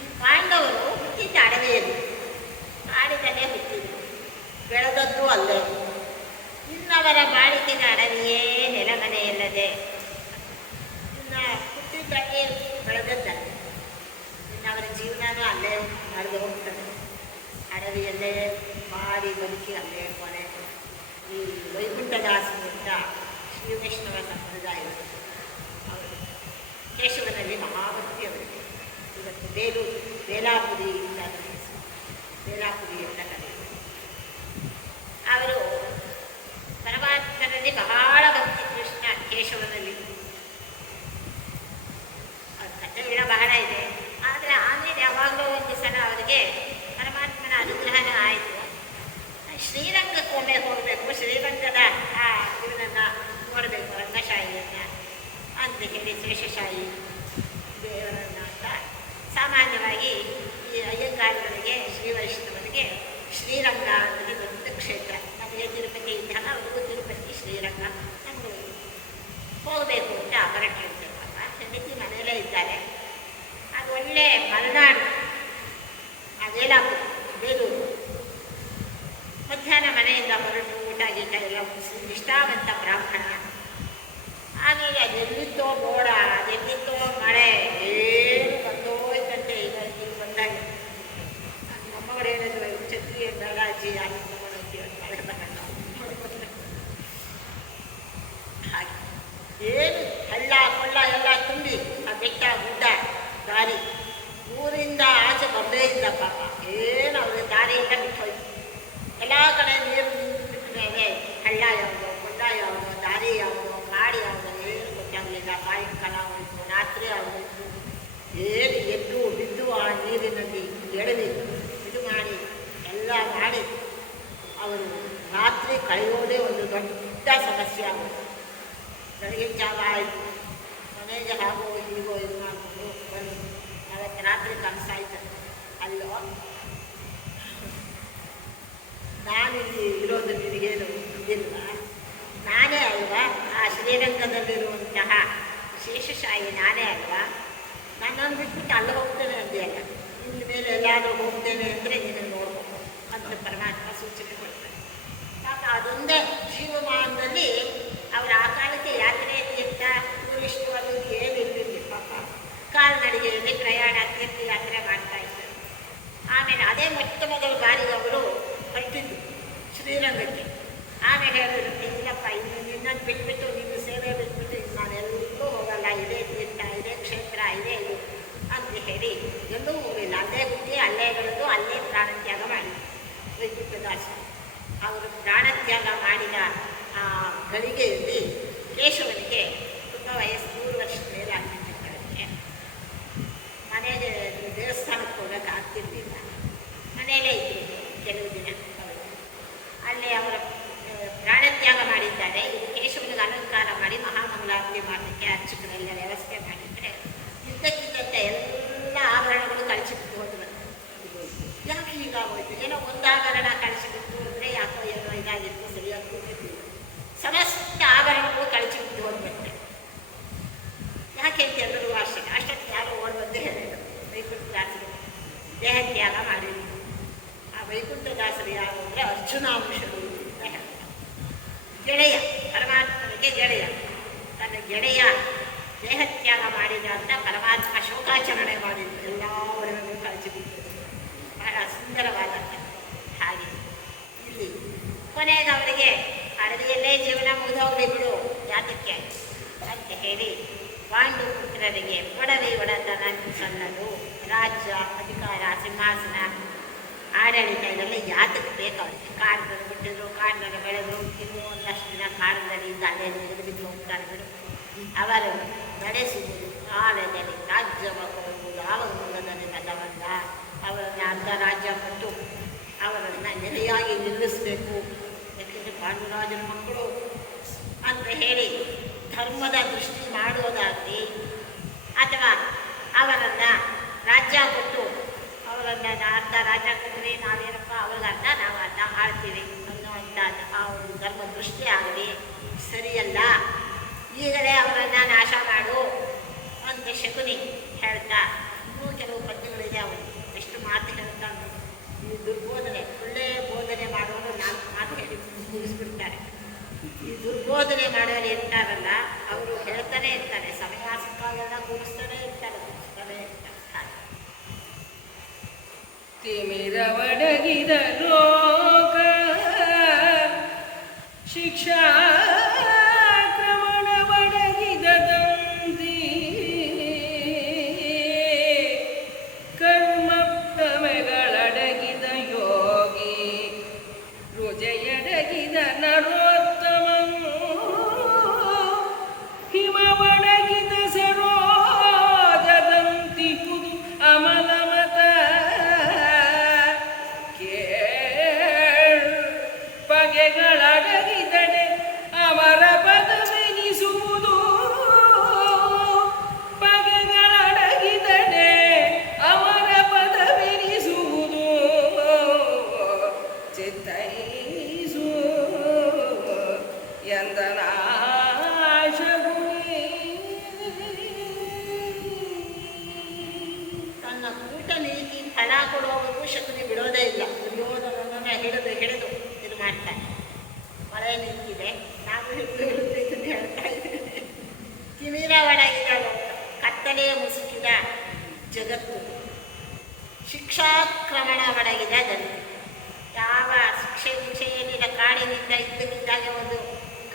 ಈ ಪಾಂಡವರು ಹುಟ್ಟಿದ್ದ ಅಡವಿಯಲ್ಲಿ, ಕಾಡಿನಲ್ಲೇ ಹುಟ್ಟಿದ್ರು, ಬೆಳೆದದ್ದು ಅಲ್ಲೇ. ಇನ್ನವರ ಬಾಳಿಕೆಯ ಅಡವಿಯೇ ನೆಲಮನೆಯಲ್ಲದೆ, ಇನ್ನು ಹುಟ್ಟಿದ್ದಲ್ಲೇ ಬೆಳೆದದ್ದಲ್ಲೇ, ಇನ್ನವರ ಜೀವನವೂ ಅಲ್ಲೇ ನಡೆದು ಹೋಗ್ತದೆ. ಅಡವಿಯಲ್ಲೇ ಮಾಡಿ ಬದುಕಿ ಅಲ್ಲೇ ಕೊನೆ. ಈ ವೈಕುಂಠದಾಸರಿಂದ ಶ್ರೀ ವೈಷ್ಣವ ಸಂಪ್ರದಾಯವರು ಅವರು ಕೇಶವನಲ್ಲಿ ಮಹಾಭಕ್ತಿ ಅವರಿಗೆ. ಇವತ್ತು ಬೇಲಾಪುರಿ ಅಂತ ಬೇಲಾಪುರಿ ಅಂತ ಕರೆಯುವರು. ಅವರು ಪರಮಾತ್ಮನಲ್ಲಿ ಬಹಳ ಭಕ್ತಿ ಕೃಷ್ಣ ಕೇಶವನಲ್ಲಿ. ಅವ್ರ ಕಥೆಗಳ ಬಹಳ ಇದೆ. ಆದರೆ ಆಮೇಲೆ ಯಾವಾಗಲೂ ಒಂದು ಸಲ ಅವರಿಗೆ ಪರಮಾತ್ಮನ ಅನುಗ್ರಹಣ ಆಯಿತು. ಶ್ರೀರಂಗಕ್ಕೊಮ್ಮೆ ಹೋಗಬೇಕು, ಶ್ರೀರಂಗದ ಆ ಇವನನ್ನು ನೋಡಬೇಕು, ರಂಗಶಾಹಿಯನ್ನು ಅಂತ ಹೇಳಿ ಶೇಷಶಾಹಿ ದೇವರನ್ನು ಅಂತ ಸಾಮಾನ್ಯವಾಗಿ ಈ ಅಯ್ಯಂಗಾರಗಳಿಗೆ ಶ್ರೀ ವೈಷ್ಣವರಿಗೆ ಶ್ರೀರಂಗ ಅಂದರೆ ದೊಡ್ಡ ಕ್ಷೇತ್ರ. ನಮಗೆ ತಿರುಪತಿ ಇದ್ದಾಗ ಅವ್ರಿಗೂ ತಿರುಪತಿ ಶ್ರೀರಂಗ ನಮಗೂ ಹೋಗಬೇಕು ಅಂತ ಹೊರಟಿರ್ತಾರೆ. ಪಾಪ ಹೆಂಡತಿ ಮನೆಯಲ್ಲೇ ಇದ್ದಾರೆ. ಅದು ಒಳ್ಳೆ ಮಲೆನಾಡು, ಅದೇಲಾಪುರ ಬೇಲೂರು. ಮಧ್ಯಾಹ್ನ ಮನೆಯಿಂದ ಹೊರಟು ಊಟ ಗೀಟ ಎಲ್ಲ ಮುಗಿಸಿ ನಿಷ್ಠಾವಂತ ಬ್ರಾಹ್ಮಣ. ಆಮೇಲೆ ಅದೆಲ್ಲಿತ್ತೋ ಮೋಡ, ಅದೆಲ್ಲಿತ್ತೋ ಮಳೆ, ಏನು ಬಂದೋಯ್ತಂತೆ. ಈಗ ಇಲ್ಲಿ ಬಂದಾಗ ನಮ್ಮವರು ಹೇಳಿದ್ರು ಛತ್ರಿ ಬೇಡ ಅಜ್ಜಿ ಅಲ್ಲಿ ತಗೊಂಡೋಗ್ತೀವಿ ಅಂತ ಮಳೆ ಬರಲ್ಲ ಹಾಗೆ ಏನು ಹಳ್ಳ ಕೊಳ್ಳ ಎಲ್ಲ ತುಂಬಿ ಆ ಬೆಟ್ಟ ಗುಡ್ಡ ದಾರಿ. ಊರಿಂದ ಆಚೆ ಬಂದೇ ಇಲ್ಲ ಪಾಪ. ಏನು ಅವ್ರಿಗೆ ದಾರಿ ಎಲ್ಲ ಬಿಟ್ಟು ಹೋಯ್ತು. ಎಲ್ಲ ಕಡೆ ನೀರು ನಿಂತು ಮೇಲೆ ಹಳ್ಳ ಯಾವುದೋ, ಕೊಂಡ ಯಾವುದೋ, ದಾರಿ ಯಾವುದೋ, ಕಾಡು ಯಾವುದೋ ಏನು ಗೊತ್ತಾಗಲಿಲ್ಲ. ಸಾಯಂಕಾಲ ಹೋಯಿತು, ರಾತ್ರಿ ಆಗೋಯಿತು. ಏನು ಎದ್ದು ಬಿದ್ದು ಆ ನೀರಿನಲ್ಲಿ ಎಳೆದು ಇದು ಮಾಡಿ ಎಲ್ಲ ಮಾಡಿ ಅವರು ರಾತ್ರಿ ಕಳೆಯೋದೇ ಒಂದು ದೊಡ್ಡ ಸಮಸ್ಯೆ ಆಗೋದು. ಬೆಳಗಿನ ಜಾವ ಆಯಿತು. ಮನೆಗೆ ಹಾಗೋ ಹೀಗೋ ಇದು ಮಾಡಿಕೊಂಡು ಬಂದು ಅವತ್ತು ರಾತ್ರಿ ಕನಸಾಯ್ತು. ಅಲ್ಲೋ ನಾನಿಲ್ಲಿ ಇರೋದು ನಿನಗೇನು ಇದಿಲ್ಲ, ನಾನೇ ಅಲ್ವಾ ಆ ಶ್ರೀರಂಗದಲ್ಲಿರುವಂತಹ ಶೇಷಶಾಹಿ ನಾನೇ ಅಲ್ವಾ, ನನ್ನನ್ನು ಬಿಟ್ಬಿಟ್ಟು ಅಲ್ಲಿ ಹೋಗ್ತೇನೆ ಅಂದೆಯಲ್ಲ, ಇನ್ನು ಮೇಲೆ ಎಲ್ಲಾದರೂ ಹೋಗ್ತೇನೆ ಅಂದರೆ ನೀನು ನೋಡ್ಬೇಕು ಅಂತ ಪರಮಾತ್ಮ ಸೂಚನೆ ಕೊಡ್ತಾರೆ. ಪಾಪ ಅದೊಂದೇ ಜೀವಮಾನದಲ್ಲಿ ಅವರ ಆ ಕಾಲಕ್ಕೆ ಯಾತ್ರೆ ಅಂತ ಟೂರಿಸ್ಟು ಅದು ಏನಿರಲಿಲ್ಲ. ಪಾಪ ಕಾಲ್ನಡಿಗೆಯಲ್ಲಿ ಪ್ರಯಾಣ ತೀರ್ಥಯಾತ್ರೆ ಮಾಡ್ತಾ ಇದ್ದಾರೆ. ಆಮೇಲೆ ಅದೇ ಮೊಟ್ಟ ಮೊದಲ ಬಾರಿಗೆ ಅವರು ಹೊರಟಿದ್ದು ಶ್ರೀರಂಗಕ್ಕೆ. ಆಮೇಲೆ ಹೇಳಿದ್ರು, ಇಲ್ಲಪ್ಪ ಇನ್ನು ನಿನ್ನನ್ನು ಬಿಟ್ಬಿಟ್ಟು ನಿನ್ನ ಸೇವೆ ಬಿಟ್ಬಿಟ್ಟು ಇನ್ನು ನಾನೆಲ್ಲೂ ಹೋಗಲ್ಲ, ಇದೇ ತೀರ್ಥ, ಇದೇ ಕ್ಷೇತ್ರ, ಇದೇ ಇದು ಅಂತ ಹೇಳಿ ಎಲ್ಲೂ ಹೋಗಲಿಲ್ಲ. ಅಲ್ಲೇ ಹುಟ್ಟಿ ಅಲ್ಲೇ ಬೆಳೆದು ಅಲ್ಲೇ ಪ್ರಾಣತ್ಯಾಗ ಮಾಡಿದ್ರು ವೈಕುಂಠದಾಸ. ಅವರು ಪ್ರಾಣತ್ಯಾಗ ಮಾಡಿದ ಆ ಗಳಿಗೆಯಲ್ಲಿ ಕೇಶವನಿಗೆ ತುಂಬ ವಯಸ್ಸು 3 ವರ್ಷದ ಮೇಲೆ ಆಗ್ತಿರ್ತಾರೆ. ಮನೆಗೆ ದೇವಸ್ಥಾನಕ್ಕೆ ಹೋಗೋಕೆ ಆಗ್ತಿರ್ಲಿಲ್ಲ. ಮನೆಯಲ್ಲೇ ಇದ್ದರು ಕೆಲವು ದಿನ. ಅಲ್ಲಿ ಅವರ ಪ್ರಾಣತ್ಯಾಗ ಮಾಡಿದ್ದಾರೆ. ಇದು ಕೇಶವನಿಗೆ ಅಲಂಕಾರ ಮಾಡಿ ಮಹಾಮಂಗಳಾರತಿ ಮಾಡಲಿಕ್ಕೆ ಅರ್ಚಕರೆಲ್ಲ ವ್ಯವಸ್ಥೆ ಮಾಡಿದರೆ ಇದ್ದಕ್ಕಿದ್ದಂತೆ ಎಲ್ಲ ಆಭರಣಗಳು ಕಳಿಸಿಬಿಟ್ಟು ಹೋದ್ರು. ಯಾಕೆ ಹೀಗಾಗೋಯ್ತು? ಏನೋ ಒಂದು ಆಭರಣ ಕಳಿಸಿಬಿಟ್ಟು ಅಂದರೆ ಯಾಕೋ ಏನೋ ಇದಾಗಿತ್ತು, ಸರಿಯಾಗಿ ಕೂತಿರ್ಲಿಲ್ಲ. ಸಮಸ್ತ ಆಭರಣಗಳು ಕಳಿಸಿಬಿಟ್ಟು ಹೋಗ್ಬಿಟ್ಟೆ. ಯಾಕೆ ಅಂತ ಎಲ್ಲರೂ ಅಷ್ಟಕ್ಕೆ ಯಾರೋ ಓಡಿ ಬಂದು ಹೇಳಿದರು, ವೈಕುಂಠದಾಸರು ದೇಹತ್ಯಾಗ ಮಾಡಿದ್ರು. ಆ ವೈಕುಂಠದಾಸರು ಯಾರು ಅಂದರೆ ಅರ್ಜುನಾಂಶರು ಅಂತ ಹೇಳ್ತಾರೆ. ಗೆಳೆಯ, ಪರಮಾತ್ಮನಿಗೆ ಗೆಳೆಯ. ತನ್ನ ಗೆಳೆಯ ದೇಹತ್ಯಾಗ ಮಾಡಿದ ಅಂತ ಪರಮಾತ್ಮ ಶೋಕಾಚರಣೆ ಮಾಡಿದ್ರು. ಎಲ್ಲವರಿಗೂ ಕಳಿಸಿಬಿಟ್ಟರು. ಬಹಳ ಸುಂದರವಾದ ಹಾಗೆ ಇಲ್ಲಿ ಕೊನೆಗೆ ಅವರಿಗೆ ಅಡವಿಯಲ್ಲೇ ಜೀವನ ಮುಗಿದೋಗ್ಲಿ ಬಿಡು ಯಾತಕ್ಕೆ ಅಂತ ಹೇಳಿ ಪಾಂಡು ಪುತ್ರರಿಗೆ ಒಡವೆ ಒಡೆತನ ಸಣ್ಣದು, ರಾಜ್ಯ, ಅಧಿಕಾರ, ಸಿಂಹಾಸನ, ಆಡಳಿತ ಇದೆಲ್ಲ ಯಾತಕ್ಕೆ ಬೇಕಾಗುತ್ತೆ. ಕಾಡಿನಲ್ಲಿ ಬಿಟ್ಟಿದ್ರು, ಕಾಡಿನಲ್ಲಿ ಬೆಳೆದ್ರು, ಇನ್ನೂ ಒಂದಷ್ಟು ದಿನ ಕಾಡಿನಲ್ಲಿ ಇದ್ದ ಅಲ್ಲೇ ನೀರು ಬಿದ್ದು ಹೋಗ್ತಾರೆ. ಅವರು ನಡೆಸುವುದು ಕಾಲದಲ್ಲಿ ರಾಜ್ಯವ ಕೊಡುವುದು ಯಾವ ಮೂಲದಲ್ಲಿ ಬಲ್ಲವಲ್ಲ. ಅವರನ್ನು ಅರ್ಧ ರಾಜ್ಯ ಕೊಟ್ಟು ಅವರನ್ನು ನೆಲೆಯಾಗಿ ನಿಲ್ಲಿಸಬೇಕು. ಯಾಕೆಂದರೆ ಪಾಂಡುರಾಜನ ಮಕ್ಕಳು ಅಂತ ಹೇಳಿ ಧರ್ಮದ ದೃಷ್ಟಿ ಮಾಡೋದಾಗಲಿ ಅಥವಾ ಅವರನ್ನು ರಾಜ್ಯ ಕೊಟ್ಟು ಅವರನ್ನು ಅರ್ಧ ರಾಜ್ಯ ಕೊಟ್ಟರೆ ನಾವೇನಪ್ಪ ಅವ್ರಿಗೆ ಅರ್ಧ ನಾವು ಅರ್ಧ ಆಳ್ತೀವಿ ಅನ್ನುವಂಥ ಆ ಒಂದು ಧರ್ಮ ದೃಷ್ಟಿ ಆಗಲಿ ಸರಿಯಲ್ಲ. ಈಗಲೇ ಅವರನ್ನು ನಾಶ ಮಾಡು ಅಂತ ಶಕುನಿ ಹೇಳ್ತಾ ಇನ್ನೂ ಕೆಲವು ಪದ್ಯಗಳಿದೆ. ಅವರು ಎಷ್ಟು ಮಾತು ಹೇಳ್ತಾ ಈ ದುರ್ಬೋಧನೆ, ಒಳ್ಳೆಯ ಬೋಧನೆ ಮಾಡೋರು 4 ಮಾತು ಹೇಳಿ ಮುಗಿಸ್ಬಿಡ್ತಾರೆ. ಈ ದುರ್ಬೋಧನೆ ಮಾಡೋರು ಇರ್ತಾರಲ್ಲ ಅವರು ಹೇಳ್ತಾನೆ ಇರ್ತಾರೆ, ಸಮಯ ಸಿಕ್ಕಾಗೆಲ್ಲ ಕೂರಿಸ್ತಾನೆ ಇರ್ತಾರೆ, ಕೂರಿಸ್ತಾನೆ ಇರ್ತಾರೆ. ತಿಮಿರವಡಗಿದ ಲೋಕ ಶಿಕ್ಷಾ ಕ್ರಮಣವಡಗಿದ ದಂತಿ ಕರ್ಮ ಭ್ರಮೆಗಳಡಗಿದ ಯೋಗಿ ರುಜೆಯಡಗಿದ ನರೋತ್ತಮನು ಹಿಮವಡಗಿದ ಸರೋಜದಂತಿ ಕುದು ಅಮಲಮತ ಬಗೆಗಳಡಗಿದಡೆ ಅವರ ಪದವೆನಿಸುವುದು ಬಗೆಗಳಡಗಿದಡೆ ಅವರ ಪದವೆನಿಸುವುದು ಚಿತ್ತೈಸು ಎಂದನಾಶಗುಣಿ ತನ್ನ ಕೂಟನಿಗೆ ಫಲ ಕೊಡುವವರೆಗೂ ಶಕುನಿ ಬಿಡೋದೇ ಇಲ್ಲ. ದುರ್ಯೋಧನನನ್ನು ಹಿಡಿದು ಇದು ಮಾಡ್ತಾನೆ. ಮಳೆ ನಿಂತಿದೆ, ನಾವು ಇದನ್ನು ಹೇಳ್ತಾ ಇದ್ದೇವೆ. ತಿಮಿರ ಒಡಗಿದ ಲೋಕ, ಕತ್ತಲೆಯ ಮುಸುಕಿದ ಜಗತ್ತು, ಶಿಕ್ಷಾಕ್ರಮಣ ಒಡಗಿದ ದಂತಿ. ಯಾವ ಶಿಕ್ಷೆ ವಿಷಯಲ್ಲಿನ ಕಾಡಿನಿಂದ ಇದ್ದಕ್ಕಿದ್ದಾಗೆ ಒಂದು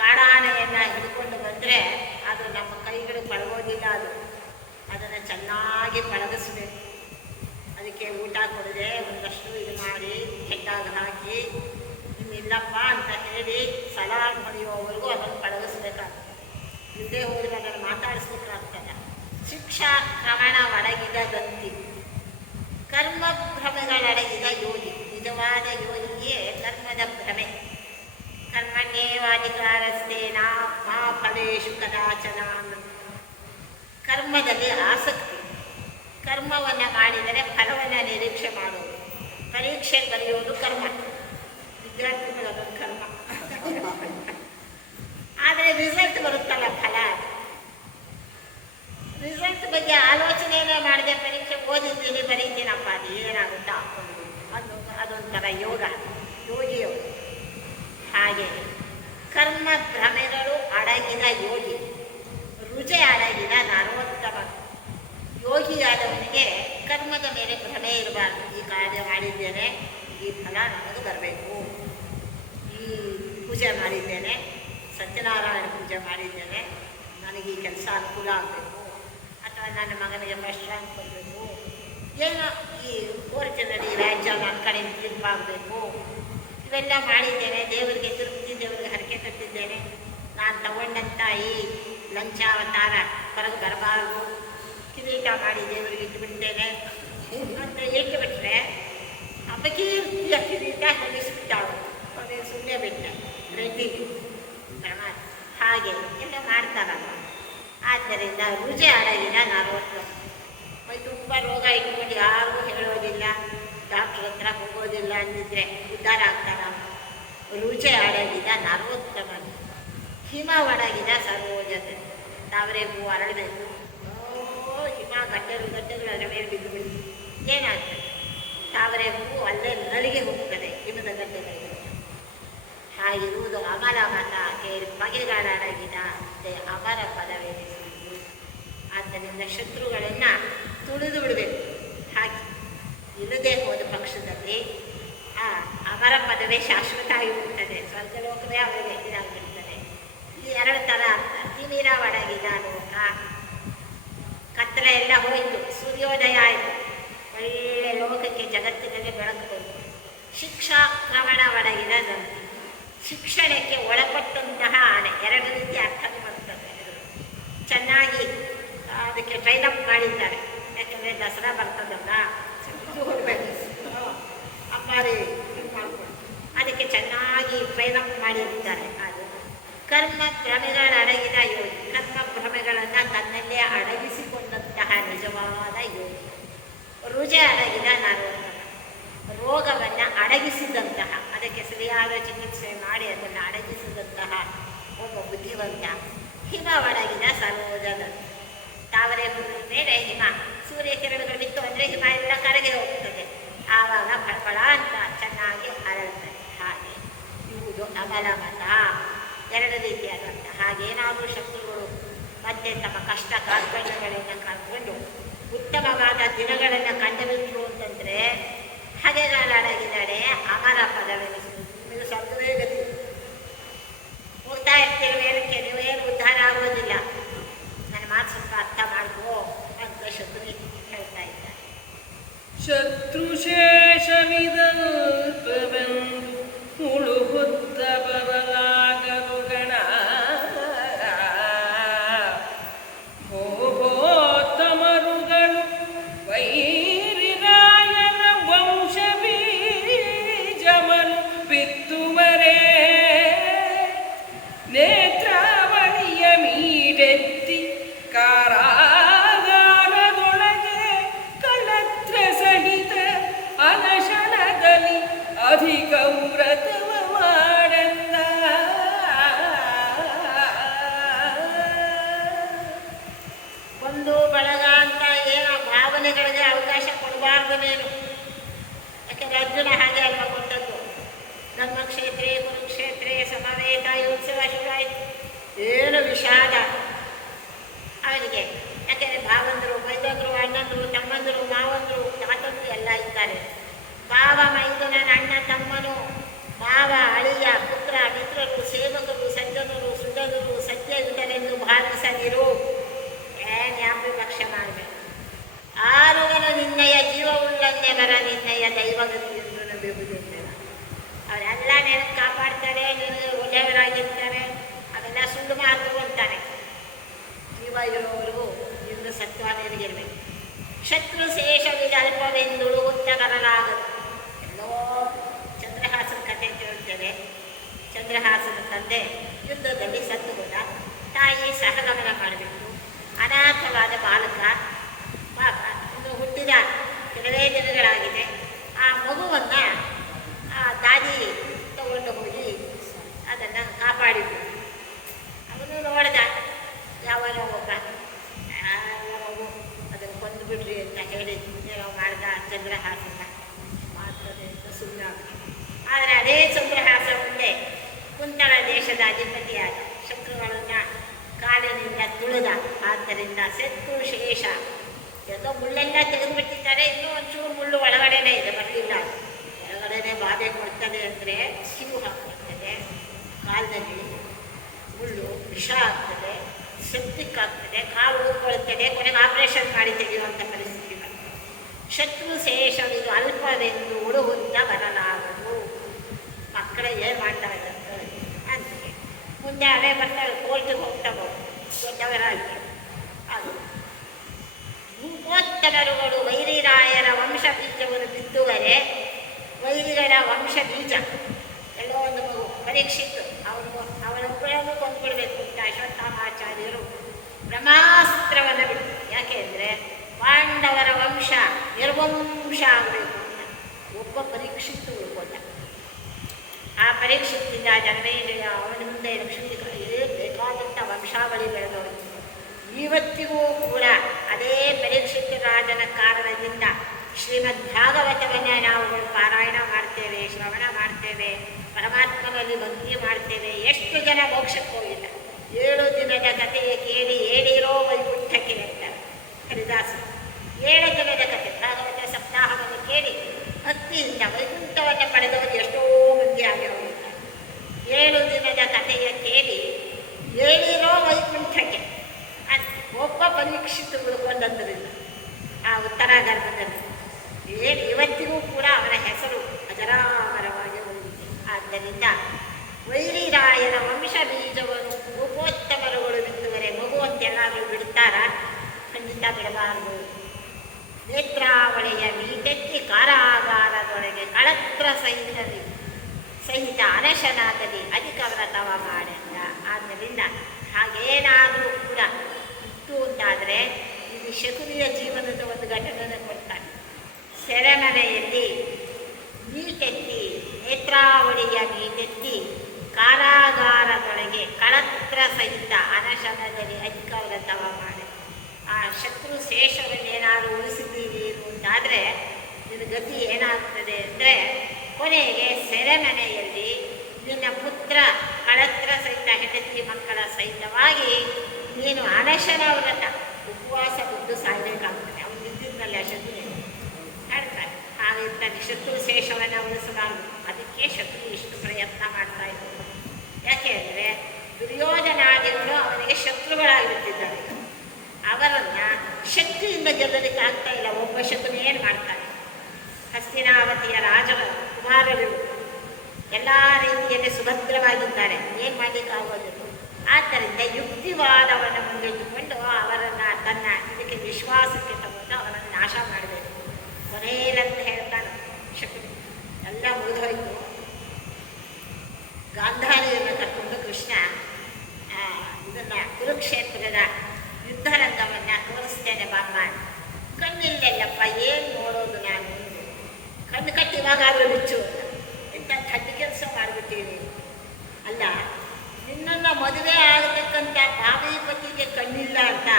ಕಾಡಾನೆಯನ್ನು ಹಿಡ್ಕೊಂಡು ಬಂದರೆ ಅದು ನಮ್ಮ ಕೈಗಳು ಪಳಗೋದಿಲ್ಲ. ಅದನ್ನು ಚೆನ್ನಾಗಿ ಪಳಗಿಸ್ಬೇಕು. ಅದಕ್ಕೆ ಊಟ ಕೊಡದೆ ಒಂದಷ್ಟು ಇದು ಮಾಡಿ ಹೆಡ್ಡಾಗ ಹಾಕಿ ಇನ್ನಿಲ್ಲಪ್ಪ ಅಂತ ಹೇಳಿ ಸಲಾಮ್ ಹೊಡೆಯುವವರೆಗೂ ಅದನ್ನು ಪಳಗಿಸ್ಬೇಕಾಗ್ತದೆ. ಇಲ್ಲದೆ ಹೋದರೆ ಅದನ್ನು ಮಾತಾಡಿಸ್ಬೇಕಾಗ್ತದೆ. ಶಿಕ್ಷಾ ಕ್ರಮಣ ಒಡಗಿದ ದಂತಿ, ಕರ್ಮ ಭ್ರಮೆಗಳಡಗಿದ ಯೋಗಿ. ನಿಜವಾದ ಯೋಗಿಯೇ ಕರ್ಮದ ಭ್ರಮೆ. ಕರ್ಮಣ್ಯೇವಾಧಿಕಾರಸ್ಥೇನ ಮಾ ಫಲೇಶು ಕದಾಚನ. ಕರ್ಮದಲ್ಲಿ ಆಸಕ್ತಿ. ಕರ್ಮವನ್ನು ಮಾಡಿದರೆ ಫಲವನ್ನು ನಿರೀಕ್ಷೆ ಮಾಡೋದು. ಪರೀಕ್ಷೆ ಬರೆಯೋದು ಕರ್ಮ. ವಿದ್ಯಾರ್ಥಿಗಳು ಅದೊಂದು ಕರ್ಮ. ಆದರೆ ರಿಸಲ್ಟ್ ಬರುತ್ತಲ್ಲ, ಫಲ. ರಿಸಲ್ಟ್ ಬಗ್ಗೆ ಆಲೋಚನೆಯೇ ಮಾಡಿದೆ. ಪರೀಕ್ಷೆ ಓದಿದ್ದೀನಿ, ಬರೀತೀನಪ್ಪ, ಅದು ಏನಾಗುತ್ತಾ ಅದೊಂಥರ ಯೋಗ, ಯೋಗಿಯೋಗ. ಹಾಗೆ ಕರ್ಮ ಭ್ರಮೆಗಳು ಅಡಗಿದ ಯೋಗಿ, ರುಜೆ ಅಡಗಿದ ನರೋತ್ತಮ. ಯೋಗಿಯಾದವನಿಗೆ ಕರ್ಮದ ಮೇಲೆ ಭ್ರಮೆ ಇರಬಾರ್ದು. ಈ ಕಾರ್ಯ ಮಾಡಿದ್ದೇನೆ, ಈ ಫಲ ನಮಗೆ ಬರಬೇಕು. ಈ ಪೂಜೆ ಮಾಡಿದ್ದೇನೆ, ಸತ್ಯನಾರಾಯಣ ಪೂಜೆ ಮಾಡಿದ್ದೇನೆ, ನನಗೆ ಈ ಕೆಲಸ ಅನುಕೂಲ ಆಗಬೇಕು, ಅಥವಾ ನನ್ನ ಮಗನಿಗೆ ಫಸ್ಟ್ ರ್ಯಾಂಕ್ ಬರಬೇಕು, ಏನೋ ಈ ಕೋರ್ಟಿನಲ್ಲಿ ರಾಜ್ಯ ನನ್ನ ಕಡೆ ತೀರ್ಪಾಗಬೇಕು, ಇವೆಲ್ಲ ಮಾಡಿದ್ದೇನೆ. ದೇವರಿಗೆ ತೃಪ್ತಿ, ದೇವರಿಗೆ ಹರಕೆ ಕಟ್ಟಿದ್ದೇನೆ. ನಾನು ತಗೊಂಡಂಥ ಈ ಲಂಚಾವತಾರ ಹೊರಗೆ ಬರಬಾರ್ದು, ಕಿರೀಟ ಮಾಡಿ ದೇವರಿಗೆ ಇಟ್ಟುಬಿಡ್ತೇನೆ ಅಂತ ಇಟ್ಟುಬಿಟ್ರೆ ಅಪಕೀರ್ತಿಯ ಕಿರೀಟ ಹೊಲಿಸಿಬಿಟ್ಟಾಳು. ಅದೇ ಸುಮ್ಮನೆ ಬಿಟ್ಟೆ ರೆಡ್ಡಿ ಹಾಗೆ ಎಲ್ಲ ಮಾಡ್ತಾರಲ್ಲ. ಆದ್ದರಿಂದ ರುಜೆ ಅಡಗಿದ ನರೋತ್ತಮ. ಮೈ ತುಂಬ ರೋಗ ಇಟ್ಕೊಂಡು ಯಾರೂ ಹೇಳೋದಿಲ್ಲ, ಡಾಕ್ಟ್ರ್ ಹತ್ರ ಹೋಗೋದಿಲ್ಲ ಅಂದಿದ್ರೆ ಉದ್ಧಾರ ಆಗ್ತಾರ. ರುಜೆ ಅಡಗಿದ ನರೋತ್ತಮನು, ಹಿಮ ಒಡಗಿದ ಸರೋಜತೆ. ತಾವರೆ ಹೂವು ಅರಳಬೇಕು, ಹಿಮ ಗಡ್ಡೆಗಳು ಅದರ ಮೇಲೆ ಬಿದ್ದು ಬಿದ್ದು ಏನಾಗ್ತದೆ? ತಾವರೆ ಹೂವು ಅಲ್ಲೇ ನಲಿಗೆ ಹೋಗ್ತದೆ ಹಿಮದ ಗಡ್ಡೆಗಳಿಗೆ. ಹಾಗಿರುವುದು ಅಮರ ಮತ ಕೇಳಿ ಬಗೆಗಳಡಗಿದ ಅಮರ ಪದವೆನಿಸುವುದು. ಆದ್ದರಿಂದ ಶತ್ರುಗಳನ್ನು ತುಳಿದು ಬಿಡಬೇಕು. ಹಾಗೆ ಇಲ್ಲದೆ ಹೋದ ಪಕ್ಷದಲ್ಲಿ ಆ ಅಮರ ಪದವೇ ಶಾಶ್ವತ ಆಗಿಬಿಡ್ತದೆ. ಸ್ವರ್ಗಲೋಕವೇ ಅವರಿಗೆ ಇದಾಗಿಬಿಡ್ತದೆ. ಈ ಎರಡು ಥರ ಅರ್ಥ. ತಿಮಿರ ಒಡಗಿದ ಲೋಕ, ಕತ್ತಲೆ ಎಲ್ಲ ಹೋಯಿತು, ಸೂರ್ಯೋದಯ ಆಯಿತು, ಒಳ್ಳೆಯ ಲೋಕಕ್ಕೆ ಜಗತ್ತಿನಲ್ಲಿ ಬೆಳಕು ಬಂತು. ಶಿಕ್ಷಾಕ್ರಮಣ ಒಡಗಿದ ದಂತಿ, ಶಿಕ್ಷಣಕ್ಕೆ ಒಳಪಟ್ಟಂತಹ ಆನೆ. ಎರಡು ರೀತಿ ಅರ್ಥ ಬರ್ತದೆ. ಚೆನ್ನಾಗಿ ಅದಕ್ಕೆ ಟ್ರೈನ್ ಅಪ್ ಮಾಡಿದ್ದಾರೆ. ಯಾಕಂದರೆ ದಸರಾ ಬರ್ತದಲ್ಲ, ಹೋಗಬೇಕು ಅಪ್ಪಾರಿ ಮಾಡ್ಕೊಂಡು ಅದಕ್ಕೆ ಚೆನ್ನಾಗಿ ಟ್ರೈನ್ ಅಪ್ ಮಾಡಿರ್ತಾರೆ. ಅದು ಕರ್ಮ ಭ್ರಮೆಗಳಡಗಿದ ಯೋಗಿ, ಕರ್ಮ ಭ್ರಮೆಗಳನ್ನು ತನ್ನಲ್ಲೇ ಅಡಗಿಸಿಕೊಂಡಂತಹ ನಿಜವಾದ ಯೋಗಿ. ರುಜೆ ಅಡಗಿದ ನರೋತ್ತಮ, ರೋಗವನ್ನು ಅಡಗಿಸಿದಂತಹ, ಅದಕ್ಕೆ ಸರಿಯಾದ ಚಿಕಿತ್ಸೆ ಮಾಡಿ ಅದನ್ನು ಅಡಗಿಸಿದಂತಹ ಒಬ್ಬ ಬುದ್ಧಿವಂತ. ಹಿಮ ಒಡಗಿದ ಸರೋಜದ, ತಾವರೆ ಹೂವಿನ ಮೇಲೆ ಹಿಮ, ಸೂರ್ಯಕಿರಣಗಳು ಬಿತ್ತು ಅಂದರೆ ಹಿಮ ಎಲ್ಲ ಕರಗಿ ಹೋಗ್ತದೆ. ಆವಾಗ ಫಳಫಳ ಅಂತ ಚೆನ್ನಾಗಿ ಹರಡ್ತದೆ. ಹಾಗೆ ಇವುದು ಅಮಲ ಮತ. ಎರಡು ರೀತಿಯಾದಂಥ ಹಾಗೇನಾದರೂ ಶತ್ರುಗಳು ಮತ್ತೆ ತಮ್ಮ ಕಷ್ಟ ಕಾರ್ಪಣ್ಯಗಳನ್ನು ಕಳ್ಕೊಂಡು ಉತ್ತಮವಾದ ದಿನಗಳನ್ನು ಕಂಡುಬಿಟ್ರು ಅಂತಂದರೆ ಹಗೆಗಾಲಡಗಿದಡೆ ಅಮರ ಪದವೆನಿಸುವುದು. ನಿಮಗೆ ಸ್ವರ್ಗವೇ ಗತಿ. ಹೋಗ್ತಾ ಇರ್ತೀವಿ ಮೇಲಕ್ಕೆ, ನೀವೇನು ಉದ್ಧಾರ ಆಗುವುದಿಲ್ಲ. ನನ್ನ ಮಾತು ಸ್ವಲ್ಪ ಅರ್ಥ ಮಾಡ್ಕೋ ಅಂತ ಶತ್ರು ಹೇಳ್ತಾ ಇದ್ದಾರೆ. ಶತ್ರುಶೇಷವಿದಲ್ಪವೆಂದು ಮುಳುಗುತ್ತ ಬದಲಾಗದು ಗಣ. ತಮರುಗಳು ವೈರಿರಾಯನ ವಂಶ ಬೀಜಮನು ಬಿತ್ತುವರೇ. ನೇತ್ರಾವಳಿಯ ಮೀಡೆತ್ತಿ ಕಾರಾಗಾರದೊಳಗೆ ಕಳತ್ರ ಸಹಿತ ಅನಶನದಲ್ಲಿ ಅಧಿಕ ವ್ರತವ ಮಾಡೆಂದ. ಒಂದು ಬಳಗ ಅಂತ ಏನೋ ಭಾವನೆಗಳಿಗೆ ಅವಕಾಶ ಕೊಡಬಾರ್ದು ನೀನು. ಯಾಕೆಂದ್ರೆ ಅರ್ಜುನ ಹಾಗೆ ಅಲ್ವಾ ಕೊಟ್ಟದ್ದು. ಧರ್ಮಕ್ಷೇತ್ರೇ ಕುರುಕ್ಷೇತ್ರೇ ಸಮವೇತ ಉತ್ಸವ ಶುರುವಾಯಿತು. ಏನು ವಿಷಾದ ಅವನಿಗೆ. ಯಾಕೆಂದರೆ ಭಾವಂದರು, ಮೈದಂದರು, ಅಣ್ಣಂದರು, ತಮ್ಮಂದರು, ಮಾವಂದರು, ತಾತಂದರು ಎಲ್ಲ ಇದ್ದಾರೆ. ಭಾವ ಮೈದುನನ ಅಣ್ಣ ತಮ್ಮನು, ಮಾವ ಅಳಿಯ ಪುತ್ರ ಮಿತ್ರರು ಸೇವಕರು ಸಜ್ಜನರು ಸುಜನರು ಸತ್ಯವಿದರೆಂದು ಭಾವಿಸದಿರು. ಏನ್ಯಾಪಿ ಪಕ್ಷ ಮಾಡಬೇಕು. ಆರುಗನ ನಿನ್ನಯ ಜೀವವುಳ್ಳನ್ನೇ ಬರ ನಿನ್ನಯ ದೈವಗತಿ ಎಂದು ನಂಬುವುದಿಲ್ಲ. ಅವರೆಲ್ಲ ನೆನಪು ಕಾಪಾಡ್ತಾರೆ, ನಿನಗೆ ಒಳ್ಳೆಯವರಾಗಿರ್ತಾರೆ. ಅದೆಲ್ಲ ಸುಳ್ಳು ಮಾತು ಅಂತಾನೆ. ಜೀವ ಇರೋವರೆಗೂ ನಿನ್ನ ಸತ್ವ ನಿನಗಿರ್ಬೇಕು. ಶತ್ರು ಶೇಷವಿದ ಅಲ್ಪವೆಂದುಳು ಉತ್ತ ಬರಲಾಗದು. ಎಲ್ಲೋ ಚಂದ್ರಹಾಸನ ಕಥೆ ಕೇಳ್ತೇವೆ. ಚಂದ್ರಹಾಸನ ತಂದೆ ಯುದ್ಧದಲ್ಲಿ ಸತ್ತು ಹೋದ. ತಾಯಿ ಸಹಗಮನ ಮಾಡಬೇಕು. ಅನಾಥವಾದ ಬಾಲಕ ಪಾಪ ಇನ್ನು ಹುಟ್ಟಿದ ಕೆಲವೇ ದಿನಗಳಾಗಿದೆ. ಆ ಮಗುವನ್ನು ಆ ದಾದಿ ತಗೊಂಡು ಹೋಗಿ ಅದನ್ನು ಕಾಪಾಡಿದ್ರು. ಅವನು ನೋಡಿದ, ಯಾವನೋ ಒಬ್ಬ ಮಗು ಅದನ್ನು ಕೊಂದು ಬಿಡ್ರಿ ಅಂತ ಹೇಳಿ ಏನೋ ಮಾಡಿದ ಚಂದ್ರಹಾಸನ ಮಾತ್ರನೇ ಸುಮ್ಮನಾಗ್ತದೆ. ಆದರೆ ಅದೇ ಚಂದ್ರಹಾಸ ಮುಂದೆ ಕುಂತಳ ದೇಶದ ಅಧಿಪತಿಯಾದ ಶತ್ರುಗಳನ್ನು ಕಾಲಿನಿಂದ ತುಳಿದ. ಆದ್ದರಿಂದ ಶತ್ರು ಶೇಷ ಎಲ್ಲೋ ಮುಳ್ಳೆಲ್ಲ ತೆಗೆದುಬಿಟ್ಟಿದ್ದಾರೆ. ಇನ್ನೂ ಒಂಚೂರು ಮುಳ್ಳು ಒಳಗಡೆನೇ ಇದೆ, ಬರಲಿಲ್ಲ. ಒಳಗಡೆನೆ ಬಾಧೆ ಕೊಡ್ತದೆ ಅಂದರೆ ಸಿಗು ಹಾಕ್ತದೆ, ಕಾಲಿನಲ್ಲಿ ಮುಳ್ಳು ವಿಷ ಆಗ್ತದೆ, ಸೆಪ್ಟಿಕ್ ಆಗ್ತದೆ, ಕಾಲು ಊದ್ಕೊಳ್ತದೆ, ಕೊನೆಗೆ ಆಪರೇಷನ್ ಮಾಡಿ ತೆಗೆಯುವಂಥ ಪರಿಸ್ಥಿತಿ ಬರ್ತದೆ. ಶತ್ರು ಶೇಷವಿದು ಅಲ್ಪವೆಂದು ಉಡುಗುತ್ತ ಬರಲಾಗದು. ಮಕ್ಕಳೇ ಏನು ಮಾಡ್ತಾ ಇದ್ದಾರೆ ಅಂತಿಗೆ ಮುಂದೆ ಅವೇ ಬರ್ತಾಳೆ, ಕೋರ್ಟಿಗೆ ಹೋಗ್ತಾ ದೊಡ್ಡವರಾಗಿ. ಅದು ಭೂಪೋತ್ತಮರುಗಳು ವೈರಿರಾಯರ ವಂಶ ಬೀಜವನ್ನು ಬಿತ್ತುವರೆ. ವೈರಿಗಳ ವಂಶ ಬೀಜ ಎಲ್ಲೋ ಒಂದು ಮಗು ಪರೀಕ್ಷಿತ್ತು. ಅವನೊಬ್ಬಳನ್ನು ಕೊಂದುಬಿಡಬೇಕು ಅಂತ ಅಶ್ವತ್ಥಾಮಾಚಾರ್ಯರು ಬ್ರಹ್ಮಾಸ್ತ್ರವನ್ನು ಬಿಟ್ಟು. ಯಾಕೆ ಅಂದರೆ ಪಾಂಡವರ ವಂಶ ನಿರ್ವಂಶ ಆಗಬೇಕು ಅಂತ ಒಬ್ಬ ಪರೀಕ್ಷಿತ್ತು ಉಳ್ಕೊಂಡ. ಆ ಪರೀಕ್ಷಿತ್ತಿಂದ ಜನಮೇಜಯ ಅವನ ಮುಂದೆ ಲಕ್ಷ್ಮೀ ಬೇಕಾದಂಥ ವಂಶಾವಳಿ ಬೆಳೆದವರು. ಇವತ್ತಿಗೂ ಕೂಡ ಅದೇ ಪರೀಕ್ಷಿತ ರಾಜನ ಕಾರಣದಿಂದ ಶ್ರೀಮದ್ ಭಾಗವತವನ್ನೇ ನಾವುಗಳು ಪಾರಾಯಣ ಮಾಡ್ತೇವೆ, ಶ್ರವಣ ಮಾಡ್ತೇವೆ, ಪರಮಾತ್ಮನಲ್ಲಿ ಭಕ್ತಿ ಮಾಡ್ತೇವೆ. ಎಷ್ಟು ಜನ ಮೋಕ್ಷಕ್ಕೆ ಹೋಗಿಲ್ಲ. 7 ದಿನದ ಕಥೆಯ ಕೇಳಿ ಏಳಿರೋ ವೈಕುಂಠಕ್ಕೆ ಹೇಳ್ತಾರೆ ಹರಿದಾಸ. 7 ದಿನದ ಕಥೆ ಭಾಗವತ ಸಪ್ತಾಹವನ್ನು ಕೇಳಿ ಭಕ್ತಿಯಿಂದ ವೈಕುಂಠವನ್ನು ಪಡೆದವರು ಎಷ್ಟೋ ಮಂದಿ ಆಗಿ ಹೋಗಿದ್ದಾರೆ. 7 ದಿನದ ಕಥೆಯ ಕೇಳಿ ಏಳಿರೋ ವೈಕುಂಠಕ್ಕೆ ಅಂತ ಒಬ್ಬ ಪರೀಕ್ಷಿತು ಉಳ್ಕೊಂಡಂದ್ರಿಂದ ಆ ಉತ್ತರಾಗರ್ಭದಲ್ಲಿ ಇವತ್ತಿಗೂ ಕೂಡ ಅವರ ಹೆಸರು ಅಜರಾಮರವಾಗಿ ಉಳಿದಿದೆ. ಆದ್ದರಿಂದ ವೈರಿರಾಯನ ವಂಶ ಬೀಜವನ್ನು ಭೂಪೋತ್ತಮರುಗಳು ಬಿತ್ತುವರೆ. ಮಗು ಅಂತ ಎಲ್ಲಾದರೂ ಬಿಡ್ತಾರ? ಖಂಡಿತ ಬಿಡಬಾರದು. ನೇತ್ರಾವಳಿಯ ಮೀಟೆತ್ತಿ ಕಾರಾಗಾರದೊಳಗೆ ಕಳತ್ರ ಸಹಿತ ಅನಶನಾಗಲಿ ಅಧಿಕ ವ್ರತವ ಮಾಡೆಂದ. ಆದ್ದರಿಂದ ಹಾಗೇನಾದರೂ ಕೂಡ ಇತ್ತು ಅಂತಾದರೆ ಇದು ಶಕುನಿಯ ಜೀವನದ ಒಂದು ಘಟನೆ ಕೊಡ್ತಾನೆ. ಸೆರೆಮನೆಯಲ್ಲಿ ಮೀಟೆತ್ತಿ, ನೇತ್ರಾವಳಿಯ ಮೀಟೆತ್ತಿ ಕಾರಾಗಾರದೊಳಗೆ ಕಳತ್ರ ಸಹಿತ ಅನಶನದಲ್ಲಿ ಅಧಿಕ ವ್ರತವ ಮಾಡಿ. ಆ ಶತ್ರು ಶೇಷವನ್ನೇನಾದರೂ ಉಳಿಸಿದ್ದೀರಿ ಅಂತಾದರೆ ನಿನ್ನ ಗತಿ ಏನಾಗ್ತದೆ ಅಂದರೆ ಕೊನೆಗೆ ಸೆರೆಮನೆಯಲ್ಲಿ ನಿನ್ನ ಪುತ್ರ ಕಳತ್ರ ಸಹಿತ ಹೆಂಡತಿ ಮಕ್ಕಳ ಸಹಿತವಾಗಿ ನೀನು ಅನಶನ ವ್ರತ ಉಪವಾಸ ಬಿದ್ದು ಸಾಯಬೇಕಾಗ್ತದೆ. ಅವನು ನಿಂತಿದ್ದಲ್ಲಿ ಅಶಕ್ತಿ ಹೇಳ್ತಾರೆ. ಹಾಗಿರ್ತಾನೆ ಶತ್ರು ಶೇಷವನ್ನು ಉಳಿಸಬಾರದು. ಅದಕ್ಕೆ ಶತ್ರು ಇಷ್ಟು ಪ್ರಯತ್ನ ಮಾಡ್ತಾ ಇದ್ರು. ಯಾಕೆ ಅಂದರೆ ದುರ್ಯೋಧನಾದಿಗಳು ಅವನಿಗೆ ಶತ್ರುಗಳಾಗಿಬಿಟ್ಟಿದ್ದಾರೆ. ಅವರನ್ನು ಶಕ್ತಿಯಿಂದ ಗೆಲ್ಲಲಿಕ್ಕೆ ಆಗ್ತಾ ಇಲ್ಲ. ಒಬ್ಬ ಶತ್ರು ಏನು ಮಾಡ್ತಾನೆ? ಹಸ್ತಿನಾವತಿಯ ಕುಮಾರರು ಎಲ್ಲ ರೀತಿಯಲ್ಲಿ ಸುಭದ್ರವಾಗಿದ್ದಾರೆ, ಏನು ಮಾಡಲಿಕ್ಕಾಗೋದಿಲ್ಲ. ಆದ್ದರಿಂದ ಯುಕ್ತಿವಾದವನ್ನು ಮುಂದಿಟ್ಟುಕೊಂಡು ಅವರನ್ನು ತನ್ನ ಇದಕ್ಕೆ ವಿಶ್ವಾಸಕ್ಕೆ ತಗೊಂಡು ಅವರನ್ನು ನಾಶ ಮಾಡಬೇಕು. ಕೊನೆಯಲ್ಲಂತ ಹೇಳ್ತಾನೆ ಶಕ್ತಿ ಎಲ್ಲ ಮುಗಿದೋಯ್ತು. ಗಾಂಧಾರಿಯನ್ನು ಕರ್ಕೊಂಡು ಕೃಷ್ಣ ಇದನ್ನು ಕುರುಕ್ಷೇತ್ರದ ಯುದ್ಧರಂಗವನ್ನು ತೋರಿಸ್ತೇನೆ ಬಾಮ್ಮ. ಕಣ್ಣಿಲ್ಲಲ್ಲಪ್ಪ, ಏನು ನೋಡೋದು ನಾನು? ಕಣ್ಣು ಕಟ್ಟಿ ಇವಾಗಾದರೂ ಬಿಚ್ಚು. ಇಂಥ ಕಡ್ಡಿ ಕೆಲಸ ಮಾಡಿಬಿಟ್ಟಿವಿ. ಅಲ್ಲ, ನಿನ್ನನ್ನು ಮದುವೆ ಆಗತಕ್ಕಂಥ ಭಾವೀಪತಿಗೆ ಕಣ್ಣಿಲ್ಲ ಅಂತ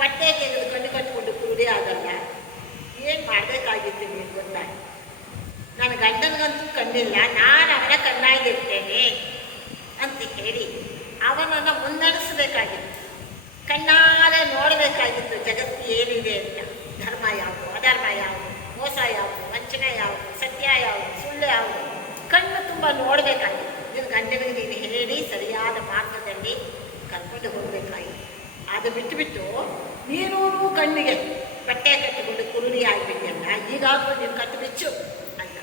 ಬಟ್ಟೆ ತೆಗೆದು ಕಣ್ಣು ಕಟ್ಟಿಕೊಂಡು ಕೂಡಿ ಆಗಲ್ಲ. ಏನು ಮಾಡಬೇಕಾಗಿತ್ತು ನೀನು ಗೊತ್ತಾ? ನನ್ನ ಗಂಡನಿಗಂತೂ ಕಣ್ಣಿಲ್ಲ, ನಾನು ಅವನ ಕಣ್ಣಾಗಿರ್ತೇನೆ ಅಂತ ಹೇಳಿ ಅವನನ್ನು ಮುನ್ನಡೆಸಬೇಕಾಗಿತ್ತು. ಕಣ್ಣಾರೆ ನೋಡಬೇಕಾಗಿತ್ತು ಜಗತ್ತು ಏನಿದೆ ಅಂತ. ಧರ್ಮ ಯಾವುದು, ಅಧರ್ಮ ಯಾವುದು, ಮೋಸ ಯಾವುದು, ವಂಚನೆ ಯಾವುದು, ಸತ್ಯ ಯಾವುದು, ಸುಳ್ಳು ಯಾವುದು, ಕಣ್ಣು ತುಂಬ ನೋಡಬೇಕಾಗಿತ್ತು. ನಿನ್ನ ಗಂಡನಿಗೆ ನೀನು ಹೇಳಿ ಸರಿಯಾದ ಮಾರ್ಗದಲ್ಲಿ ಕರ್ಕೊಂಡು ಹೋಗಬೇಕಾಗಿತ್ತು. ಅದು ಬಿಟ್ಟುಬಿಟ್ಟು ನೀನೂ ಕಣ್ಣಿಗೆ ಬಟ್ಟೆ ಕಟ್ಟಿಕೊಂಡು ಕುರುಡಿ ಆಗಿಬಿಟ್ಟಿಯಲ್ಲ, ಈಗಾಗಲೂ ನೀನು ಕಟ್ಟು ಬಿಚ್ಚು ಅಂತ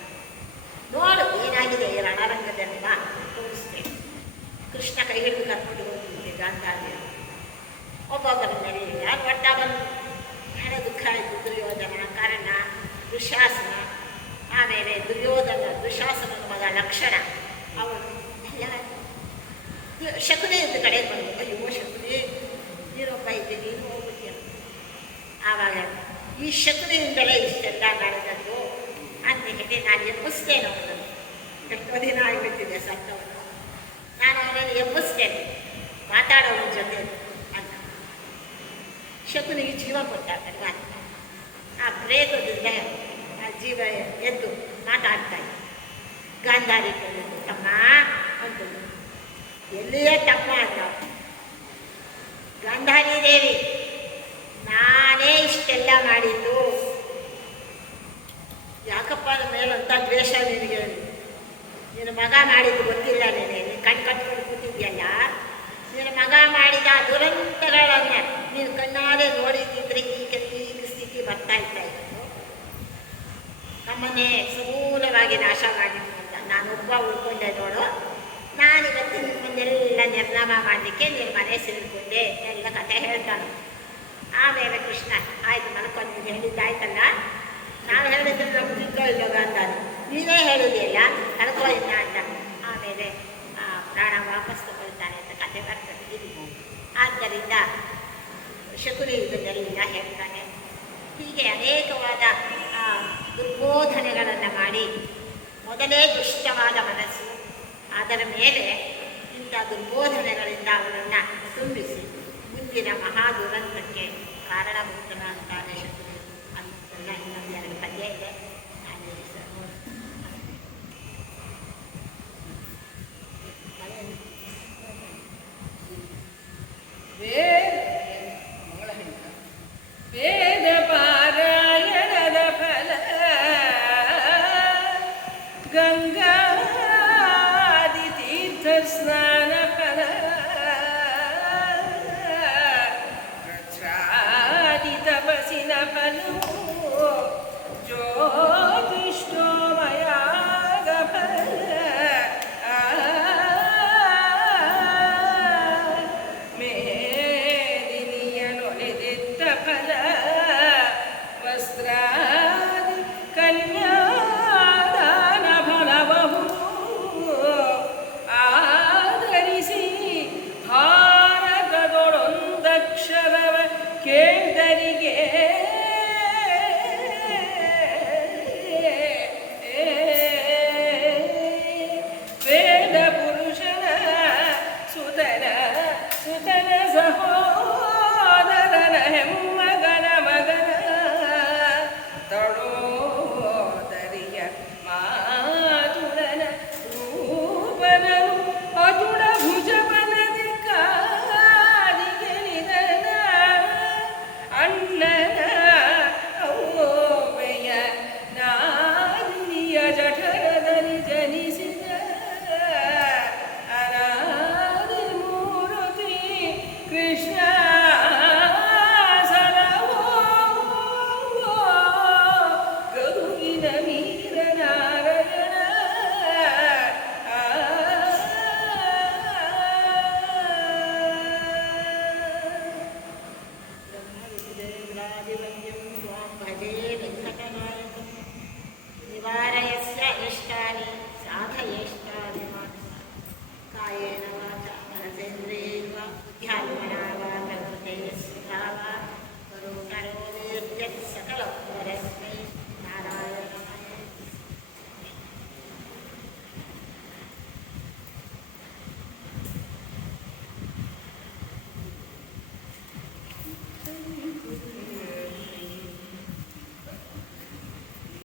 ನೋಡು ಏನಾಗಿದೆ ಈ ರಣರಂಗದಲ್ಲಿ ಬಾ ತೋರಿಸ್ತೇನೆ. ಕೃಷ್ಣ ಕೈ ಹಿಡಿದು ಕರ್ಕೊಂಡು ಹೋಗ್ತಿದ್ದೆ ಗಾಂಧಾರಿ. ಒಬ್ಬೊಬ್ಬರ ನಡೆಯಿಲ್ಲ. ಒಟ್ಟ ಬಂದು ಬಹಳ ದುಃಖ ಆಯಿತು ದುರ್ಯೋಧನ. ಕಾರಣ ದುಶಾಸನ, ಆಮೇಲೆ ದುಶಾಸನನ ಮಗ ಲಕ್ಷಣ, ಅವನು ಎಲ್ಲ ಶಕುನಿ ಇದ್ದ ಕಡೆ ಬಂದು, ಅಯ್ಯೋ ಶಕುನಿ ನೀನೊಬ್ಬ ಇದ್ದೆ, ನೀನು ಹೋಗ್ಬಿಟ್ಟಿಯ. ಆವಾಗ ಈ ಶಕುನಿಯಿಂದಲೇ ಇಷ್ಟೆಲ್ಲ ನಡೆದದ್ದು ಅಂತ ಹೇಳಿ ನಾನು ಎಬ್ಬಿಸ್ತೇನೆ ಅವನನ್ನು. ಎಷ್ಟೋ ದಿನ ಆಗಿಬಿಟ್ಟಿದೆ ಸತ್ತವನು. ನಾನು ಅವನನ್ನು ಎಬ್ಬಿಸ್ತೇನೆ, ಮಾತಾಡೋನ ಜೊತೆ ಅಂತ. ಶಕುನಿಗೆ ಜೀವ ಕೊಟ್ಟ ಭಗವಾನ್. ಆ ಪ್ರೇತದಿಂದ ಆ ಜೀವ ಎದ್ದು ಮಾತಾಡ್ತಾ ಇದ್ದ. ಗಾಂಧಾರಿ ಕೇಳಿದ್ರು, ತಮ್ಮ ಅಂತ. ಎಲ್ಲಿಯೇ ತಮ್ಮ ಅಂತ. ಗಾಂಧಾರಿ ದೇವಿ, ನಾನೇ ಇಷ್ಟೆಲ್ಲ ಮಾಡಿದ್ದು. ಯಾಕಪ್ಪ ನನ್ನ ಮೇಲಂತ ದ್ವೇಷ ನಿನಗೆ? ನಿನ್ನ ಮಗ ಮಾಡಿದ್ದು ಗೊತ್ತಿಲ್ಲ ನೀನು ಕಣ್ಣು ಕಟ್ಕೊಂಡು ಕೂತಿದ್ಯಲ್ಲ. ನಿನ್ನ ಮಗ ಮಾಡಿದ ದುರಂತಗಳನ್ನು ನೀನು ಕಣ್ಣಾರೆ ನೋಡಿದ್ದಿದ್ರೆ ಈಗ ಸ್ಥಿತಿ ಬರ್ತಾ ಇತ್ತು. ನಮ್ಮನ್ನೇ ಸಮೂಲವಾಗಿ ನಾಶ ಮಾಡಿದ್ದು ಅಂತ ನಾನೊಬ್ಬ ಉಳ್ಕೊಂಡೆ ನೋಡು. ನಾನಿವತ್ತು ನಿಮ್ಮನ್ನೆಲ್ಲ ನಿರ್ನಾಮ ಮಾಡಲಿಕ್ಕೆ ನಿನ್ನ ಮನೆ ಸೇರಿಕೊಂಡೆ ಎಲ್ಲ ಕಥೆ ಹೇಳ್ತಾನೆ. ಆಮೇಲೆ ಕೃಷ್ಣ ಆಯಿತು ಮಲ್ಕೊಂಡು ನೀನು ಹೇಳಿದ್ದಾಯ್ತಲ್ಲ, ನಾನು ಹೇಳಿದ್ರೆ ನಂಬಿದ್ದೋ ಇಲ್ಲೋಗ ಅಂತಾನೆ, ನೀನೇ ಹೇಳಿದೆಯಲ್ಲ ಕಳ್ಕೋ ಇಲ್ಲ ಅಂತ. ಆಮೇಲೆ ಪ್ರಾಣ ವಾಪಸ್ ತಗೊಳ್ತಾನೆ ಅಂತ ಕಥೆ ಬರ್ತದೆ. ಆದ್ದರಿಂದ ಶಕುನಿ ಇದನ್ನೆಲ್ಲ ಹೇಳ್ತಾನೆ. ಹೀಗೆ ಅನೇಕವಾದ ದುರ್ಬೋಧನೆಗಳನ್ನು ಮಾಡಿ, ಮೊದಲೇ ದುಷ್ಟವಾದ ಮನಸ್ಸು, ಅದರ ಮೇಲೆ ಇಂಥ ದುರ್ಬೋಧನೆಗಳಿಂದ ಅವನನ್ನು ತುಂಬಿಸಿ ಮುಂದಿನ ಮಹಾ ದುರಂತಕ್ಕೆ ಕಾರಣಭೂತನ ಅಂತಾನೆ ಶಕುನಿ ಅನ್ನೋದನ್ನು ಇನ್ನೊಂದು ಎರಡು ಪದ್ಯ ಇದೆ.